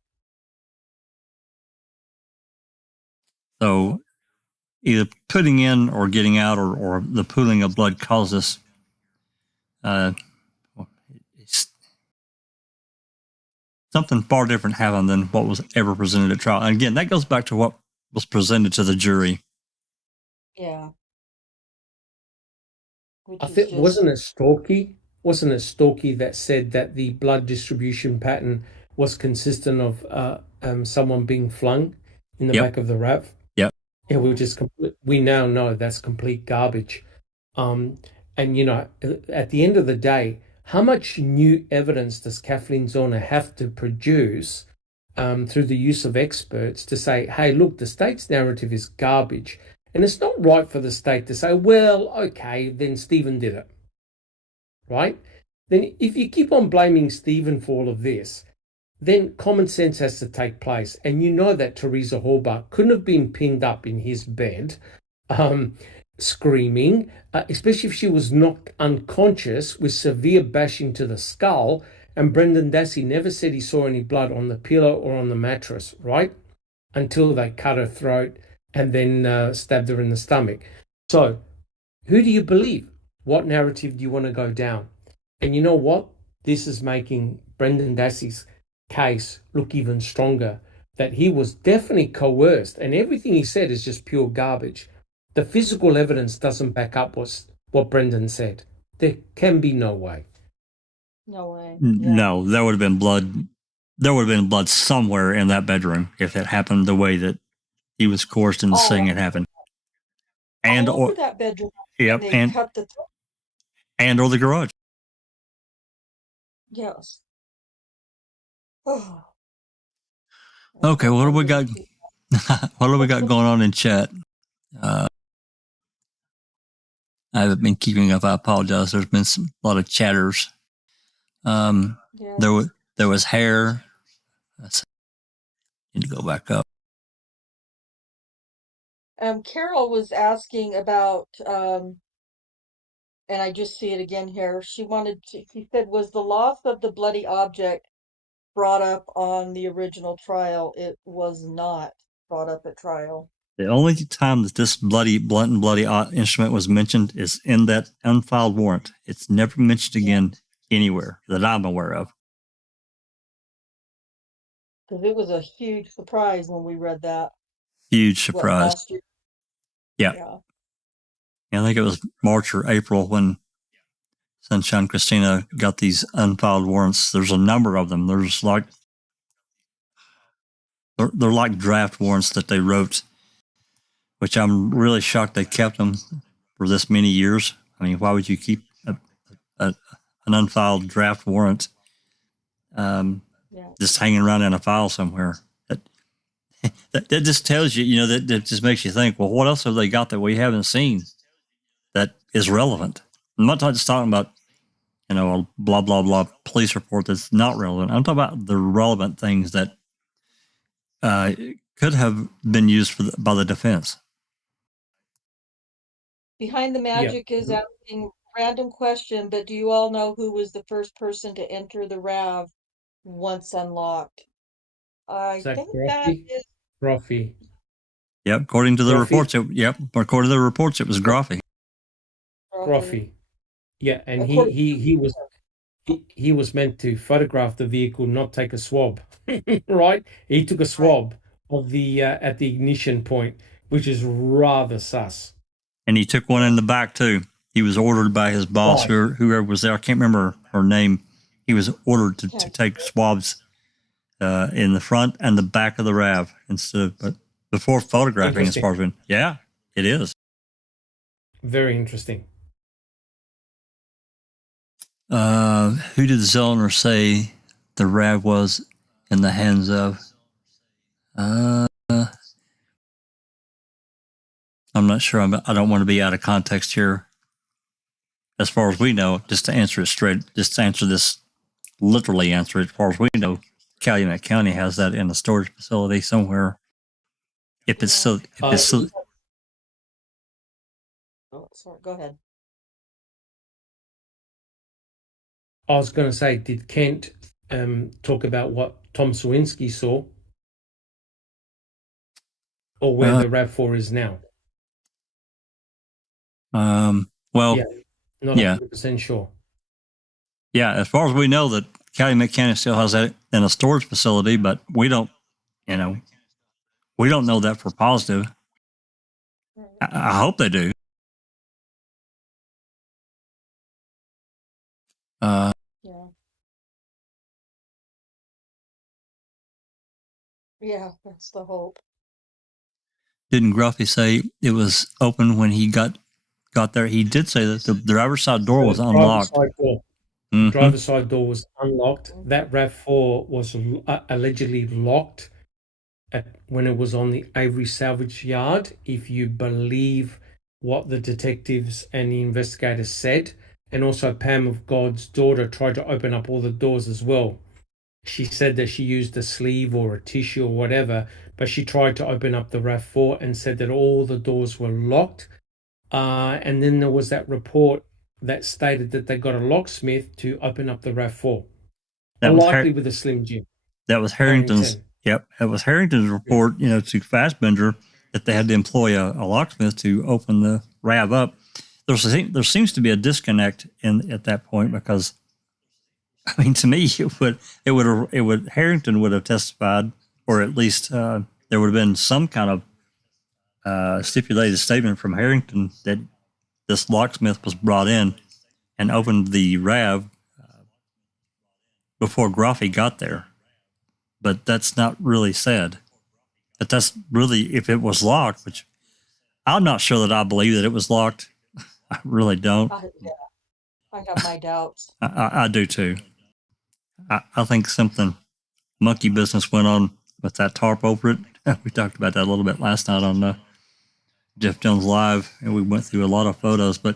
So either putting in or getting out, or the pooling of blood causes something far different happened than what was ever presented at trial. And again, that goes back to what was presented to the jury. Yeah. I think wasn't it Storkey that said that the blood distribution pattern was consistent of someone being flung in the back of the RAV? Yep. Yeah, we now know that's complete garbage. And at the end of the day, how much new evidence does Kathleen Zellner have to produce through the use of experts to say, hey, look, the state's narrative is garbage? And it's not right for the state to say, well, okay, then Stephen did it, right? Then if you keep on blaming Stephen for all of this, then common sense has to take place. And you know that Teresa Halbach couldn't have been pinned up in his bed screaming, especially if she was knocked unconscious with severe bashing to the skull. And Brendan Dassey never said he saw any blood on the pillow or on the mattress, right? Until they cut her throat and then stabbed her in the stomach. So who do you believe? What narrative do you want to go down? And you know what? This is making Brendan Dassey's case look even stronger, that he was definitely coerced, and everything he said is just pure garbage. The physical evidence doesn't back up what Brendan said. There can be no way. No way. No, there would have been blood. There would have been blood somewhere in that bedroom if it happened the way that he was coerced into saying it happened. And all over that bedroom. Yep, they cut the or the garage. Yes. Oh. Okay, what do we got? What do we got going on in chat? I haven't been keeping up. I apologize. There's been a lot of chatters. There was hair. Need to go back up. Carol was asking about, and I just see it again here. She said, was the loss of the bloody object brought up on the original trial? It was not brought up at trial. The only time that this blunt and bloody instrument was mentioned is in that unfiled warrant. It's never mentioned again anywhere that I'm aware of. Because it was a huge surprise when we read that. Huge surprise. Last year? Yeah. I think it was March or April when Sunshine Christina got these unfiled warrants. There's a number of them. They're like draft warrants that they wrote, which I'm really shocked they kept them for this many years. I mean, why would you keep an unfiled draft warrant just hanging around in a file somewhere? That just tells you, that just makes you think, well, what else have they got that we haven't seen that is relevant? I'm not just talking about, a blah, blah, blah police report that's not relevant. I'm talking about the relevant things that could have been used by the defense. Behind the Magic is asking random question, but do you all know who was the first person to enter the RAV once unlocked? I think that is Groffy. Yep, according to the reports. According to the reports, it was Groffy. Groffy. Yeah, and he was he was meant to photograph the vehicle, not take a swab, right? He took a swab of the at the ignition point, which is rather sus. And he took one in the back too. He was ordered by his boss, whoever was there. I can't remember her name. He was ordered to take swabs in the front and the back of the RAV instead of, but before photographing, as far as when, yeah, it is. Very interesting. Who did Zellner say the RAV was in the hands of? I'm not sure. I don't want to be out of context here. As far as we know, just to answer it straight, just to answer this, literally answer it, as far as we know, Calumet County has that in a storage facility somewhere. If it's so, Oh, sorry, go ahead. I was going to say, did Kent talk about what Tom Sawinski saw, or where the RAV4 is now? Well, yeah, not 100% sure. Yeah, as far as we know, that Calumet County still has that in a storage facility, but we don't, we don't know that for positive. I hope they do. Yeah, that's the hope. Didn't Gruffy say it was open when he got there? He did say that the driver's side door was unlocked. Driver's side door was unlocked. That RAV4 was allegedly locked when it was on the Avery salvage yard, if you believe what the detectives and the investigators said. And also Pam of God's daughter tried to open up all the doors as well. She said that she used a sleeve or a tissue or whatever, but she tried to open up the RAV4 and said that all the doors were locked. And then there was that report that stated that they got a locksmith to open up the RAV4. Likely with a Slim Jim. That was Harrington's. Yep, that was Harrington's report, to Fassbender, that they had to employ a locksmith to open the RAV up. There seems to be a disconnect at that point, because, I mean, to me, Harrington would have testified, or at least there would have been some kind of stipulated statement from Harrington that this locksmith was brought in and opened the RAV before Gruffy got there. But that's not really said. But that's really, if it was locked, which I'm not sure that I believe that it was locked. I really don't. I have my doubts. I do too. I think something monkey business went on with that tarp over it. We talked about that a little bit last night on Jeff Jones Live, and we went through a lot of photos, but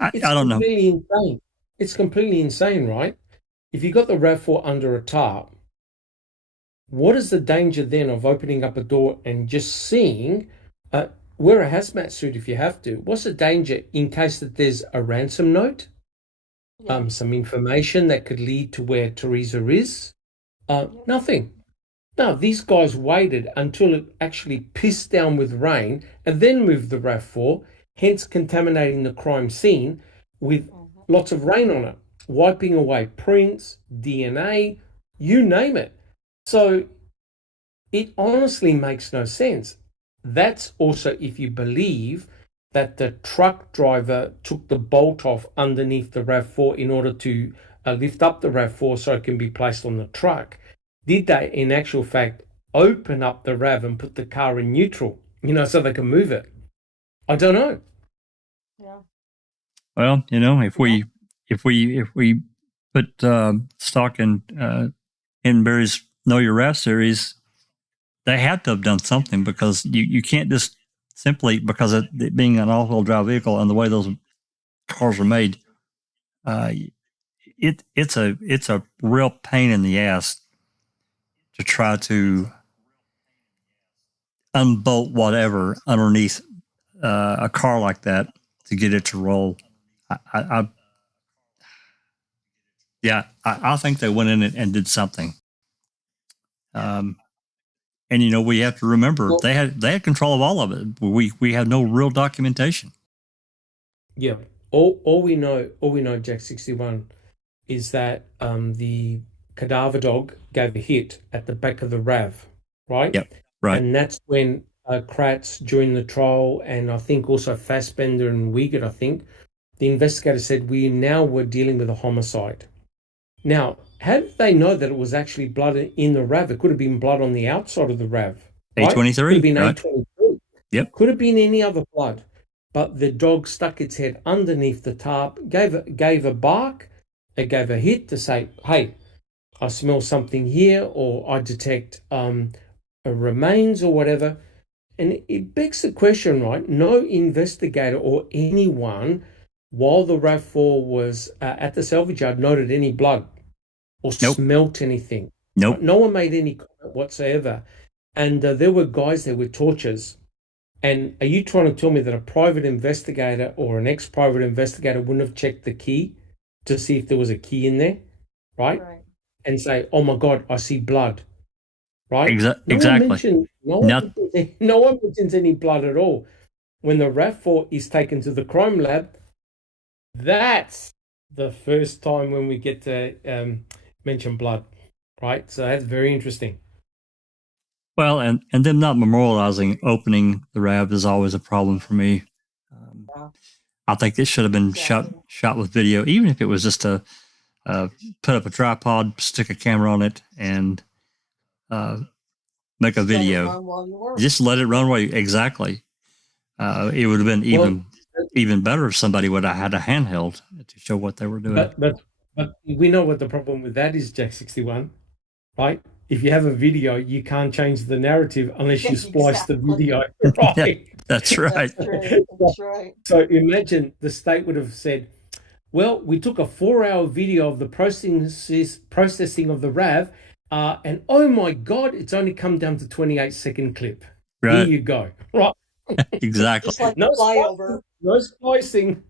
I don't know. Insane. It's completely insane, right? If you got the RAV4 under a tarp, what is the danger then of opening up a door and just seeing, wear a hazmat suit if you have to. What's the danger in case that there's a ransom note, some information that could lead to where Teresa is? Nothing. No, these guys waited until it actually pissed down with rain and then moved the RAV4, hence contaminating the crime scene with lots of rain on it, wiping away prints, DNA, you name it. So it honestly makes no sense. That's also if you believe that the truck driver took the bolt off underneath the RAV4 in order to lift up the RAV4 so it can be placed on the truck. Did they, in actual fact, open up the RAV and put the car in neutral, so they can move it? I don't know. Yeah. Well, if we put stock in Hindenburg's Know Your RAV series, they had to have done something, because you can't just simply, because it being an all-wheel drive vehicle and the way those cars are made, it's a real pain in the ass to try to unbolt whatever underneath a car like that to get it to roll. I think they went in and did something. And we have to remember they had control of all of it. We have no real documentation. Yeah, all we know, Jack 61, is that the cadaver dog gave a hit at the back of the RAV, right? Yep. Right. And that's when Kratz during the trial, and I think also Fassbender and Wiegert, I think, the investigator said we now were dealing with a homicide. Now, how did they know that it was actually blood in the RAV? It could have been blood on the outside of the RAV. Right? A23. Could have been right? A23. Yep. Could have been any other blood. But the dog stuck its head underneath the tarp, gave a bark, it gave a hit to say, hey, I smell something here, or I detect a remains or whatever. And it begs the question, right? No investigator or anyone, while the RAV4 was at the salvage yard, noted any blood or smelt anything. Nope. No one made any comment whatsoever. And there were guys there with torches. And are you trying to tell me that a private investigator or an ex-private investigator wouldn't have checked the key to see if there was a key in there, right? And say, oh my God, I see blood, right? Exactly. No one mentions any blood at all. When the RAV4 is taken to the crime lab, that's the first time when we get to mention blood, right? So that's very interesting. Well, and them not memorializing opening the RAV is always a problem for me. I think it should have been shot with video, even if it was just to put up a tripod, stick a camera on it, and make a video. Just let it run while you, exactly. It would have been even better if somebody would have had a handheld to show what they were doing. But we know what the problem with that is, Jack 61, right? If you have a video, you can't change the narrative unless you splice the video, right? That's right. That's right. So imagine the state would have said, well, we took a 4-hour video of the processing of the RAV, and oh my God, it's only come down to 28-second clip. Right. Here you go. Right. Exactly. Just like the flyover. No splicing.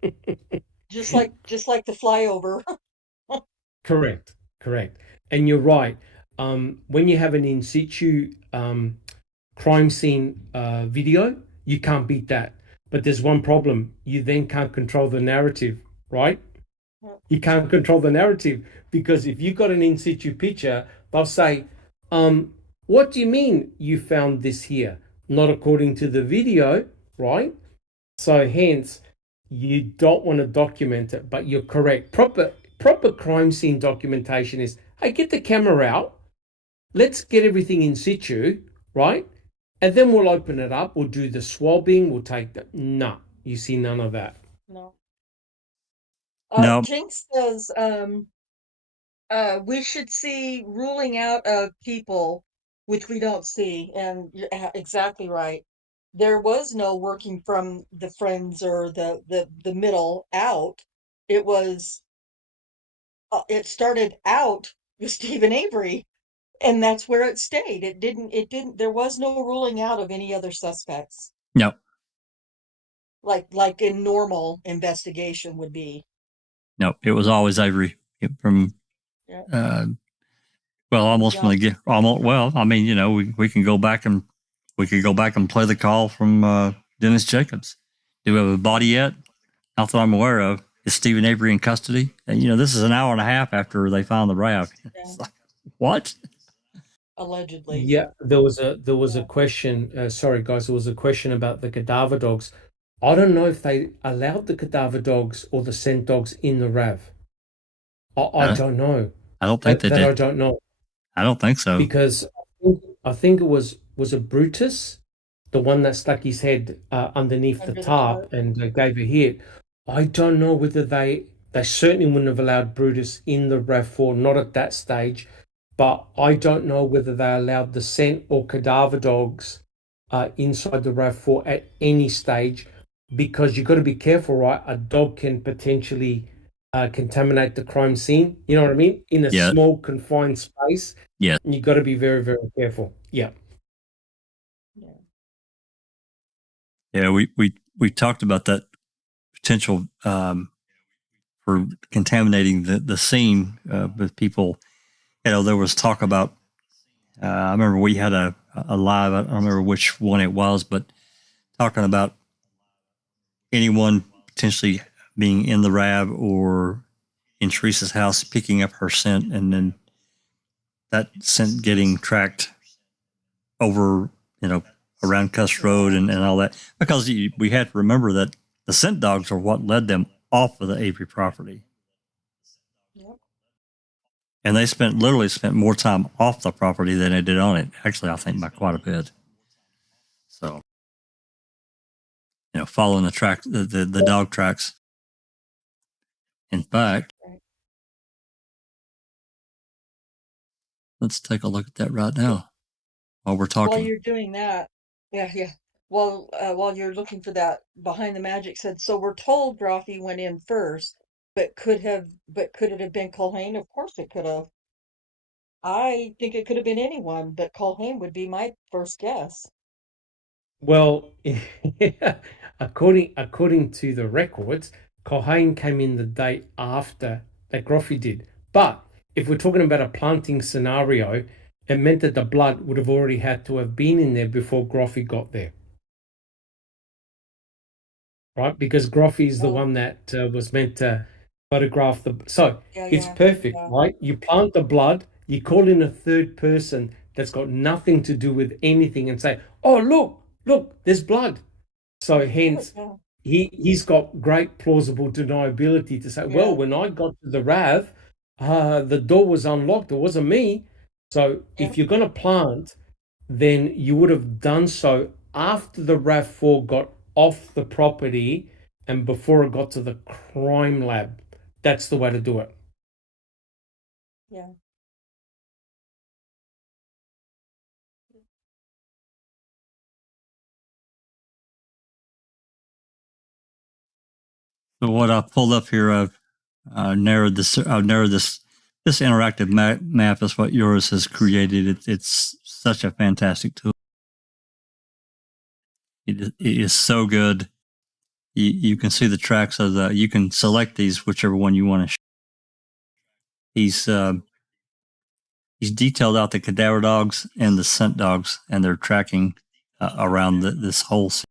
just like the flyover. Correct. And you're right. When you have an in situ crime scene video, you can't beat that. But there's one problem. You then can't control the narrative, right? You can't control the narrative because if you've got an in situ picture, they'll say, what do you mean you found this here? Not according to the video, right? So hence, you don't want to document it, but you're correct. Proper crime scene documentation is, hey, get the camera out. Let's get everything in situ, right? And then we'll open it up. We'll do the swabbing. We'll take the... No, you see none of that. No. No. Jinx says we should see ruling out of people, which we don't see. And you're exactly right. There was no working from the friends or the middle out. It was... it started out with Stephen Avery. And that's where it stayed. It didn't, there was no ruling out of any other suspects. No. Like a normal investigation would be. No, it was always Avery from, almost when they get, almost, well, I mean, you know, we can go back and play the call from Dennis Jacobs. Do we have a body yet? Not that I'm aware of. Is Stephen Avery in custody? And, you know, this is an hour and a half after they found the RAV. It's like, what? Allegedly. Yeah, there was a question. Sorry, guys, there was a question about the cadaver dogs. I don't know if they allowed the cadaver dogs or the scent dogs in the RAV. I don't know. I don't think they did. I don't know. I don't think so. Because I think it was a Brutus, the one that stuck his head underneath the tarp and gave a hit. I don't know whether they certainly wouldn't have allowed Brutus in the RAV4, not at that stage. But I don't know whether they allowed the scent or cadaver dogs inside the RAV4 at any stage, because you've got to be careful, right? A dog can potentially contaminate the crime scene. You know what I mean? In a small confined space. Yeah. You've got to be very, very careful. Yeah. Yeah, we talked about that potential for contaminating the scene with people. You know, there was talk about, I remember we had a live, I don't remember which one it was, but talking about anyone potentially being in the RAV or in Teresa's house, picking up her scent, and then that scent getting tracked over, around Cuss Road and all that. Because we had to remember that the scent dogs are what led them off of the Avery property. Yep. And they literally spent more time off the property than they did on it. Actually, I think by quite a bit. So, following the dog tracks. In fact, let's take a look at that right now while we're talking. While you're doing that, yeah. While you're looking for that, Behind the Magic said, so we're told Groffy went in first, but could it have been Culhane? Of course it could have. I think it could have been anyone, but Culhane would be my first guess. Well, according to the records, Culhane came in the day after that Groffy did. But if we're talking about a planting scenario, it meant that the blood would have already had to have been in there before Groffy got there. Right? Because Groffy is the one that was meant to photograph the... So it's perfect, right? You plant the blood, you call in a third person that's got nothing to do with anything and say, oh, look, there's blood. So hence, he's got great plausible deniability to say, well, when I got to the RAV, the door was unlocked. It wasn't me. So if you're going to plant, then you would have done so after the RAV4 got off the property and before it got to the crime lab. That's the way to do it. Yeah. So what I pulled up here, I've narrowed this. This interactive map is what yours has created. It's such a fantastic tool. It is so good. You can see the tracks of you can select these, whichever one you want to show. He's detailed out the cadaver dogs and the scent dogs, and they're tracking around this whole scene.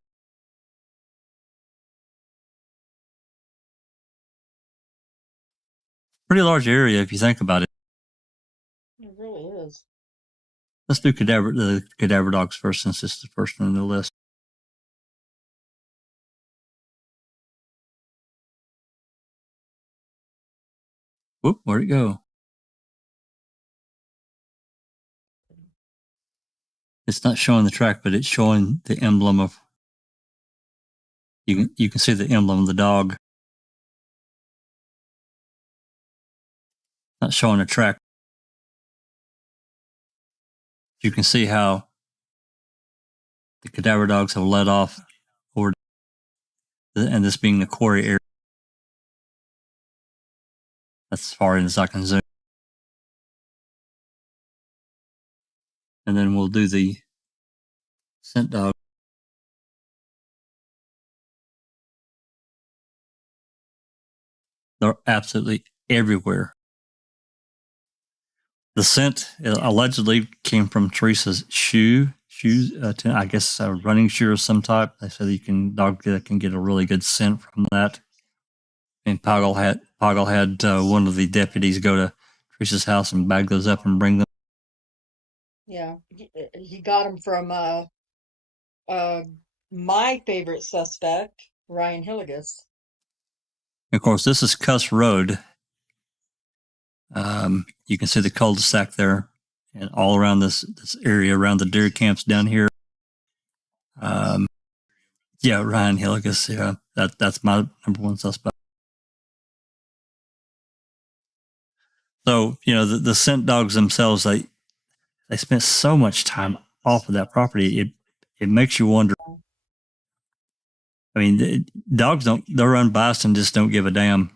Pretty large area if you think about it. It really is. Let's do the cadaver dogs first, since it's the first one on the list. Whoop, where'd it go? It's not showing the track, but it's showing the emblem of. You can see the emblem of the dog. Not showing a track. You can see how the cadaver dogs have led off over, and this being the quarry area. That's as far in as I can zoom. And then we'll do the scent dog. They're absolutely everywhere. The scent allegedly came from Teresa's shoes. I guess a running shoe of some type. They said dog can get a really good scent from that. And Poggle had one of the deputies go to Teresa's house and bag those up and bring them. Yeah, he got them from my favorite suspect, Ryan Hilligus. Of course, this is Cuss Road. You can see the cul-de-sac there, and all around this area, around the deer camps down here. Yeah, Ryan Hilligus. Yeah, that's my number one suspect. So the scent dogs themselves, they spent so much time off of that property. It makes you wonder. I mean, dogs they're unbiased and just don't give a damn.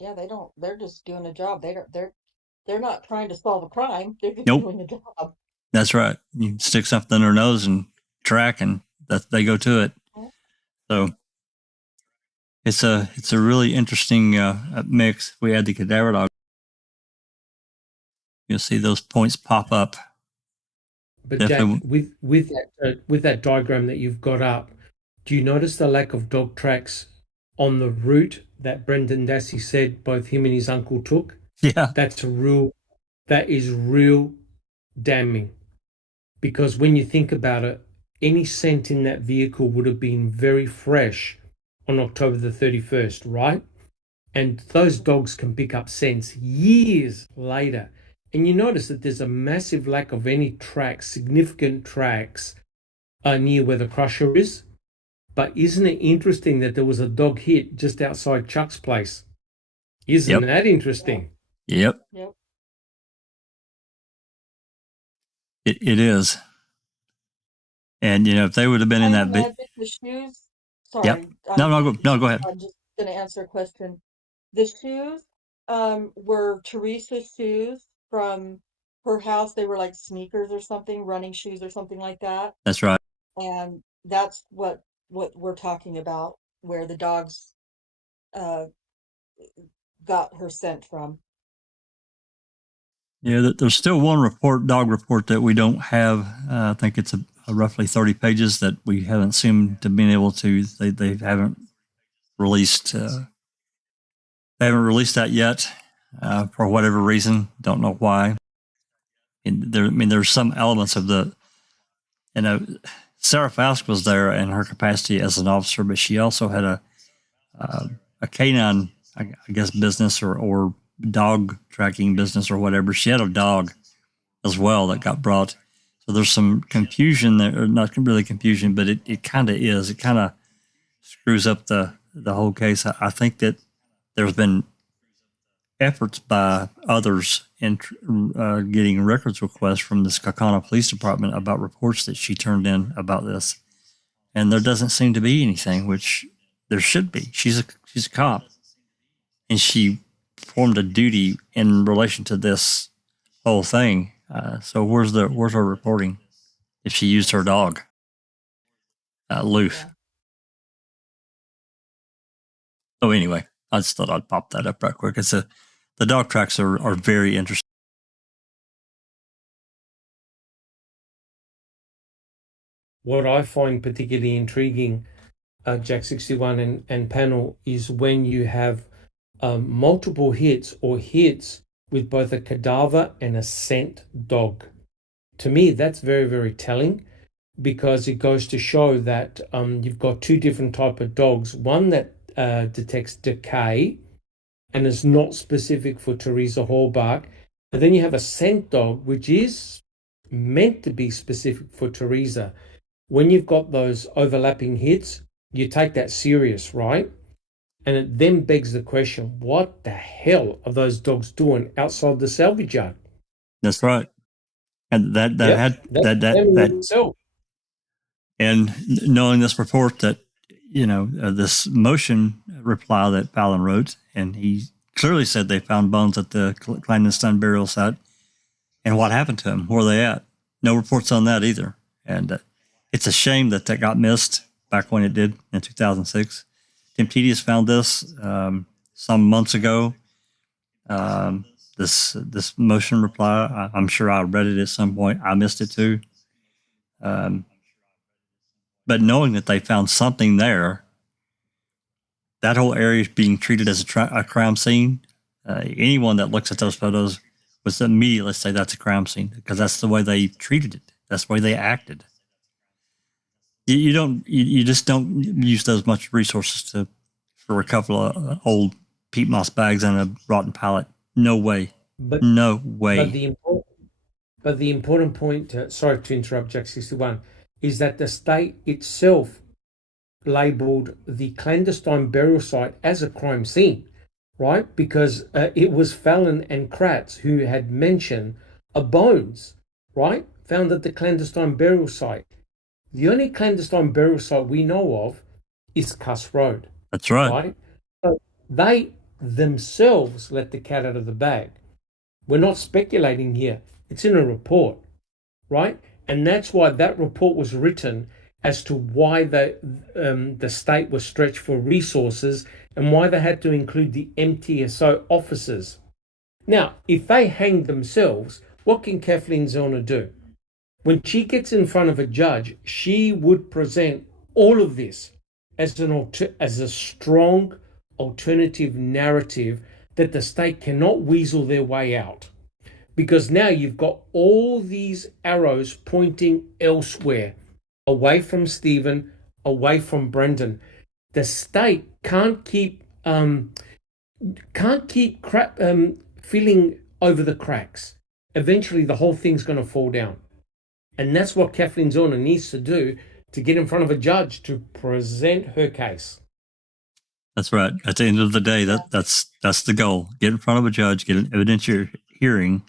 Yeah, they don't. They're just doing a job. They're not trying to solve a crime. They're just doing a job. That's right. You stick something in their nose and track, and they go to it. So it's a really interesting mix. We add the cadaver dog. You'll see those points pop up. But Jack, with that diagram that you've got up, Do you notice the lack of dog tracks on the route that Brendan Dassey said both him and his uncle took? Yeah. That is real damning. Because when you think about it, any scent in that vehicle would have been very fresh on October the 31st, right? And those dogs can pick up scents years later. And you notice that there's a massive lack of any tracks, significant tracks near where the crusher is. But isn't it interesting that there was a dog hit just outside Chuck's place? Isn't that interesting? Yep. Yep. It is. And, if they would have been in that bit. The shoes. Yep. Sorry. No, go ahead. I'm just going to answer a question. The shoes were Teresa's shoes from her house. They were like sneakers or something, running shoes or something like that. That's right. And that's what we're talking about, where the dogs got her scent from. Yeah, there's still one dog report that we don't have. I think it's a roughly 30 pages that we haven't seemed to been able to. They haven't released. They haven't released that yet for whatever reason. Don't know why. There's some elements of the. Sarah Faust was there in her capacity as an officer, but she also had a canine, I guess, business or dog tracking business or whatever. She had a dog as well that got brought. So there's some confusion there, or not really confusion, but it kind of is. It kind of screws up the whole case. I think that there's been efforts by others in getting records requests from the Kaukauna Police Department about reports that she turned in about this. And there doesn't seem to be anything, which there should be. She's a cop. And she performed a duty in relation to this whole thing. So where's her reporting if she used her dog? Loof. Yeah. So anyway, I just thought I'd pop that up right quick. The dog tracks are very interesting. What I find particularly intriguing, Jack 61 and panel, is when you have multiple hits or hits with both a cadaver and a scent dog. To me, that's very, very telling, because it goes to show that you've got two different type of dogs. One that detects decay and is not specific for Teresa Hallbark. But then you have a scent dog, which is meant to be specific for Teresa. When you've got those overlapping hits, you take that serious, right? And it then begs the question, what the hell are those dogs doing outside the salvage yard? That's right. And that and knowing this report that, this motion reply that Fallon wrote, and he clearly said they found bones at the clandestine burial site. And what happened to them? Where are they at? No reports on that either. And it's a shame that got missed back when it did in 2006. Tim Tedious found this some months ago. This motion reply, I'm sure I read it at some point. I missed it too. But knowing that they found something there, that whole area is being treated as a crime scene. Anyone that looks at those photos would immediately say that's a crime scene, because that's the way they treated it. That's the way they acted. You just don't use those much resources for a couple of old peat moss bags and a rotten pallet. No way. No way. But the important point, sorry to interrupt, Jack 61, is that the state itself labelled the clandestine burial site as a crime scene, right? Because it was Fallon and Kratz who had mentioned bones, right? Found at the clandestine burial site. The only clandestine burial site we know of is Cuss Road. That's right. So they themselves let the cat out of the bag. We're not speculating here. It's in a report, right? And that's why that report was written, as to why the state was stretched for resources and why they had to include the MTSO officers. Now, if they hang themselves, what can Kathleen Zellner do? When she gets in front of a judge, she would present all of this as a strong alternative narrative that the state cannot weasel their way out. Because now you've got all these arrows pointing elsewhere, away from Stephen, away from Brendan. The state can't keep filling over the cracks. Eventually, the whole thing's going to fall down, and that's what Kathleen Zellner needs to do to get in front of a judge to present her case. That's right. At the end of the day, that's the goal. Get in front of a judge, get an evidentiary hearing,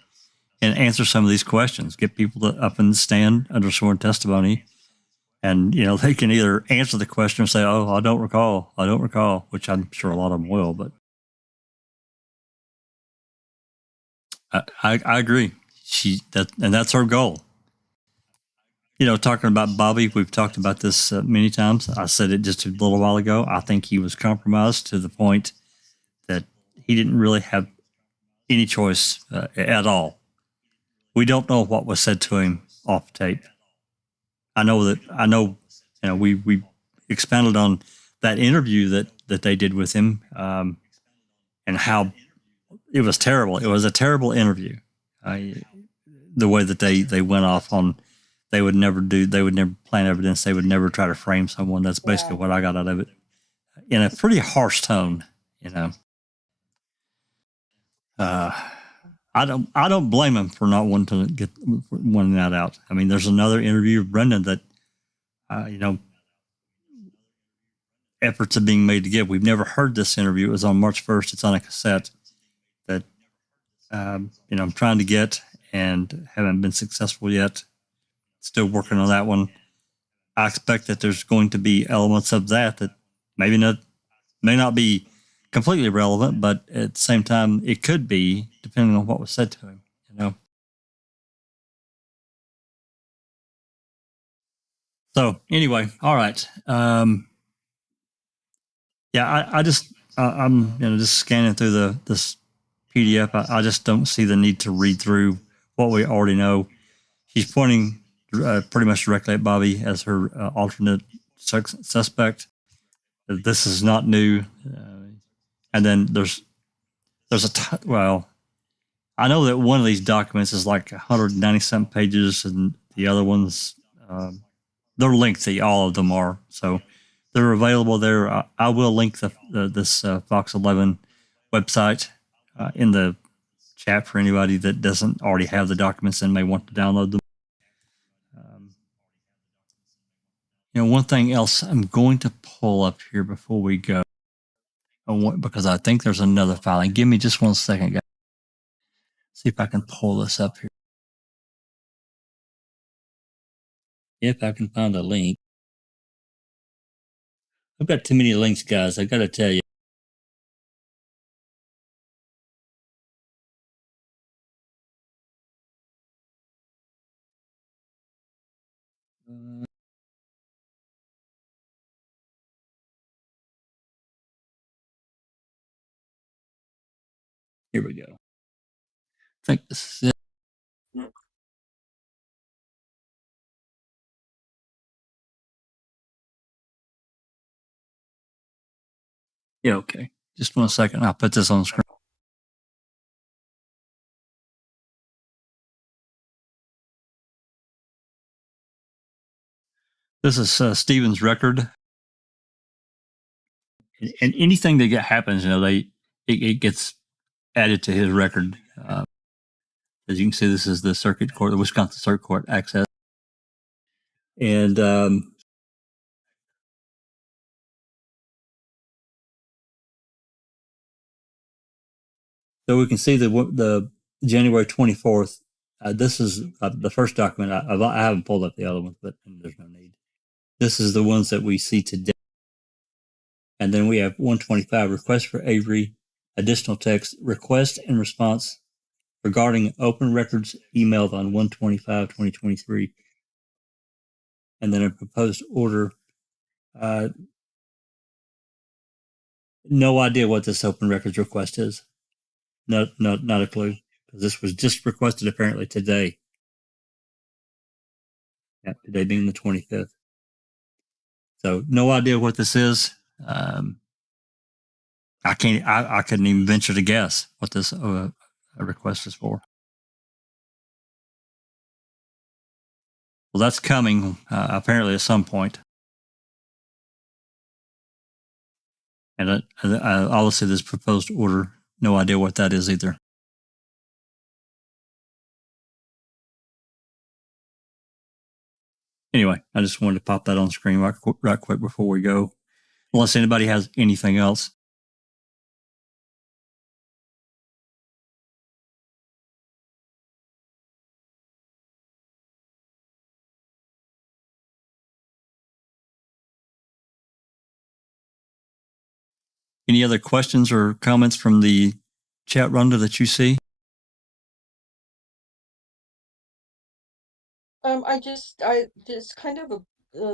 and answer some of these questions. Get people up in the stand under sworn testimony, and they can either answer the question or say, "Oh, I don't recall," which I'm sure a lot of them will. But I agree. And that's her goal. Talking about Bobby, we've talked about this many times. I said it just a little while ago. I think he was compromised to the point that he didn't really have any choice at all. We don't know what was said to him off tape. I know, we expounded on that interview that they did with him, and how it was terrible. It was a terrible interview. The way that they went off on, they would never plant evidence. They would never try to frame someone. That's basically what I got out of it, in a pretty harsh tone. I don't blame him for not wanting to get that out. I mean, there's another interview of Brendan that, efforts are being made to get. We've never heard this interview. It was on March 1st. It's on a cassette that, I'm trying to get and haven't been successful yet. Still working on that one. I expect that there's going to be elements of that may not be completely relevant, but at the same time, it could be, depending on what was said to him. So anyway, all right. I'm just scanning through this PDF. I just don't see the need to read through what we already know. She's pointing pretty much directly at Bobby as her alternate suspect. This is not new. And then there's I know that one of these documents is like 190-something pages, and the other ones, they're lengthy. All of them are. So they're available there. I will link this Fox 11 website in the chat for anybody that doesn't already have the documents and may want to download them. One thing else I'm going to pull up here before we go, because I think there's another filing. Give me just 1 second, guys. See if I can pull this up here. If I can find a link. I've got too many links, guys. I got to tell you. Here we go. I think this is it. Yeah, okay. Just 1 second. I'll put this on the screen. This is Stephen's record. And anything that happens, it gets added to his record. As you can see, this is the circuit court, the Wisconsin Circuit Court access. And so we can see the January 24th. This is the first document. I haven't pulled up the other ones, but there's no need. This is the ones that we see today. And then we have 125, request for Avery, additional text, request and response regarding open records emailed on 1/25/2023. And then a proposed order. No idea what this open records request is. No, not a clue. This was just requested apparently today. Yeah, today being the 25th. So no idea what this is. I couldn't even venture to guess what this request is for. Well, that's coming apparently at some point. And obviously this proposed order, no idea what that is either. Anyway, I just wanted to pop that on the screen right quick before we go, unless anybody has anything else. Any other questions or comments from the chat runner that you see? I just kind of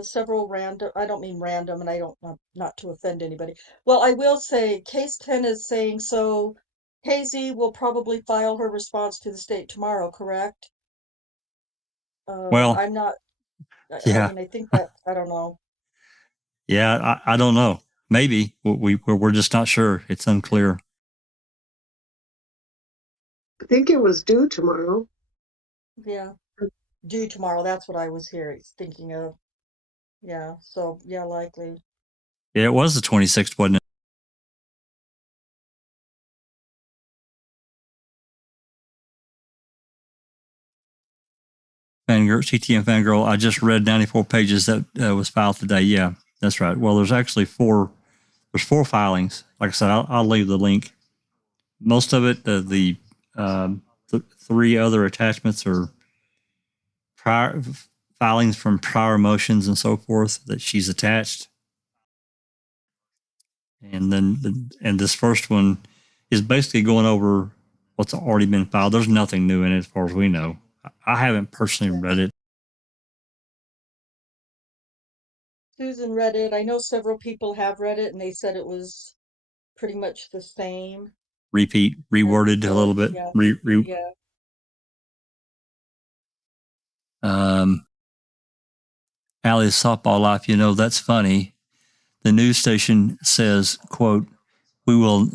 several random, I don't mean random, and I don't want not to offend anybody. Well, I will say case 10 is saying, so KZ will probably file her response to the state tomorrow, correct? Well, I'm not, yeah. I mean, I think that, I don't know. Yeah, I don't know. Maybe we're just not sure. It's unclear. I think it was due tomorrow. Yeah, due tomorrow. That's what I was thinking of. Yeah, so yeah, likely. Yeah, it was the 26th, wasn't it? Fangirl, CTM Fangirl, I just read 94 pages that was filed today. Yeah, that's right. Well, there's actually four filings. Like I said, I'll leave the link. Most of it, the three other attachments are prior filings from prior motions and so forth that she's attached. And then, and this first one is basically going over what's already been filed. There's nothing new in it as far as we know. I haven't personally read it. Susan read it. I know several people have read it, and they said it was pretty much the same. Reworded a little bit. Yeah. Yeah. Allie's softball life, that's funny. The news station says, quote, we will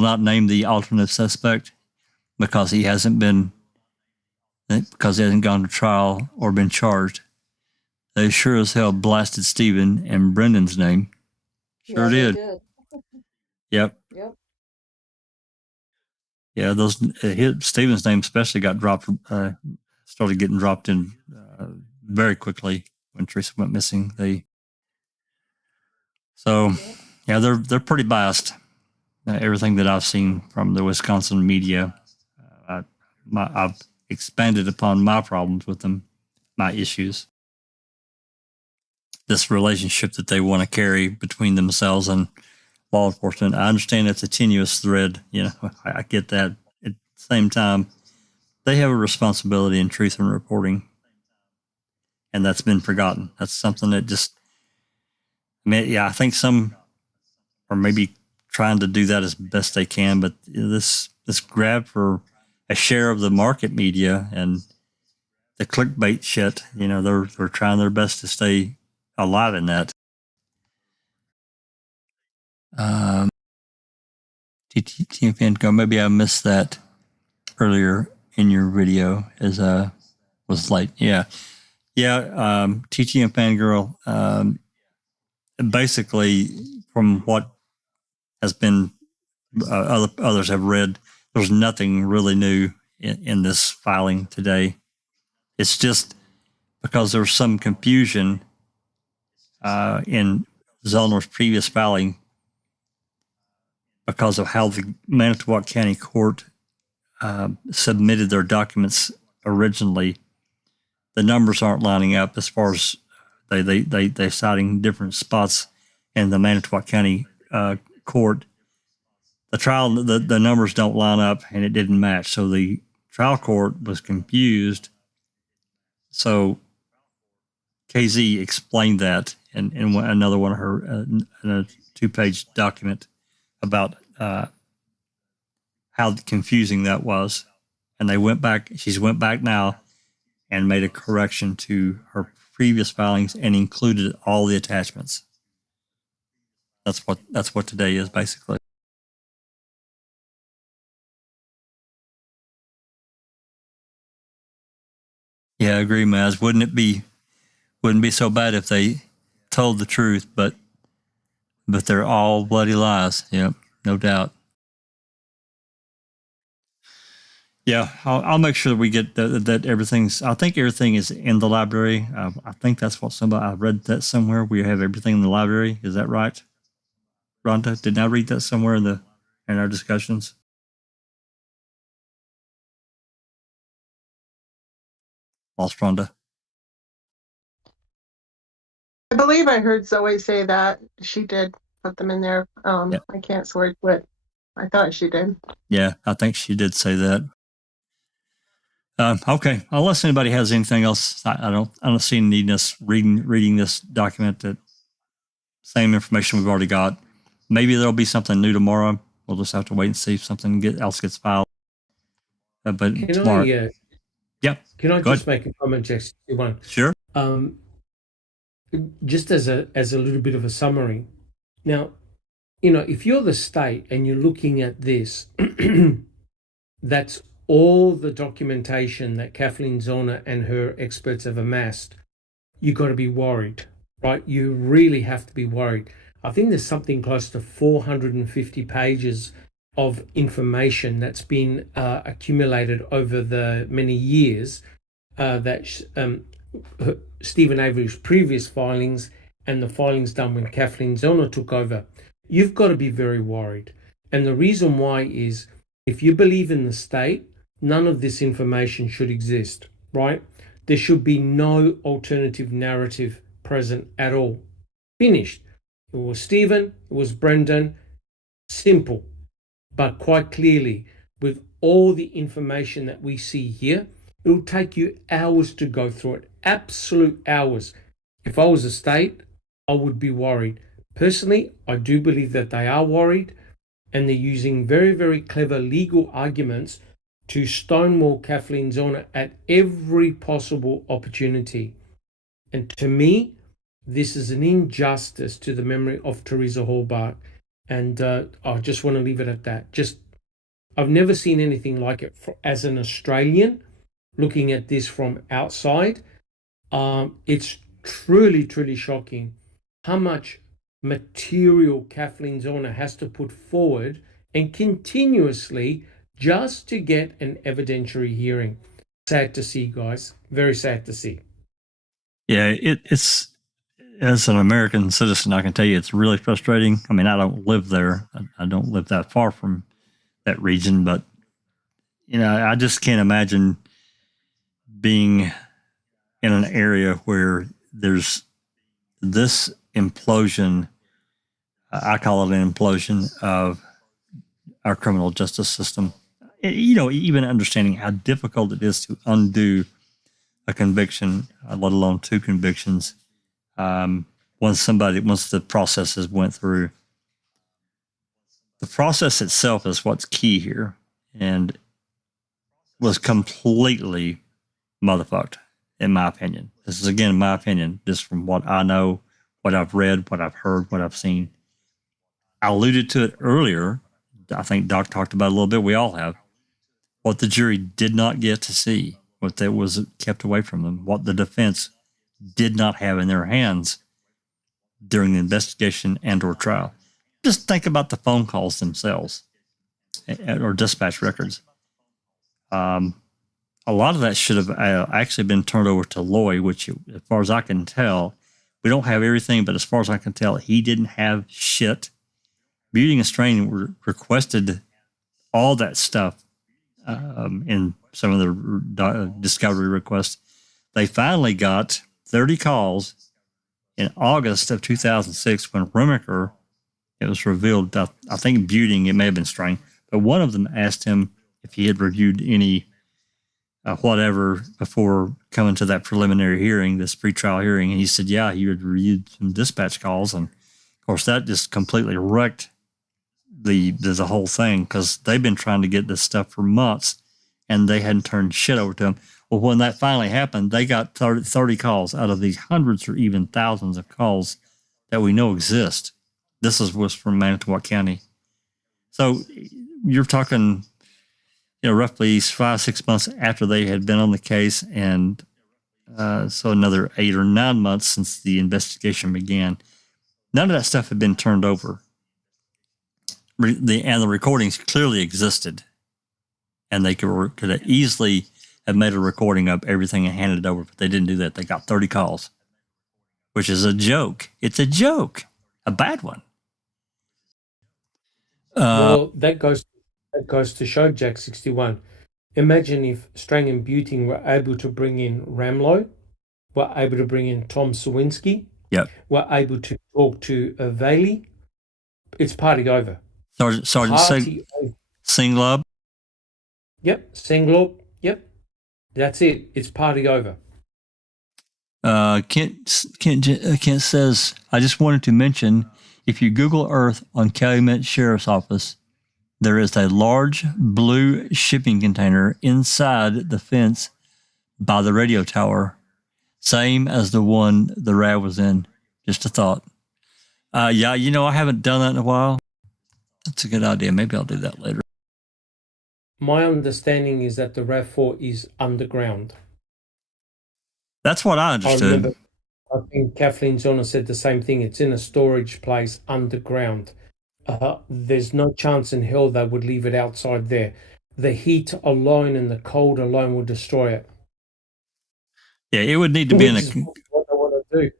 not name the alternate suspect because he hasn't gone to trial or been charged. They sure as hell blasted Stephen and Brendan's name. Sure did. Yep. Yeah, those Stephen's name especially got dropped, started getting dropped in very quickly when Teresa went missing. They're pretty biased. Everything that I've seen from the Wisconsin media, I've expanded upon my problems with them, my issues. This relationship that they want to carry between themselves and law enforcement. I understand it's a tenuous thread. I get that. At the same time, they have a responsibility in truth and reporting, and that's been forgotten. That's something that I think some are maybe trying to do that as best they can, but this grab for a share of the market media and the clickbait shit, they're trying their best to stay alive in that. Maybe I missed that earlier in your video as was late. Yeah. TTM Fangirl, basically from what has been others have read, there's nothing really new in this filing today. It's just because there's some confusion in Zellner's previous filing because of how the Manitowoc County Court submitted their documents originally. The numbers aren't lining up as far as they're citing different spots in the Manitowoc County Court. The numbers don't line up and it didn't match. So the trial court was confused. So KZ explained that in another one of her in a 2-page document about how confusing that was. And she's went back now and made a correction to her previous filings and included all the attachments. That's what today is basically. Yeah, I agree, Maz. Wouldn't be so bad if they told the truth, but they're all bloody lies. Yep, no doubt. Yeah, I'll make sure that we get that everything's. I think everything is in the library. I think that's what I read that somewhere. We have everything in the library. Is that right, Rhonda? Didn't I read that somewhere in our discussions? Lost Rhonda. I believe I heard Zoe say that she did put them in there. Yeah. I can't swear to it. I thought she did. Yeah, I think she did say that. Okay, unless anybody has anything else, I don't see any need in us reading this document. That same information we've already got. Maybe there'll be something new tomorrow. We'll just have to wait and see if something else gets filed. But tomorrow, yeah. Can I just make a comment, Jesse? One. Sure. Just as a little bit of a summary. Now, if you're the state and you're looking at this, that's all the documentation that Kathleen Zellner and her experts have amassed. You've got to be worried, right? You really have to be worried. I think there's something close to 450 pages of information that's been accumulated over the many years that Stephen Avery's previous filings and the filings done when Kathleen Zellner took over. You've got to be very worried. And the reason why is, if you believe in the state, none of this information should exist, right? There should be no alternative narrative present at all. Finished. It was Stephen, it was Brendan. Simple. But quite clearly, with all the information that we see here, it will take you hours to go through it. Absolute hours. If I was a state, I would be worried. Personally, I do believe that they are worried, and they're using very, very clever legal arguments to stonewall Kathleen Zellner at every possible opportunity. And to me, this is an injustice to the memory of Teresa Halbach. And I just want to leave it at that. I've never seen anything like it as an Australian looking at this from outside. It's truly, truly shocking how much material Kathleen Zellner has to put forward and continuously just to get an evidentiary hearing. Sad to see, guys. Very sad to see. Yeah, it's as an American citizen, I can tell you it's really frustrating. I mean, I don't live there. I don't live that far from that region, but I just can't imagine being in an area where there's this implosion. I call it an implosion of our criminal justice system. Even understanding how difficult it is to undo a conviction, let alone two convictions, once the processes went through. The process itself is what's key here, and was completely motherfucked, in my opinion. This is, again, my opinion, just from what I know, what I've read, what I've heard, what I've seen. I alluded to it earlier. I think Doc talked about it a little bit. We all have. What the jury did not get to see, what that was kept away from them, what the defense did not have in their hands during the investigation and or trial. Just think about the phone calls themselves or dispatch records. A lot of that should have actually been turned over to Loy, which, as far as I can tell, we don't have everything, but as far as I can tell, he didn't have shit. Beauty and Strain requested all that stuff in some of the discovery requests. They finally got 30 calls in August of 2006 when Remaker, it was revealed, I think Beauty, it may have been Strain, but one of them asked him if he had reviewed any whatever before coming to that preliminary hearing, this pretrial hearing. And he said, yeah, he had reviewed some dispatch calls. And of course, that just completely wrecked the whole thing, because they've been trying to get this stuff for months and they hadn't turned shit over to him. Well, when that finally happened, they got 30 calls out of these hundreds or even thousands of calls that we know exist. This was from Manitowoc County. So you're talking, roughly 5-6 months after they had been on the case, and so another 8 or 9 months since the investigation began. None of that stuff had been turned over. And the recordings clearly existed, and they could easily have made a recording of everything and handed it over, but they didn't do that. They got 30 calls, which is a joke. It's a joke, a bad one. Well, that goes to show, Jack 61. Imagine if Strang and Buting were able to bring in Ramlow, were able to bring in Tom Sawinski, Yep. were able to talk to Avery. It's party over. Sergeant Singlob. Yep, Singlob. Yep, that's it. It's party over. Kent says, I just wanted to mention, if you Google Earth on Calumet Sheriff's Office, there is a large blue shipping container inside the fence by the radio tower, same as the one the RAV was in. Just a thought. Yeah, I haven't done that in a while. That's a good idea. Maybe I'll do that later. My understanding is that the RAV4 is underground. That's what I understood. I think Kathleen Zellner said the same thing. It's in a storage place underground. There's no chance in hell they would leave it outside there. The heat alone and the cold alone would destroy it. Yeah, it would need to be what I want to do.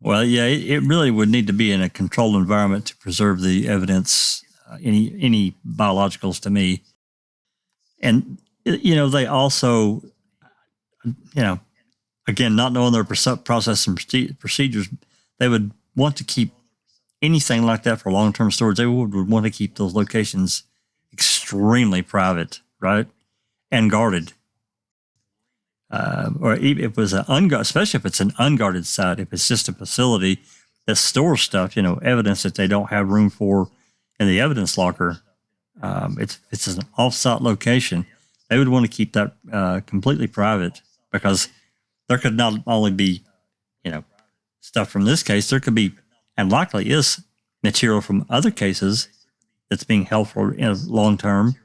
Well, yeah, it really would need to be in a controlled environment to preserve the evidence, any biologicals to me. And, they also, again, not knowing their process and procedures, they would want to keep anything like that for long-term storage. They would want to keep those locations extremely private, right, and guarded. Or if it was especially if it's an unguarded site, if it's just a facility that stores stuff, evidence that they don't have room for in the evidence locker. It's an off-site location. They would want to keep that completely private, because there could not only be, stuff from this case, there could be, and likely is, material from other cases that's being held for long term.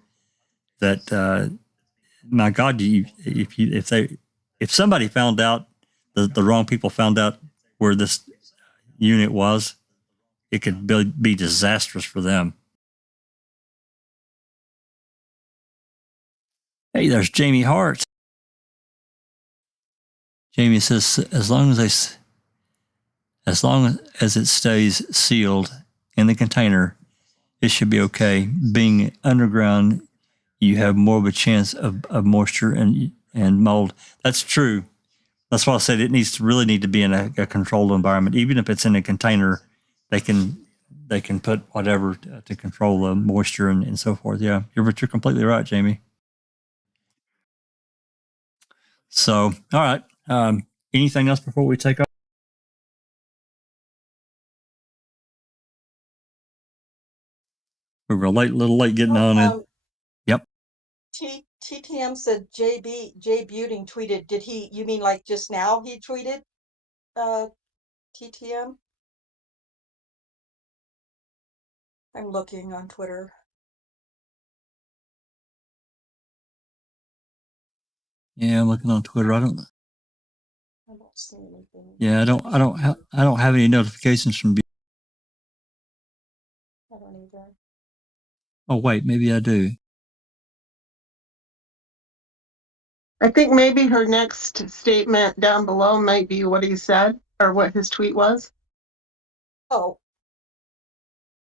That, my God, if somebody found out, the wrong people found out where this unit was, it could be disastrous for them. Hey, there's Jamie Hart. Jamie says, as long as it stays sealed in the container, it should be okay. Being underground, you have more of a chance of moisture and mold. That's true. That's why I said it really need to be in a controlled environment. Even if it's in a container, they can put whatever to control the moisture and so forth. Yeah, you're completely right, Jamie. So, all right. Anything else before we take off? We were a little late getting on it. Yep. TTM said Jay Buting tweeted. You mean like just now he tweeted? TTM? I'm looking on Twitter. Yeah, I'm looking on Twitter. I don't see anything. Yeah, I don't have any notifications from. I don't either. Oh wait, maybe I do. I think maybe her next statement down below might be what he said or what his tweet was. Oh,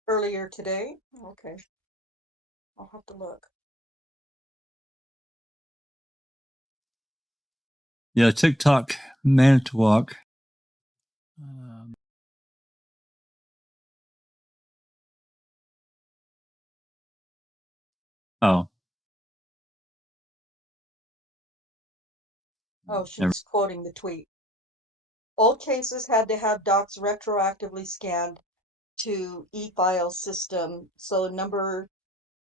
earlier today? Okay. I'll have to look. Yeah, TikTok Manitowoc. Oh, she's quoting the tweet. Old cases had to have docs retroactively scanned to e-file system. So number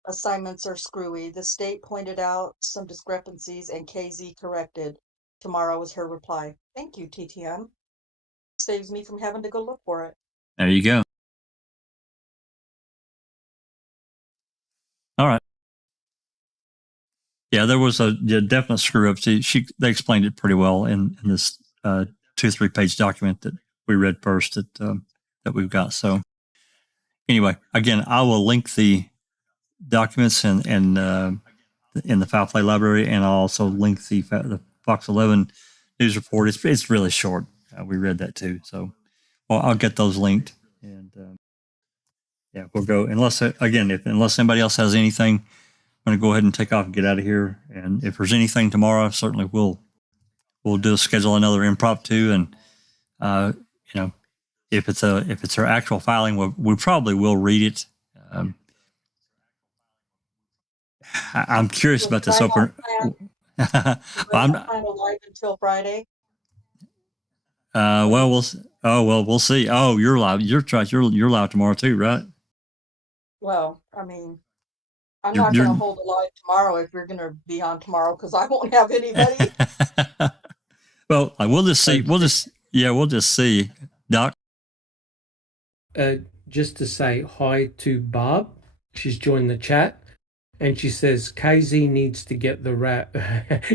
assignments are screwy. The state pointed out some discrepancies and KZ corrected. Tomorrow was her reply. Thank you, TTM. Saves me from having to go look for it. There you go. All right. Yeah, there was a definite screw up. They explained it pretty well in this 2-3 page document that we read first that we've got. So anyway, again, I will link the documents and in the Foul Play Library, and I'll also link the Fox 11 news report. It's really short. We read that too, so I'll get those linked, and yeah, we'll go. Unless anybody else has anything, I'm going to go ahead and take off and get out of here. And if there's anything tomorrow, certainly we'll schedule another impromptu. And if it's our actual filing, we probably will read it. I'm curious about this open. I'm not live until Friday. We'll see. Oh, you're live. You're live tomorrow too, right? Well, I mean, I'm not going to hold a live tomorrow if you're going to be on tomorrow, because I won't have anybody. Well, we'll just see. We'll just see. Doc? Just to say hi to Barb. She's joined the chat. And she says, KZ needs to get the RAV.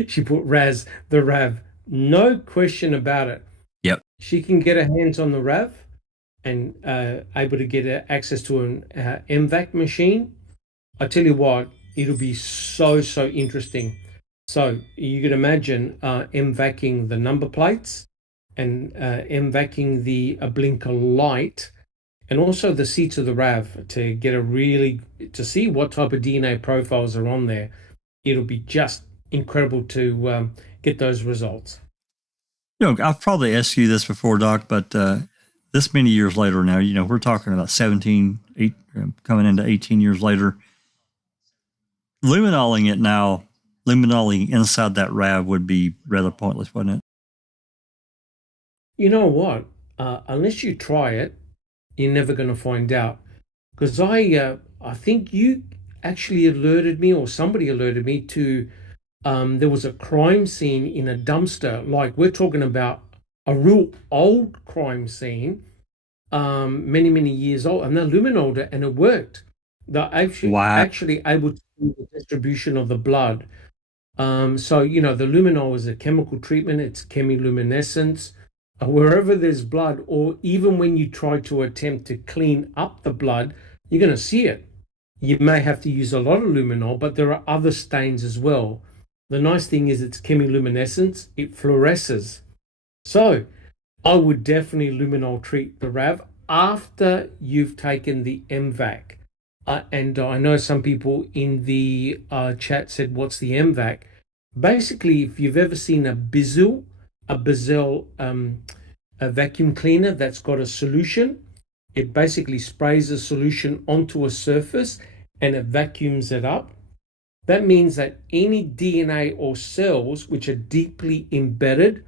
She put Raz, the RAV. No question about it. Yep. She can get her hands on the RAV and able to get access to an MVAC machine. I tell you what, it'll be so interesting. So you could imagine MVACing the number plates and MVACing the blinker light, and also the seats of the RAV to get to see what type of DNA profiles are on there. It'll be just incredible to get those results. I've probably asked you this before, Doc, but this many years later now, we're talking about 17, coming into 18 years later. Luminoling it now, luminoling inside that RAV would be rather pointless, wouldn't it? You know what? Unless you try it, you're never going to find out. Because I think you actually alerted me, or somebody alerted me to there was a crime scene in a dumpster. Like, we're talking about a real old crime scene, many years old, and they luminoled it, and it worked. They're actually able to do the distribution of the blood. So the luminol is a chemical treatment. It's chemiluminescence. Wherever there's blood, or even when you try to attempt to clean up the blood, you're going to see it. You may have to use a lot of luminol, but there are other stains as well. The nice thing is it's chemiluminescence. It fluoresces. So I would definitely luminol treat the RAV after you've taken the MVAC. And I know some people in the chat said, what's the MVAC? Basically, if you've ever seen a Bezel a vacuum cleaner that's got a solution, it basically sprays a solution onto a surface and it vacuums it up. That means that any DNA or cells which are deeply embedded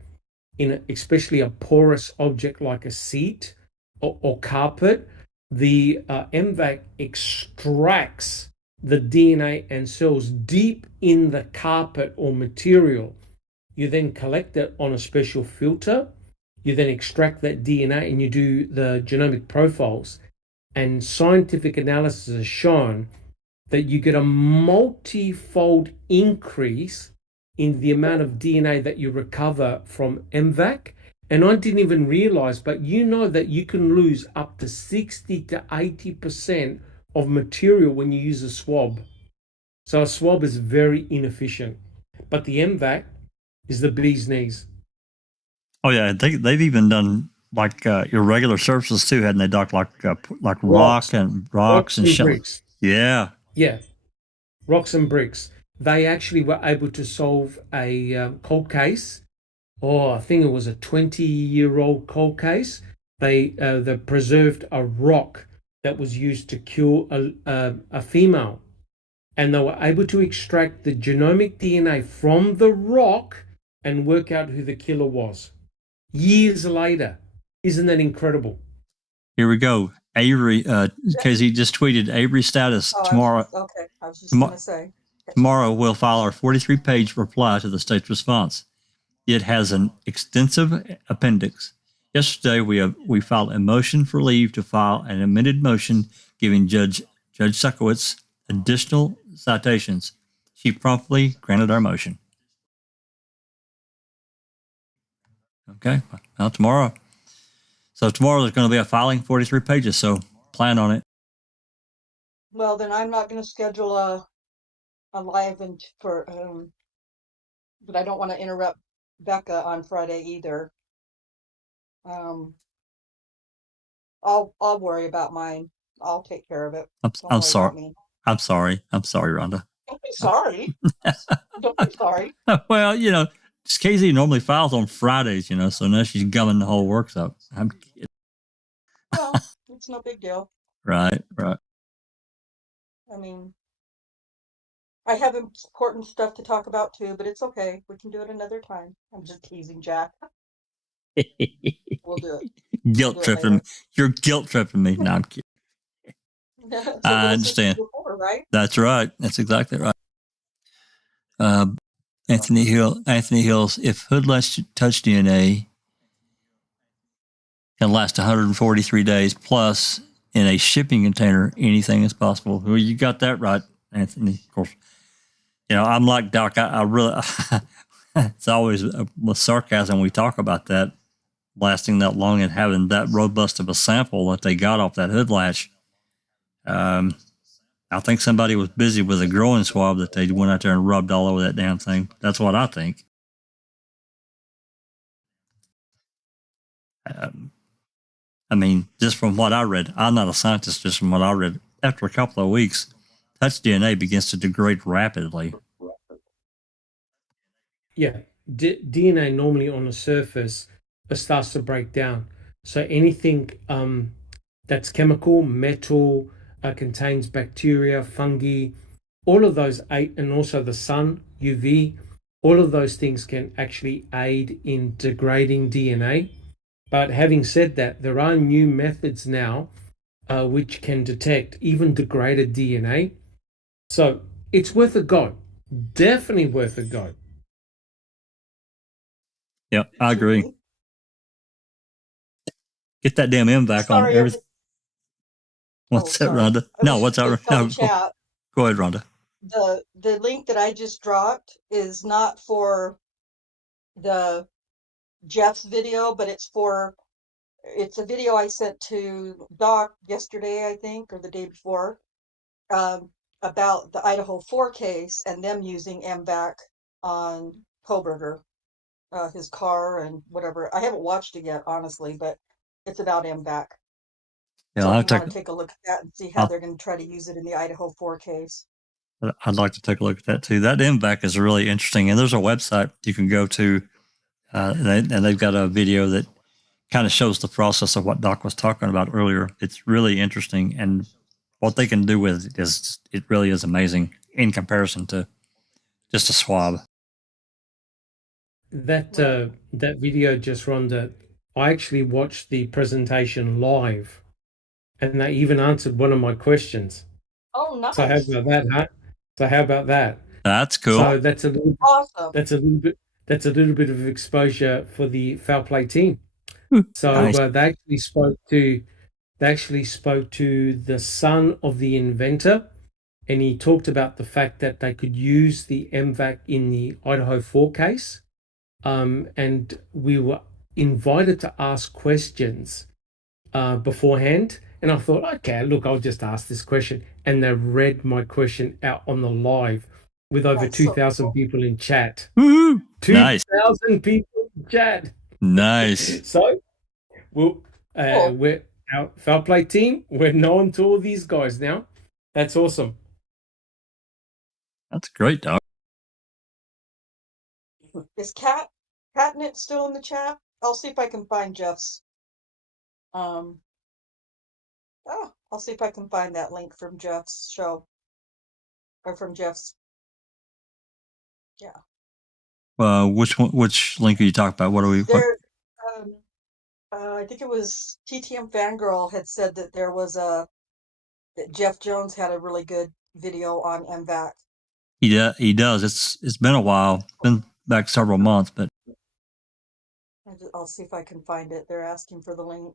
in especially a porous object like a seat or carpet, the MVAC extracts the DNA and cells deep in the carpet or material. You then collect it on a special filter. You then extract that DNA and you do the genomic profiles. And scientific analysis has shown that you get a multi-fold increase in the amount of DNA that you recover from MVAC. And I didn't even realize, but that you can lose up to 60 to 80% of material when you use a swab. So a swab is very inefficient. But the MVAC is the bee's knees. Oh yeah, they've even done like irregular surfaces too, hadn't they, Doc? Like rocks and bricks. Yeah. Rocks and bricks. They actually were able to solve a cold case. I think it was a 20-year-old cold case. They preserved a rock that was used to kill a female, and they were able to extract the genomic DNA from the rock and work out who the killer was years later. Isn't that incredible? Here we go. Avery, Casey just tweeted Avery status tomorrow. I was just going to say. Tomorrow we'll file our 43-page reply to the state's response. It has an extensive appendix. Yesterday we filed a motion for leave to file an amended motion giving Judge Suckowitz additional citations. She promptly granted our motion. Okay, well, tomorrow. So tomorrow there's going to be a filing, 43 pages, so plan on it. Well, then I'm not going to schedule a live but I don't want to interrupt Becca on Friday either. I'll worry about mine. I'll take care of it. I'm sorry. I'm sorry, Rhonda. Don't be sorry. Don't be sorry. Well, Casey normally files on Fridays, so now she's gumming the whole works up. I'm kidding. Well, it's no big deal. Right. I mean, I have important stuff to talk about too, but it's okay. We can do it another time. I'm just teasing, Jack. We'll do it. Guilt tripping. You're guilt tripping me. No, I'm kidding. I understand. Before, right? That's right. That's exactly right. Anthony Hills, if hood touch DNA can last 143 days plus in a shipping container, anything is possible. Well, you got that right, Anthony. Of course, I'm like Doc. I really, it's always with sarcasm we talk about that lasting that long and having that robust of a sample that they got off that hood latch. I think somebody was busy with a growing swab that they went out there and rubbed all over that damn thing. That's what I think. I mean, just from what I read, I'm not a scientist, just from what I read, after a couple of weeks, touch DNA begins to degrade rapidly. Yeah, DNA normally on the surface starts to break down. So anything that's chemical, metal, contains bacteria, fungi, all of those, and also the sun, UV, all of those things can actually aid in degrading DNA. But having said that, there are new methods now which can detect even degraded DNA. So it's worth a go. Definitely worth a go. Yeah, I agree. Get that damn MVAC on everything. What's that, Rhonda? No, what's that? No, go ahead, Rhonda. The link that I just dropped is not for the Jeff's video, but it's a video I sent to Doc yesterday, I think, or the day before, about the Idaho 4 case and them using MVAC on Koberger, his car and whatever. I haven't watched it yet, honestly, but it's about MVAC. Yeah, so I want to take a look at that and see how they're going to try to use it in the Idaho 4 case. I'd like to take a look at that too. That MVAC is really interesting, and there's a website you can go to, and they've got a video that kind of shows the process of what Doc was talking about earlier. It's really interesting, and what they can do with it really is amazing in comparison to just a swab. That video, just Rhonda, I actually watched the presentation live, and they even answered one of my questions. Oh, nice! So how about that, huh? So how about that? That's cool. So that's awesome. That's a little bit of exposure for the foul play team. So nice. They actually spoke to the son of the inventor, and he talked about the fact that they could use the MVAC in the Idaho 4 case, and we were invited to ask questions beforehand. And I thought, okay, look, I'll just ask this question. And they read my question out on the live with over 2,000 people in chat. 2,000 people in chat. Nice. So, we're our foul play team. We're known to all these guys now. That's awesome. That's great, Doc. Is Catnip still in the chat? I'll see if I can find Jeff's. I'll see if I can find that link from Jeff's show. Or from Jeff's. Yeah. Which link are you talking about? What are we? I think it was TTM Fangirl had said that that Jeff Jones had a really good video on MVAC. He does. It's been a while. It's been back several months, but I'll see if I can find it. They're asking for the link.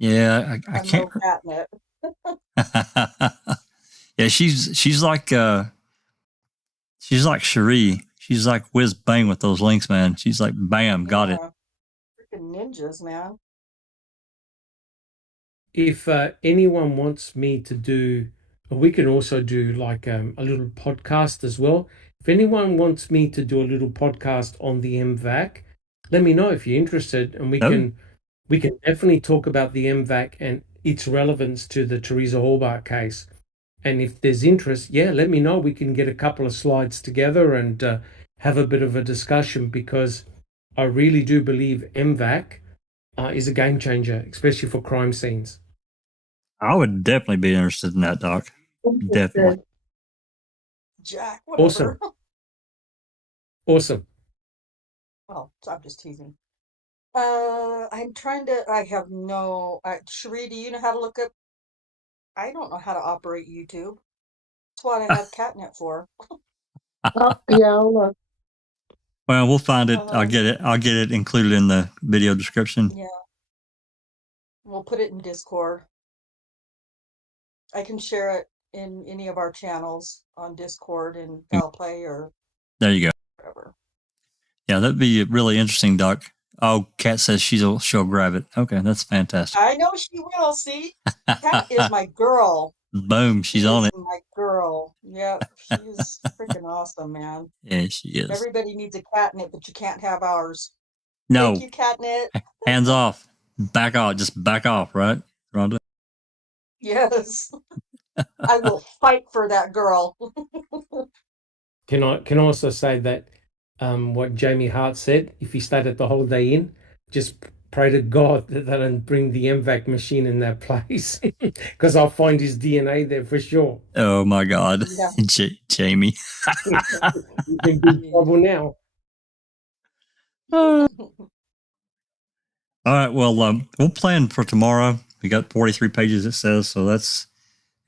yeah, I can't. No catnip. Yeah, she's like Cherie. She's like whiz bang with those links, man. She's like bam, got it. Freaking ninjas, man. If anyone wants me to do, we can also do like a little podcast as well. If anyone wants me to do a little podcast on the MVAC, let me know if you're interested, and we can definitely talk about the MVAC and its relevance to the Teresa Hallbart case. And if there's interest, yeah, let me know. We can get a couple of slides together and have a bit of a discussion, because I really do believe MVAC is a game changer, especially for crime scenes. I would definitely be interested in that, Doc. Definitely. Jack, whatever. Awesome. Oh, I'm just teasing. I'm trying to, Cherie, do you know how to look up? I don't know how to operate YouTube. That's what I have catnip for. Yeah, I'll look. Well, we'll find it. I'll get it included in the video description. Yeah. We'll put it in Discord. I can share it in any of our channels on Discord and Play or there you go. Whatever. Yeah, that'd be really interesting, Doc. Oh, Kat says she'll grab it. Okay, that's fantastic. I know she will. See, Kat is my girl. Boom, she's on it. My girl. Yep, she's freaking awesome, man. Yeah, she is. Everybody needs a catnip, but you can't have ours. No. Thank you, catnip. Hands off. Back off. Just back off, right, Rhonda? Yes. I will fight for that girl. Can I also say that what Jamie Hart said, if he stayed at the Holiday Inn, just pray to God that they don't bring the MVAC machine in that place, because I'll find his DNA there for sure. Oh my God. Yeah. Jamie. He's in big trouble now. All right, well, we'll plan for tomorrow. We got 43 pages, it says, so that's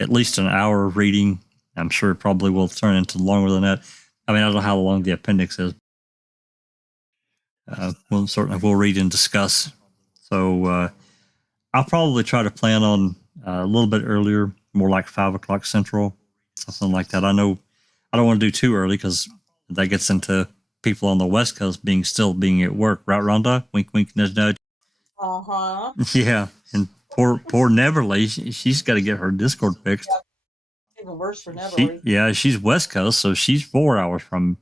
at least an hour of reading. I'm sure it probably will turn into longer than that. I mean, I don't know how long the appendix is. We'll read and discuss. So I'll probably try to plan on a little bit earlier, more like 5 o'clock Central, something like that. I know I don't want to do too early because that gets into people on the West Coast still being at work, right, Rhonda? Wink, wink, nudge, nudge. Uh-huh. Yeah, and poor Neverly, she's got to get her Discord fixed. Yeah. Even worse for Neverly. She's West Coast, so she's 4 hours from,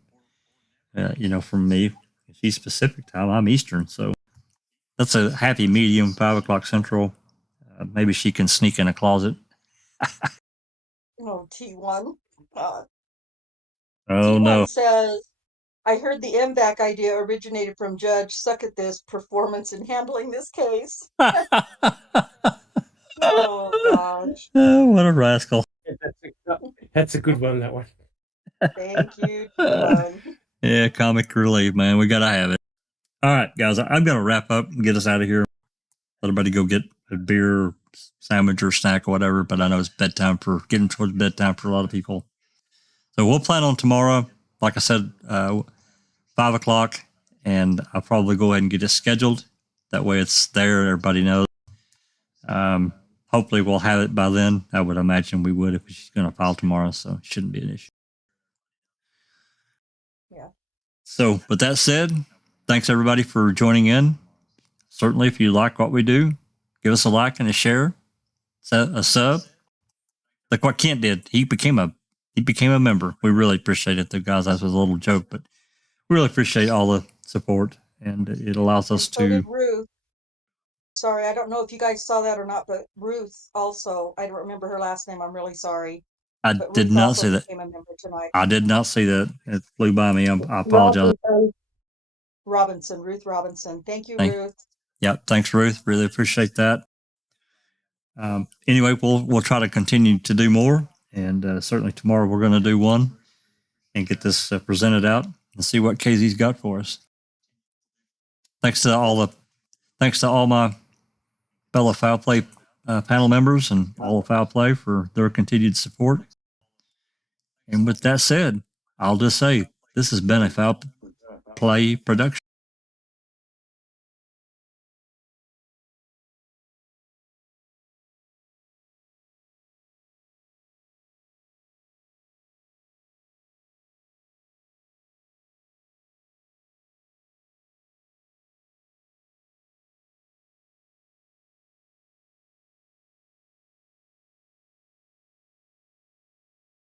from me. She's Pacific time. I'm Eastern, so that's a happy medium. 5 o'clock Central. Maybe she can sneak in a closet. Oh, T1. Oh T1 no. Says, I heard the MVAC idea originated from Judge Suck at This performance in handling this case. Oh, gosh. Oh, what a rascal. That's a good one, that one. Thank you, T1. Yeah, comic relief, man. We got to have it. All right, guys, I'm going to wrap up and get us out of here. Let everybody go get a beer, sandwich, or snack or whatever, but I know it's getting towards bedtime for a lot of people. So we'll plan on tomorrow, like I said, 5 o'clock, and I'll probably go ahead and get it scheduled. That way it's there, everybody knows. Hopefully we'll have it by then. I would imagine we would if she's going to file tomorrow, so it shouldn't be an issue. Yeah. So with that said, thanks everybody for joining in. Certainly, if you like what we do, give us a like and a share, a sub. Like what Kent did, he became a member. We really appreciate it, though, guys. That was a little joke, but we really appreciate all the support, and it allows us so to. Did Ruth. Sorry, I don't know if you guys saw that or not, but Ruth also. I don't remember her last name. I'm really sorry. I did not see that. I did not see that. It flew by me. I apologize. Ruth Robinson. Thank you, Ruth. Yep. Thanks, Ruth. Really appreciate that. Anyway, we'll try to continue to do more, and certainly tomorrow we're going to do one and get this presented out and see what KZ's got for us. Thanks to all the thanks to all my fellow Foul Play panel members and all of Foul Play for their continued support. And with that said, I'll just say this has been a Foul Play production.